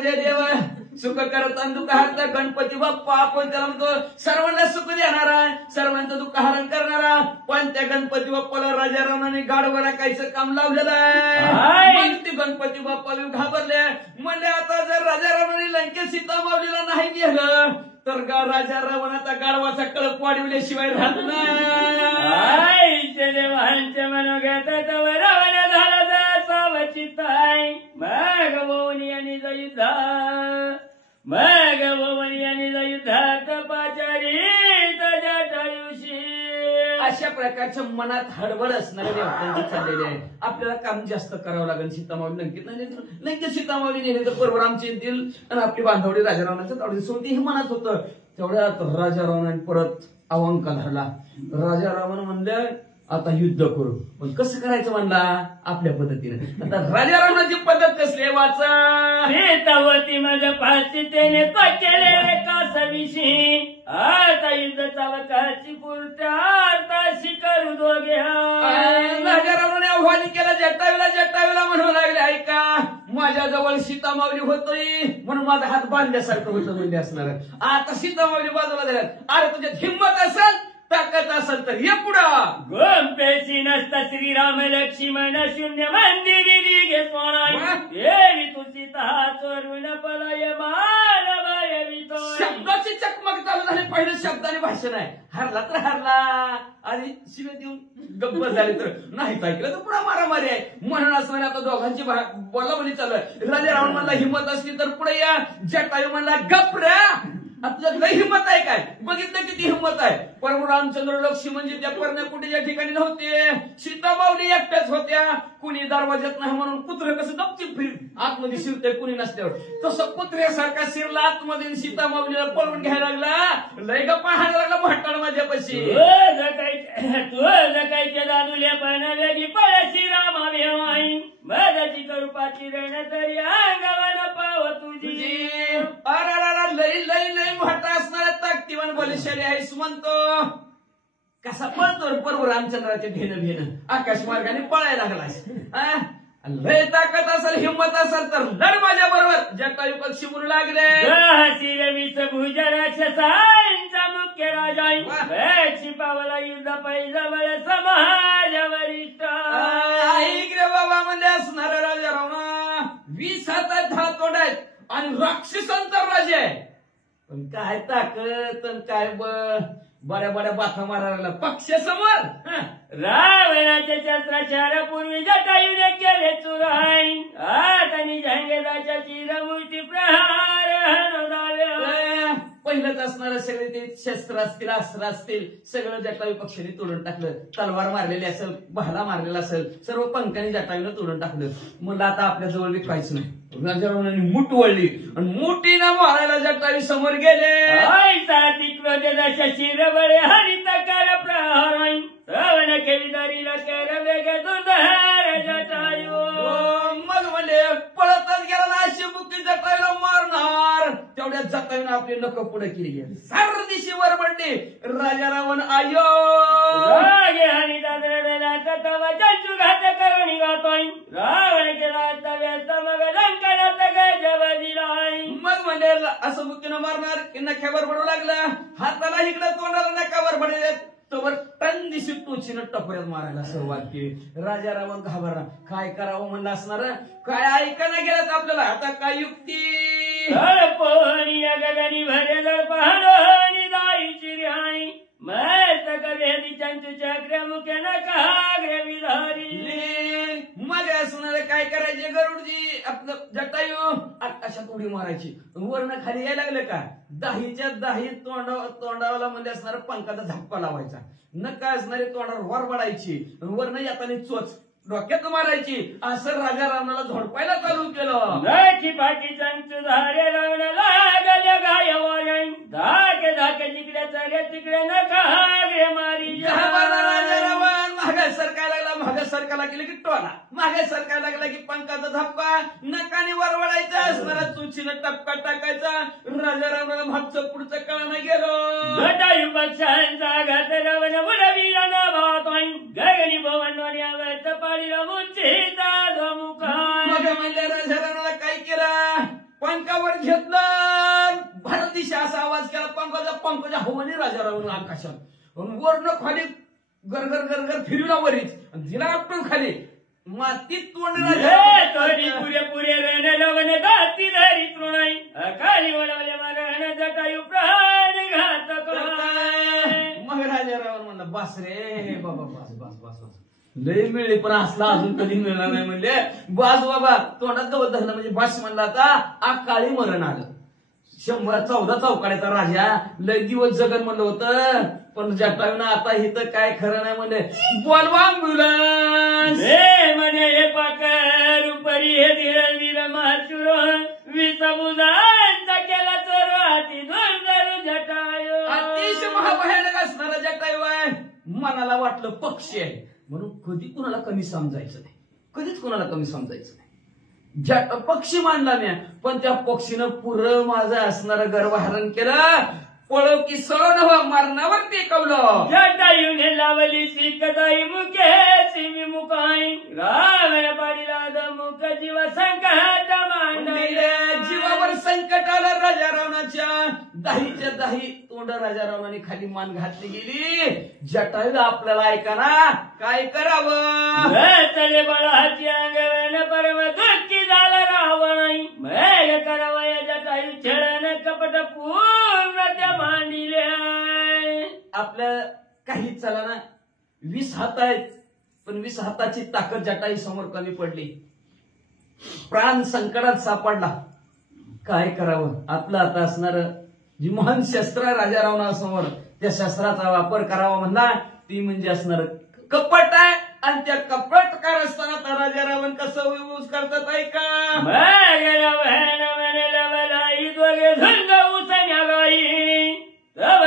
सुख करता दुःख हरता गणपती बाप्पा. आपण त्याला म्हणतो सर्वांना सुख देणारा सर्वांचं दुःख हरण करणारा. पण त्या गणपती बाप्पाला राजा रावणाने गाडवं राखायचं काम लावलेलं आहे. मग ते गणपती बाप्पा घाबरले. म्हणजे आता जर राजा रावणाने लंकेत सीता माऊलीला नाही गेलं तर राजा रावण आता गाढवाचा कळप वाढविल्याशिवाय राहत नाही. देवांच्या मनोगत रावण झाला जासा वचित आहे. मग बोवनी आणि जयुद्धा तपाचारीत जटायूशी. अशा प्रकारच्या मनात हडबड असणारे देवतांची चाललेले आहे. आपल्याला काम जास्त करावं लागेल. सीतामाऊली लंकेत सीतामाऊली नेले तर परवरामचे येतील आणि आपली बांधवडी राजा रावणाच्या तावडीत सोडती हे मनात होतं. तेवढ्यात राजा रावणाने परत अवंक धरला. राजा रावण म्हणले आता युद्ध करू. पण कसं करायचं म्हणला आपल्या पद्धतीने. आता राजा रावणाची पद्धत कसली वाचा. सीतावती माझ्या फाशी त्याने केले कासविशी आता युद्ध चावकाची पूर्ताशी करू दोघे. राजा रावणाने आव्हान केलं जटायूला म्हणू लागले ऐका माझ्या जवळ सीता माऊली होतोय म्हणून माझा हात बांधल्यासारखं होतं म्हणजे असणार. आता सीता माऊली बाजूला झाल्या. अरे तुझ्यात हिंमत असेल ताकद असेल तर ये पुढं. गोंपेशी नसता श्रीराम लक्ष्मण शून्य मंदिरी घे सोनाई तू सीता चोरून पलाय मानवायवितो. शब्दाची चकमक चालू झाली. पहिलं शब्दाने भाषण आहे. हरला तर हरला आणि शिवे देऊन गप्प झाले तर नाही ऐकलं तर पुढे मारामारी आहे. म्हणून असणारे आता दोघांची बोलाबोली चालू आहे. राजा रावण म्हणला हिंमत असली तर पुढे या. जटायू म्हणला गप्प रे आपल्यात लय हिंमत आहे काय? बघितलं किती हिंमत आहे. प्रभू रामचंद्र लक्ष्मी म्हणजे त्या पर्णकुटीच्या ठिकाणी नव्हते. सीतामाऊली एकट्याच होत्या. कुणी दरवाज्यात नाही म्हणून कुत्र कसं गपचिप फिर आतमध्ये शिरते कुणी नसल्यावर, तसं कुत्र्यासारखा शिरला आतमध्ये. सीतामाऊलीला पळून घ्यायला लागला. लय ग पाहायला लागला म्हटणार माझ्यापाशी. तू जगायच्या दादुल्या पाण्यावेगी पळशी रामा भेवाई मदती करूपाची रण तरी अंगावाला पाव तुझी. अरे लई लई लई मोठा असणारा ताकदीवान बलशाली आहेस म्हणतो. कसा पळतो प्रभू रामचंद्राचे भेन आकाश मार्गाने पळायला लागलास. लय ताकद असेल हिंमत असेल तर लढ माझ्या बरोबर. जटायू पक्षी बोलू लागले. भुज राक्षसांचा मुख्य राजा पावला युद्ध पैजवळ समाज वरिष्ठ. ऐक रे बाबा म्हणजे असणारा राजा रावणा 20 हातात 10 तोंड आहेत आणि राक्षसांचा राजा आहे. पण काय ताकद काय बऱ्या बऱ्या बाथा मारायला पक्षासमोर. रावणाच्या शस्त्राचार पूर्वी जटायूने केले चुराई आता जंगलाच्या चिरमूर्ती प्रहार दाव्या. पहिलंच असणार सगळे ते शस्त्र असतील अस्त्र असतील सगळं जटायू पक्षाने तोडून टाकलं. तलवार मारलेली असेल भाला मारलेला असेल सर्व पंखाने जटायूने तोडून टाकलं. म्हणलं आता आपल्या जवळ काहीच नाही. राजारावणाने मूठ वळली आणि मुठीनं मारायला जटायू समोर गेले. शिरबळे हरित कर प्रहार श्रवण केविदारीला कर वेग दुधार जटायू. मग म्हणजे पळतच गेला ना अशी बुकी जटायूला मारणार. तेवढ्यात जटायूने आपली नख पुढे केली. सर्व दिशी वर पडली. राजा रावण आयो आणि दादरा तवा जंतू घात करणी गातोय रावण केला व्यस्त मग लंकनात गजबजीला. मग म्हणजे असं बुकीनं मारणार की नख्यावर पडू लागला. हाताला इकडं तोंडाला नखावर पडले तोवर टन दिशी टोचीनं टपऱ्यात मारायला सुरुवात केली. राजा रावण घाबरला. काय करावं म्हणलं असणार. काय ऐकायला गेलं आपल्याला आता काय युक्ती. गगनी भरे जर पहाणी जायची रिहाई मस्त करेदी चंचू चक्र मुख्यानं काग्रे विधारी. मग असणार काय करायचे गरुडजी आपलं जटायू आकाशात उडी मारायची. वरनं खाली यायला लागलं का 10च्या 10 तोंडावाला म्हणजे असणार पंखाचा झप्पा लावायचा. नका असणारी तोंडावर वर पडायची. वरनं येताना चोच डोक्यात मारायची. असं राजा रावणाला झोडपायला चालू केलं. पाठी चंचू धारे रावणाला लागल्या गायवाय धाके धाके जिकडे चढे तिकडे नका मारी. राजा रावण मागे सरकायला लागला. मागे सरकायला गेलं की टोला. मागे सरकायला लागला की पंखाचा धप्पा. नकाने वरवडायचा असणारा चुचीनं टपका टाकायचा. राजा रावणाला मागचं पुढचं कळानं गेलो. जटायू पक्षांचा घात रावण बुडवीला ना भावतोय गगनी भवनवाण्यावर तपाडीला मुच्छिता धमुका. मग म्हणजे राजा रावणाला काय केलं पंखावर घेतलं. भारत दिशा असा आवाज केला. पंखाच्या हवाने राजा रावण आकाशात वरनं खाली गरगर गरगर फिरवला वरीच दिला आपटून खाली मातीत तोंड. पुरे रण लवण दाती धरी तृणाई खाली वळवले मारण जटायू प्राण घातक. मग राजा रावण म्हणलं बस रे बाबा बस बस बस बस लय मिळले पण असला अजून कधी मिळणार नाही. म्हणले बास बाबा तोंडात गवत धरलं म्हणजे बस म्हणला. आता अकाळी मरण आलं. 114 चौकाड्याचा राजा लय दिवस जगन म्हणलं होतं. पण जटायूनं आता इथं काय खरं नाही म्हणले. बोलवा अँब्युलन्स म्हणे हे पाकर उपरी हे धीर धीर महाचुर विसमुदांचा केला चोर हाती धुंदरू जटायू. अतिशय महाभयानक असणारा जटायू आहे. मनाला वाटलं पक्षी आहे म्हणून कधी कुणाला कमी समजायचं नाही. कधीच कुणाला कमी समजायचं नाही. पक्षी मानला नाही पण त्या पक्षीनं पुरं माझं असणारं गर्वहरण केलं. पळव की सळो मरणावर टेकवलं. जटायूने लावली शिकदाई मुखे सिमी मुखाई रावण पाडीला दमुख जीव संकट मांडले. जीवावर संकट आलं राजा रावणाच्या. 10च्या 10 तोंड राजा रावणाने खाली मान घातली गेली. जटायू आपल्याला ऐका ना काय करावं. चले बळाची अंगवण परम दुःखी झाला रावण मेघ करावं या जटायू छळण कपट पूर्ण त्या मांडिल्या. आपल्या काही चला ना 20 हात आहेत पण 20 हाताची ताकद जटायू समोर कमी पडली. प्राण संकटात सापडला. काय करावं. आपलं आता असणार जी महान शस्त्र आहे राजा रावणासमोर, त्या शस्त्राचा वापर करावा म्हणला ती म्हणजे असणार कपट आहे. आणि त्या कपटकार असताना त्या राजा रावण कसं यूज करतात ऐका.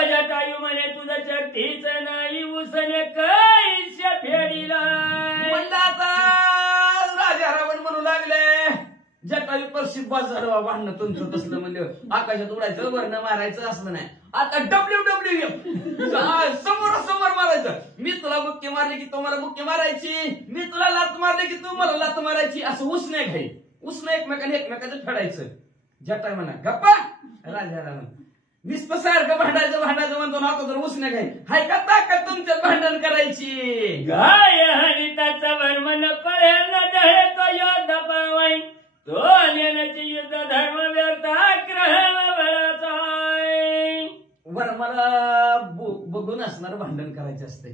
जटायू म्हणे तुझं चक्कीच नाही उसने कैश्य फेडीला. म्हणलं आता राजा रावण म्हणू लागले जटायू परशिप बाजारवा भांडणं तुमचं तसलं म्हणजे आकाशात उडायचं वर्ण मारायचं असलं नाही. आता WWF समोर मारायचं. मी तुला बुक्की मारली की तू मला बुक्की मारायची, मी तुला लात मारली की तू मला लात मारायची, असं उसने घाई उसने एकमेकाचं फेडायचं. जटायू म्हणा गप्पा. राजा रावण नुसतं सारखं भांडायचं म्हणतो ना, आता तर उसने घाई हाय का ताकद तुमच्यात भांडण करायची. गाय हरिताचा वर्मन पळेल डळे तो योद्धा पळवाई, तो नेण्याचे युद्ध धर्म व्यर्थ आग्रह बळाचा. वर्माला बघून असणार भांडण करायचे असते.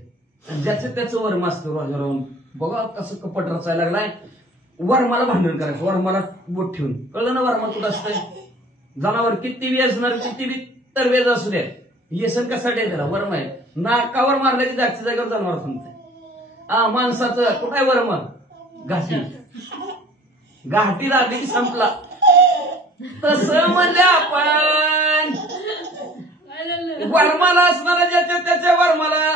ज्याचं त्याचं वर्म असतं. राजा रावण बघा कसं कपट रचायला लागलाय. वर्माला भांडण करायचं, वर्माला बोट ठेवून. कळलं ना वर्मा कुठं असतंय. जनावर किती बी असणार, किती बी तरवेज असू द्या, येसन कशासाठी त्याला वर्म आहे. नाकावर मारलं की जागच्या जागेवर जनावर थांबतंय. माणसाचं कुठे वर्म घाटी लागली की संपला. तसं म्हणजे आपण वर्माला असणारा त्याच्या वर्माला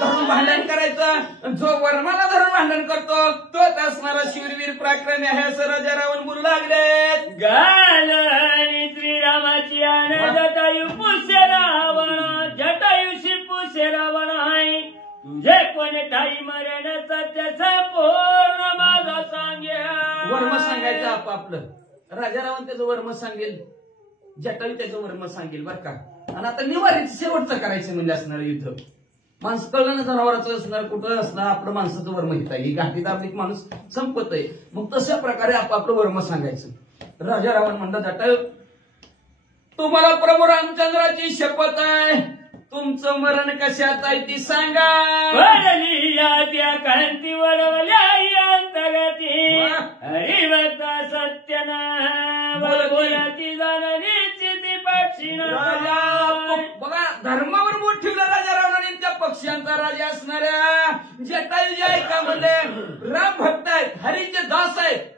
धरून भांडण करायचं. जो वर्माला धरून भांडण करतो तोच असणारा शिवरवीर पराक्रमी आहे असं राजा रावण बोलू लागले. गाल आणि श्रीरामाची आण जटायू पुष्य रावण, जटायूशी पुष्य रावण आहे. तुझे कोणी ठाई मरण सत्य संपूर्ण माझा सांगे. वर्म सांगायचं आपापलं. राजा रावण त्याचं वर्म सांगेल, जटायू त्याचं वर्म सांगेल बरं का. आणि आता निवारीचं शेवटचं करायचं म्हणजे असणार युद्ध. माणसं कळलं ना जनावराचं असणार कुठं असणार आपलं माणसाचं वर्म घेता येईल. घाटीत आपली माणूस संपत आहे. मग तशा प्रकारे आपापलं वर्म सांगायचं. राजा रावण म्हणलं जटायू तुम्हाला प्रभू रामचंद्राची शपथ आहे, तुमचं मरण कशात आहे ती सांगा. त्या कांती वडवल्या अंतगती हरिवता सत्यना बोलती जाणीची ती पक्षीना. बघा धर्मावर बोट ठेवलं राजा रावणाने. त्या पक्ष्यांचा राजा असणाऱ्या जटायू जे आहे का म्हणले राम भक्त आहेत, हरीचे दास आहेत.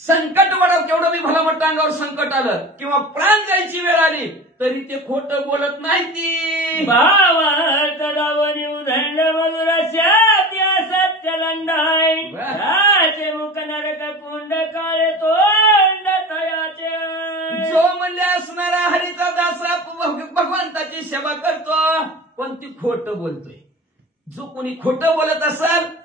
संकट वाढव केवढं मी भला मोठं अंगावर संकट आलं किंवा प्राण जायची वेळ आली तरी ते खोटं बोलत नाही. ती भावात लावणी उधंड मधुराशा त्या सत्य लंडाय. राजे मुख नरक कुंड काळे तोंड तयाचे. जो म्हणले असणारा हरीचा दासा भगवंताची सेवा करतो पण ती खोटं बोलतोय. जो कोणी खोटं बोलत असेल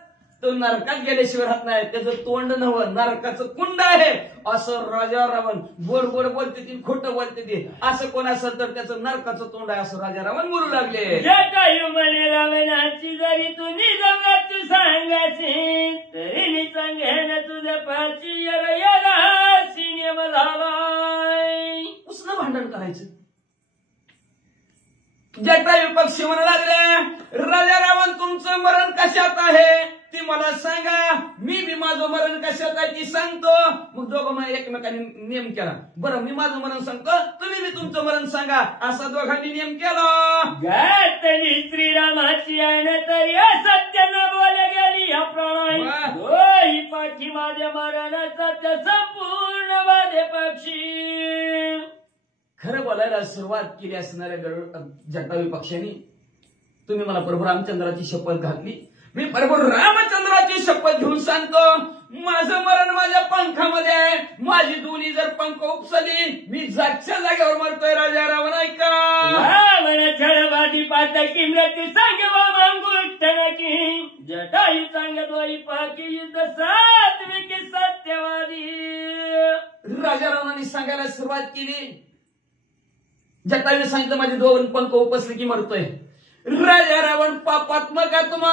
तो नरकात गेल्याशिवाय राहत नाही. त्याचं तोंड नव्हतं नरकाचं कुंड आहे असं राजा रावण. गोड गोड बोलते ती खोटं बोलते ती असं कोण असेल तर त्याचं नरकाचं तोंड आहे असं राजा रावण बोलू लागले. जटायू म्हणे रावणाची जरी तू निजमत तू सांगायची तरी निसंगेन तुझ्या पाची नियम झालाय. उसनं भांडण करायचं. जटायू पक्षी म्हणू लागले राजा रावण तुमचं मरण कशात आहे ती मला सांगा, मी बी माझं मरण कशात आहे ती सांगतो. मग दोघं एकमेकांनी नियम केला. बरं मी माझं मरण सांगतो, तुम्ही बी तुमचं मरण सांगा. असा दोघांनी नियम केला. गातली श्रीरामाची आण तरी असत्य न बोल गेली या प्राणी पाठी माझ्या मरणाचा त्या संपूर्ण वादे पक्षी. खरं बोलायला सुरुवात केली असणाऱ्या जटायू पक्षांनी तुम्ही मला प्रभू रामचंद्राची शपथ घातली. मी प्रभू रामचंद्राची शपथ घेऊन सांगतो माझं मरण माझ्या पंखामध्ये आहे. माझी दोन्ही जर पंख उपसली मी जागच्या जागेवर मरतोय. राजा रावण ऐका. रावण छळवादी पातकी मृत्यू सांगवा मांगुष्ट नकी. जटायू सांगद्वारी पाकी युद्ध सात्विकी सत्यवादी. राजा रावणाने सांगायला सुरुवात केली. जटायूने सांगितलं माझे दोन पंख उपसले की मरतोय. राजा रावण पापात्मक आत्मा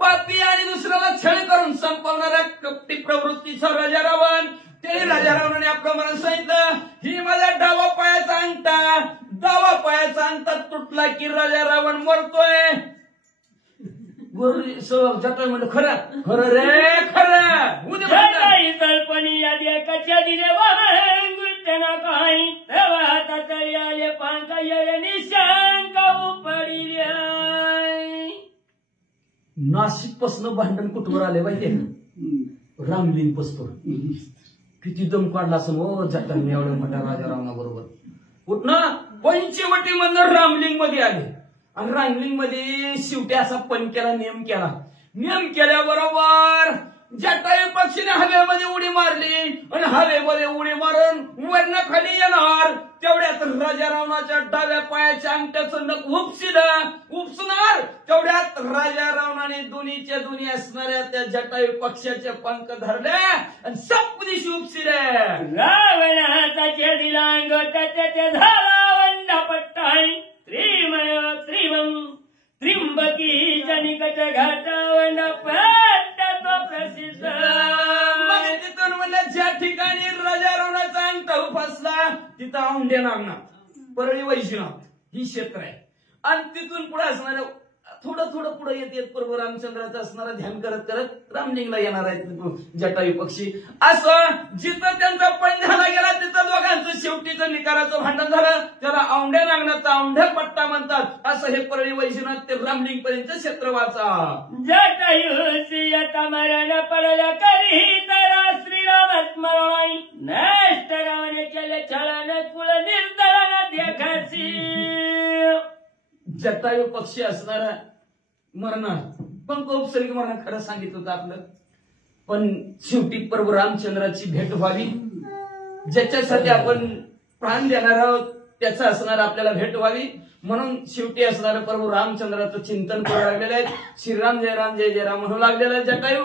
पापी आणि दुसऱ्याला छळ करून संपवणाऱ्या कपटी प्रवृत्तीचा राजा रावण. ते राजा रावणाने आपलं मरण सांगितलं. ही माझा डावा पायाचा अंगठा, डावा पायाचा अंगठा तुटला की राजा रावण मरतोय. जटायू म्हणलं खरं खरं रे खरं. कल्पनी यादी कच्या दिले वांगुष्ट ना काही तेव्हा तळी आले पांका येळे निशांका उपडिल्या. नाशिक पासून भांडण कुठवर आले पाहिजे रामलिंग पस्तोर. किती दम काढला असं हो जटांनी एवढ्या मोठ्या राजारावना बरोबर. कुठनं पंचवटी मधनं रामलिंग मध्ये आले आणि रामलिंग मध्ये शेवटी असा पंक्याला नियम केला. नियम केल्याबरोबर जटायू पक्षीने हवेमध्ये उडी मारली आणि हवेमध्ये उडी मारून वरनं खाली येणार. तेवढ्यात राजा रावणाच्या डाव्या पायाच्या अंगठ्याचं नख उपसणार. तेवढ्यात राजा रावणाने दोन्हीच्या दोन्ही असणाऱ्या त्या जटायू पक्षाचे पंख धरले आणि सपदिशी उपसिले. रावणाचा दिला अंगठा त्याच्या झाला वंडापट्टाई. त्रिंबकीच्या निकट घाटावंडा पट्टा तो प्रसिद्ध. तिथून म्हणलं ज्या ठिकाणी राजा रावणाचा अंगठा उपसला तिथं औंढे नागनाथ परळी वैजनाथ ही क्षेत्र आहे. आणि तिथून पुढे असणाऱ्या थोडं थोडं पुढे येत प्रभू रामचंद्राचं असणारं ध्यान करत करत रामलिंगला येणार आहेत जटायू पक्षी. असं जिथं त्यांचा पंजाला गेला तिथं दोघांचं शेवटीचं निकालाचं भांडण झालं. त्याला औंढ्या नागनाथचा औंढ्या पट्टा म्हणतात. असं हे परळी वैजनाथ ते रामलिंग पर्यंत क्षेत्र वाचा. जटायूची आता मरण पडला करी तर श्रीराम स्मरणाई. नष्ट रावणे केले छळण कुळ निर्दळण देखाची. जटायू पक्षी असणारा मरणार पण औपचारिक मरण खरं सांगितलं होतं आपलं. पण शेवटी प्रभू रामचंद्राची भेट व्हावी ज्याच्यासाठी आपण प्राण देणार आहोत त्याचं असणार आपल्याला भेट व्हावी म्हणून शेवटी असणारं प्रभू रामचंद्राचं चिंतन करू लागलेलं आहे. श्रीराम जय राम जय जय राम म्हणू लागलेलं आहे जटायू.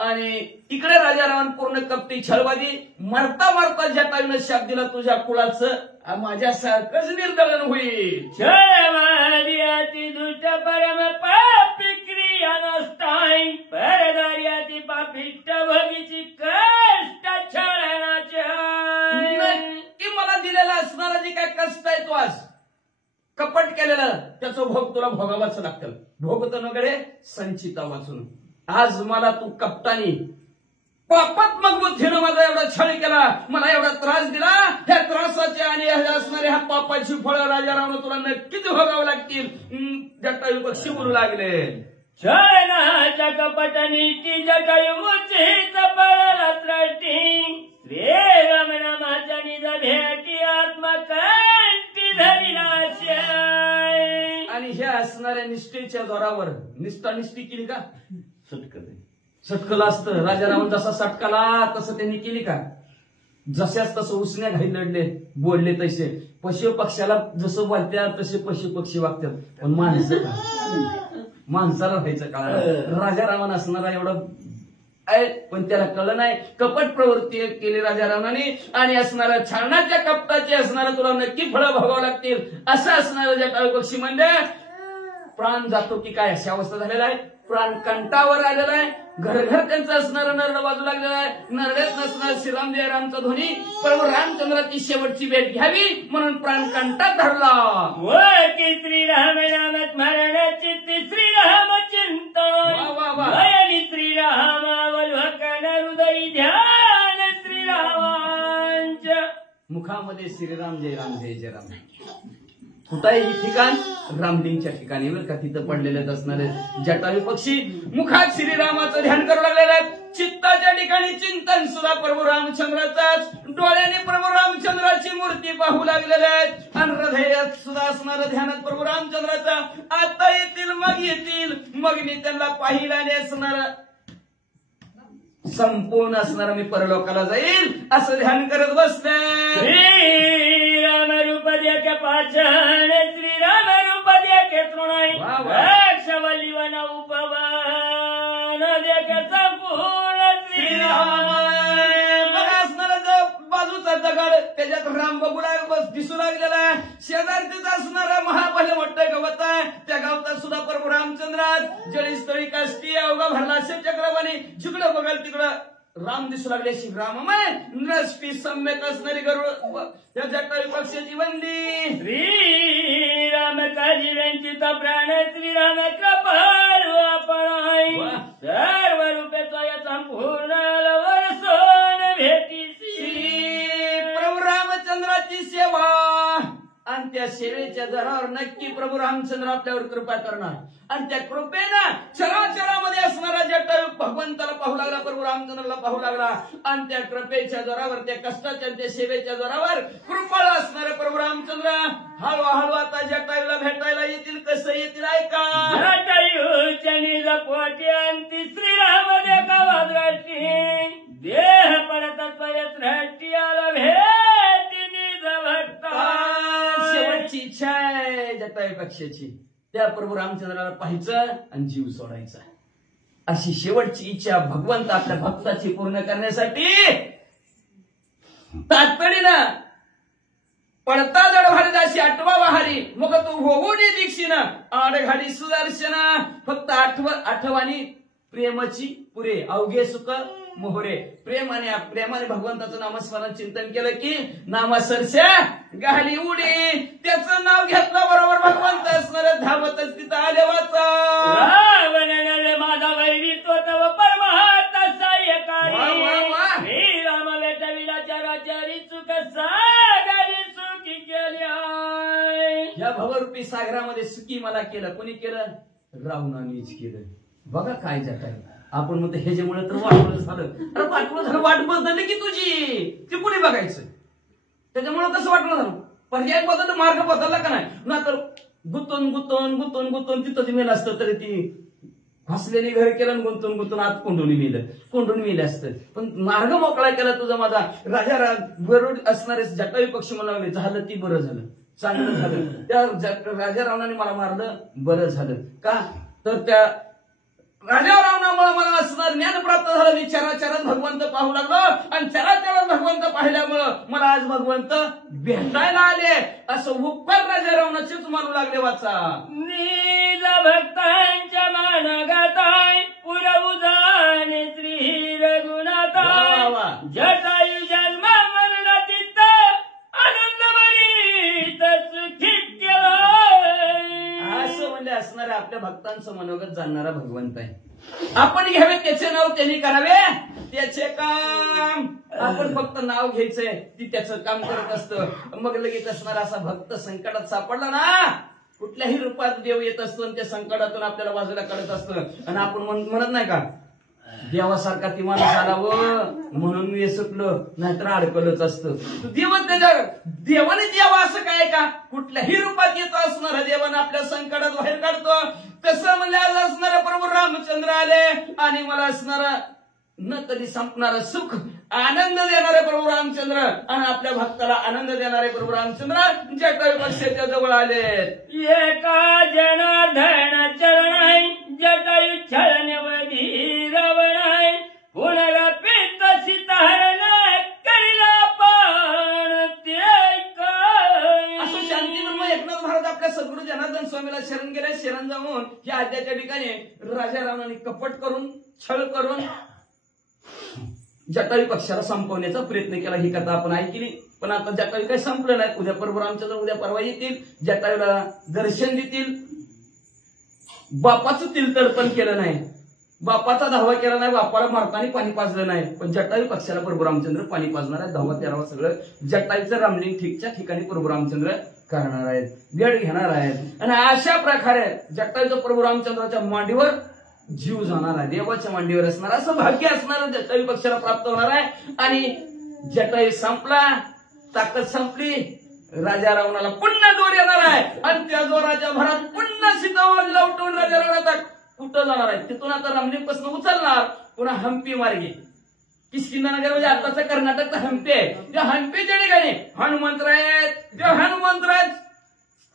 आणि इकडे राजा रावण पूर्ण कपटी छळवादी मरता मरता जटायूने शाप दिला तुझ्या कुळाचं माझ्यासारखंच निर्दळन होईल. छळवादी अति दुष्ट परम पापी क्रिया नसताय. परदारी अति पापिष्ट भोगीची कष्ट छळणाचे. नक्की मला दिलेला असणारा जे काय कष्ट आहे तो आज कपट केलेलं त्याचं भोग तुला भोगावाच लागतं. भोगतो नकडे संचिता वाचून. आज मला तू कपटानी पापात्मक बुद्धीनं माझा एवढा छळ केला मला एवढा त्रास दिला. ह्या त्रासाचे आणि असणाऱ्या ह्या पापाची फळं राजा रावण तुला नक्कीच भोगावं लागतील. जटायू पक्षी बोलू लागले. छळणाच्या कपट नीती जटायू मुचीच पळला त्राटी. श्रीराम नामाच्या निज भेटी आत्मकंठी धरिनाशय. आणि ह्या असणाऱ्या निष्ठेच्या जोरावर निष्ठी केली का सटकलं असतं. राजा रावण जसा सटकाला तसं त्यांनी केली का जशाच तसं उसण्या घाई लढले बोलले तसे. पशु पक्षाला जसं बोलतात तसे पशु पक्षी वागतात. पण माणसाला व्हायचं का राजा रावण असणारा एवढं आहे पण त्याला कळलं नाही. कपट प्रवृत्ती केली राजा रावणाने आणि असणाऱ्या छानाच्या कपटाचे असणारं तुला नक्की फळं भोगावं लागतील असं असणारं जटायू पक्षी म्हणजे प्राण जातो की काय अशी अवस्था झालेला आहे. प्राण कंठावर आलेला आहे. घर घर त्यांचं असणारं नरड बाजू लागलेलं आहे. नरड्यात नसणार श्रीराम जय रामचा ध्वनी प्रभू रामचंद्राची शेवटची भेट घ्यावी म्हणून प्राण कंठात धरला. व की श्रीराम नाम स्मरण चित्ती श्रीराम चिंतन श्रीराम अवलोकन हृदय ध्यान श्रीरामांच्या. मुखामध्ये श्रीराम जय राम जय जय राम. कुठं आहे ही ठिकाण रामलिंगच्या ठिकाणी बरं का. तिथं पडलेलेच असणारे जटायू पक्षी मुखात श्रीरामाचं ध्यान करू लागलेलं आहे. चित्ताच्या ठिकाणी चिंतन सुद्धा प्रभू रामचंद्राचाच. डोळ्याने प्रभू रामचंद्राची मूर्ती पाहू लागलेले आहेत आणि हृदयात सुद्धा असणारं ध्यानात प्रभू रामचंद्राचा. आता येतील मग मी त्यांना पाहिला आणि असणार संपूर्ण असणारा मी परलोकाला जाईल असं ध्यान करत बसले. श्रीराम रूप द्या पाचन श्रीराम रूप द्या तृणाई. रक्षवल्ली वन उपवन द्या संपूर्ण श्रीराम. असणारा जो बाजूचा दगड त्याच्यात राम बघू दिसू लागलेला आहे. शेजारतीच असणारा महाभले मोठं गवत आहे. त्या गावतात सुद्धा प्रभू रामचंद्रात जळीस्थळी काष्टी अवघा भरला असे चक्रवाणी जिकडं बघाल तिकडं राम दिसू लागले. अशी राममय नष्टी सम्यक असणारी गरुड त्या जटायू पक्षाची वंदी. श्रीराम काजी व्यंचित प्राण श्रीराम कृपाळू आपण सर्व रूपेचा या संपूर्ण वर्षोन भेटी. प्रभू रामचंद्राची सेवा सेवेच्या जोरावर नक्की प्रभू रामचंद्र आपल्यावर कृपा करणार आणि त्या कृपेनं चराचरामध्ये असणारा जटायू भगवंताला पाहू लागला, प्रभू रामचंद्राला पाहू लागला आणि त्या कृपेच्या जोरावर, त्या कष्टाच्या त्या सेवेच्या जोरावर कृपाळ असणारे प्रभू रामचंद्र हळूहळू आता जटायूला भेटायला येतील. कसं येतील ऐका. जटायूच्या निज पोटी अंती श्रीराम देखावा दृष्टी देह पडत दृष्टी आला भेटी निज भक्ता. शेवटची इच्छा आहे जटायू पक्षाची, त्या प्रभू रामचंद्राला पाहायचं आणि जीव सोडायचा. अशी शेवटची इच्छा भगवंत आपल्या भक्ताची पूर्ण करण्यासाठी तातडीनं पडता जड भारी आठवा वहारी मग तू होऊ नये दीक्षिणं आडघाडी सुदर्शन. फक्त आठवणी प्रेमाची पुरे अवघे सुख मोहरे. प्रेमाने भगवंताचं नामस्मरण चिंतन केलं की नामासरशा गाडी उडी. त्याचं नाव घेतलं बरोबर भगवंत असणार धावतच तिथं आले वाचा. माझा वैरी तो तव परमार्थ सहाय्यकारी. वा, वा, वा. श्री राम वेटविला चराचरी चुक सागरी सुखी केली. या भवरूपी सागरामध्ये सुखी मला केलं. कोणी केलं? रावणानेच केलं. बघा काय जटायू. आपण म्हणतो ह्याच्यामुळे तर वाटवलं झालं. अरे वाटवलं झालं, वाट बदलली की तुझी, ती कुणी बघायचं. त्याच्यामुळे कसं वाटलं झालं. पर्याय बदललं, मार्ग बदलला का नाही ना. तर गुंतून तिथंच मेलं असतं तरी ती हसलेली घर केलं आणि गुंतून आत कोंडून मेलं असतं. पण मार्ग मोकळा केला तुझा माझा राजा बरोबर असणारे जटायू पक्षी मला झालं ती बरं झालं, चांगलं झालं. त्या राजा रावणाने मला मारलं, बरं झालं. का तर त्या राजा रावणामुळे मला असणार ज्ञान प्राप्त झालं. मी चराचरात भगवंत पाहू लागलो आणि चराचरात भगवंत पाहिल्यामुळं मला आज भगवंत भेटायला आले. असं उपकार राजा रावणाचेच मानू लागले वाचा. नीज भक्तांच्या मानगाताय पुरवू जाणे श्री रघुनाथाय. वा, वा. जटायू जन्म मरणातीत आनंद भरीत सुखीत केला. असं म्हणजे असणाऱ्या आपल्या भक्तांचं मनोगत जाणणारा भगवंत आहे. आपण घ्यावे त्याचे नाव त्यांनी करावे त्याचे काम. आपण फक्त नाव घ्यायचंय, ती त्याचं काम करत असतं. मग लगेच असणारा असा भक्त संकटात सापडला ना, कुठल्याही रूपात देव येत असतो आणि त्या संकटातून आपल्याला बाजूला काढत असतं. आणि आपण म्हणत नाही का देवासारखा ती माणूस आला व म्हणून मी सुटलं, नाहीतर अडकलच असतं. देवाने द्यावा असं काय का. कुठल्याही रूपात येत असणारा देवाने आपल्या संकटात बाहेर काढतो. कसं म्हणजे आज असणारा प्रभू रामचंद्र आले आणि मला असणारा न कधी संपणारा सुख आनंद देणारे प्रभू रामचंद्र आणि आपल्या भक्ताला आनंद देणारे प्रभू रामचंद्र जटायू पक्षाच्या जवळ आले. एका जनार्दन चरणाय जटायू छळण्यवधी रवणाय. पुनरपित सीताहरण करिला पण ते काय. असं शांतीब्रह्म एकनाथ महाराज आपल्या सद्गुरू जनार्दन स्वामीला शरण गेले. शरण जाऊन या आद्याच्या ठिकाणी राजा रावणाने कपट करून छळ करून जटायू पक्षाला संपवण्याचा प्रयत्न केला. ही कथा आपण ऐकली. पण आता जटायू काही संपलं नाही. उद्या प्रभू रामचंद्र उद्या परवा येतील, जटायूला दर्शन देतील. बापाचं तिलतडपण केलं नाही, बापाचा धावा केला नाही, बापाला मारताना पाणी पाजलं नाही. पण जटायू पक्षाला प्रभू रामचंद्र पाणी पाजणार आहे. 10-13 सगळं जटायूचं रामलिंग ठीकच्या ठिकाणी प्रभू रामचंद्र करणार आहेत, वेळ घेणार आहेत. आणि अशा प्रकारे जटायूचं प्रभू रामचंद्राच्या मांडीवर जीव जाणार आहे, देवाच्या मांडीवर असणार असं भाग्य असणार जटायू पक्षाला प्राप्त होणार आहे. आणि जटायू संपला, ताकद संपली, राजा रावणाला पुन्हा जोर येणार आहे. आणि त्या जोराच्या भरात पुन्हा सीतावळीला उठवून राजा रावण कुठं जाणार आहे. तिथून आता रामलिंगपासून उचलणार पुन्हा हम्पी मार्गे. किष्किंधानगर म्हणजे आताचा कर्नाटकचा हम्पी आहे. त्या हम्पीच्या ठिकाणी हनुमंतराय आहेत. त्या हनुमंतराय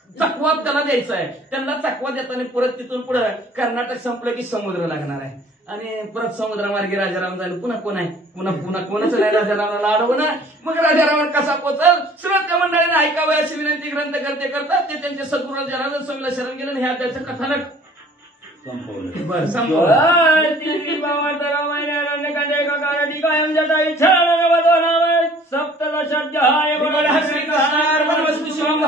चकवात त्याला द्यायचा आहे. त्यांना चकवा देताना परत तिथून पुढे कर्नाटक संपलं की समुद्र लागणार आहे. आणि परत समुद्रामार्गे राजाराम जायला पुन्हा कोण आहे, पुन्हा कोणाचं नाही राजारामाला अडवणं. मग राजाराम कसा पोचल. श्रोत्या मंडळीने ऐकावे अशी विनंती ग्रंथकर्ते करतात. ते त्यांच्या सद्गुरू जनार्दन स्वामीला शरण गेले. ह्या त्याचं कथानक बरं संपवलं. सप्तदशाध्याय. श्रीकृष्ण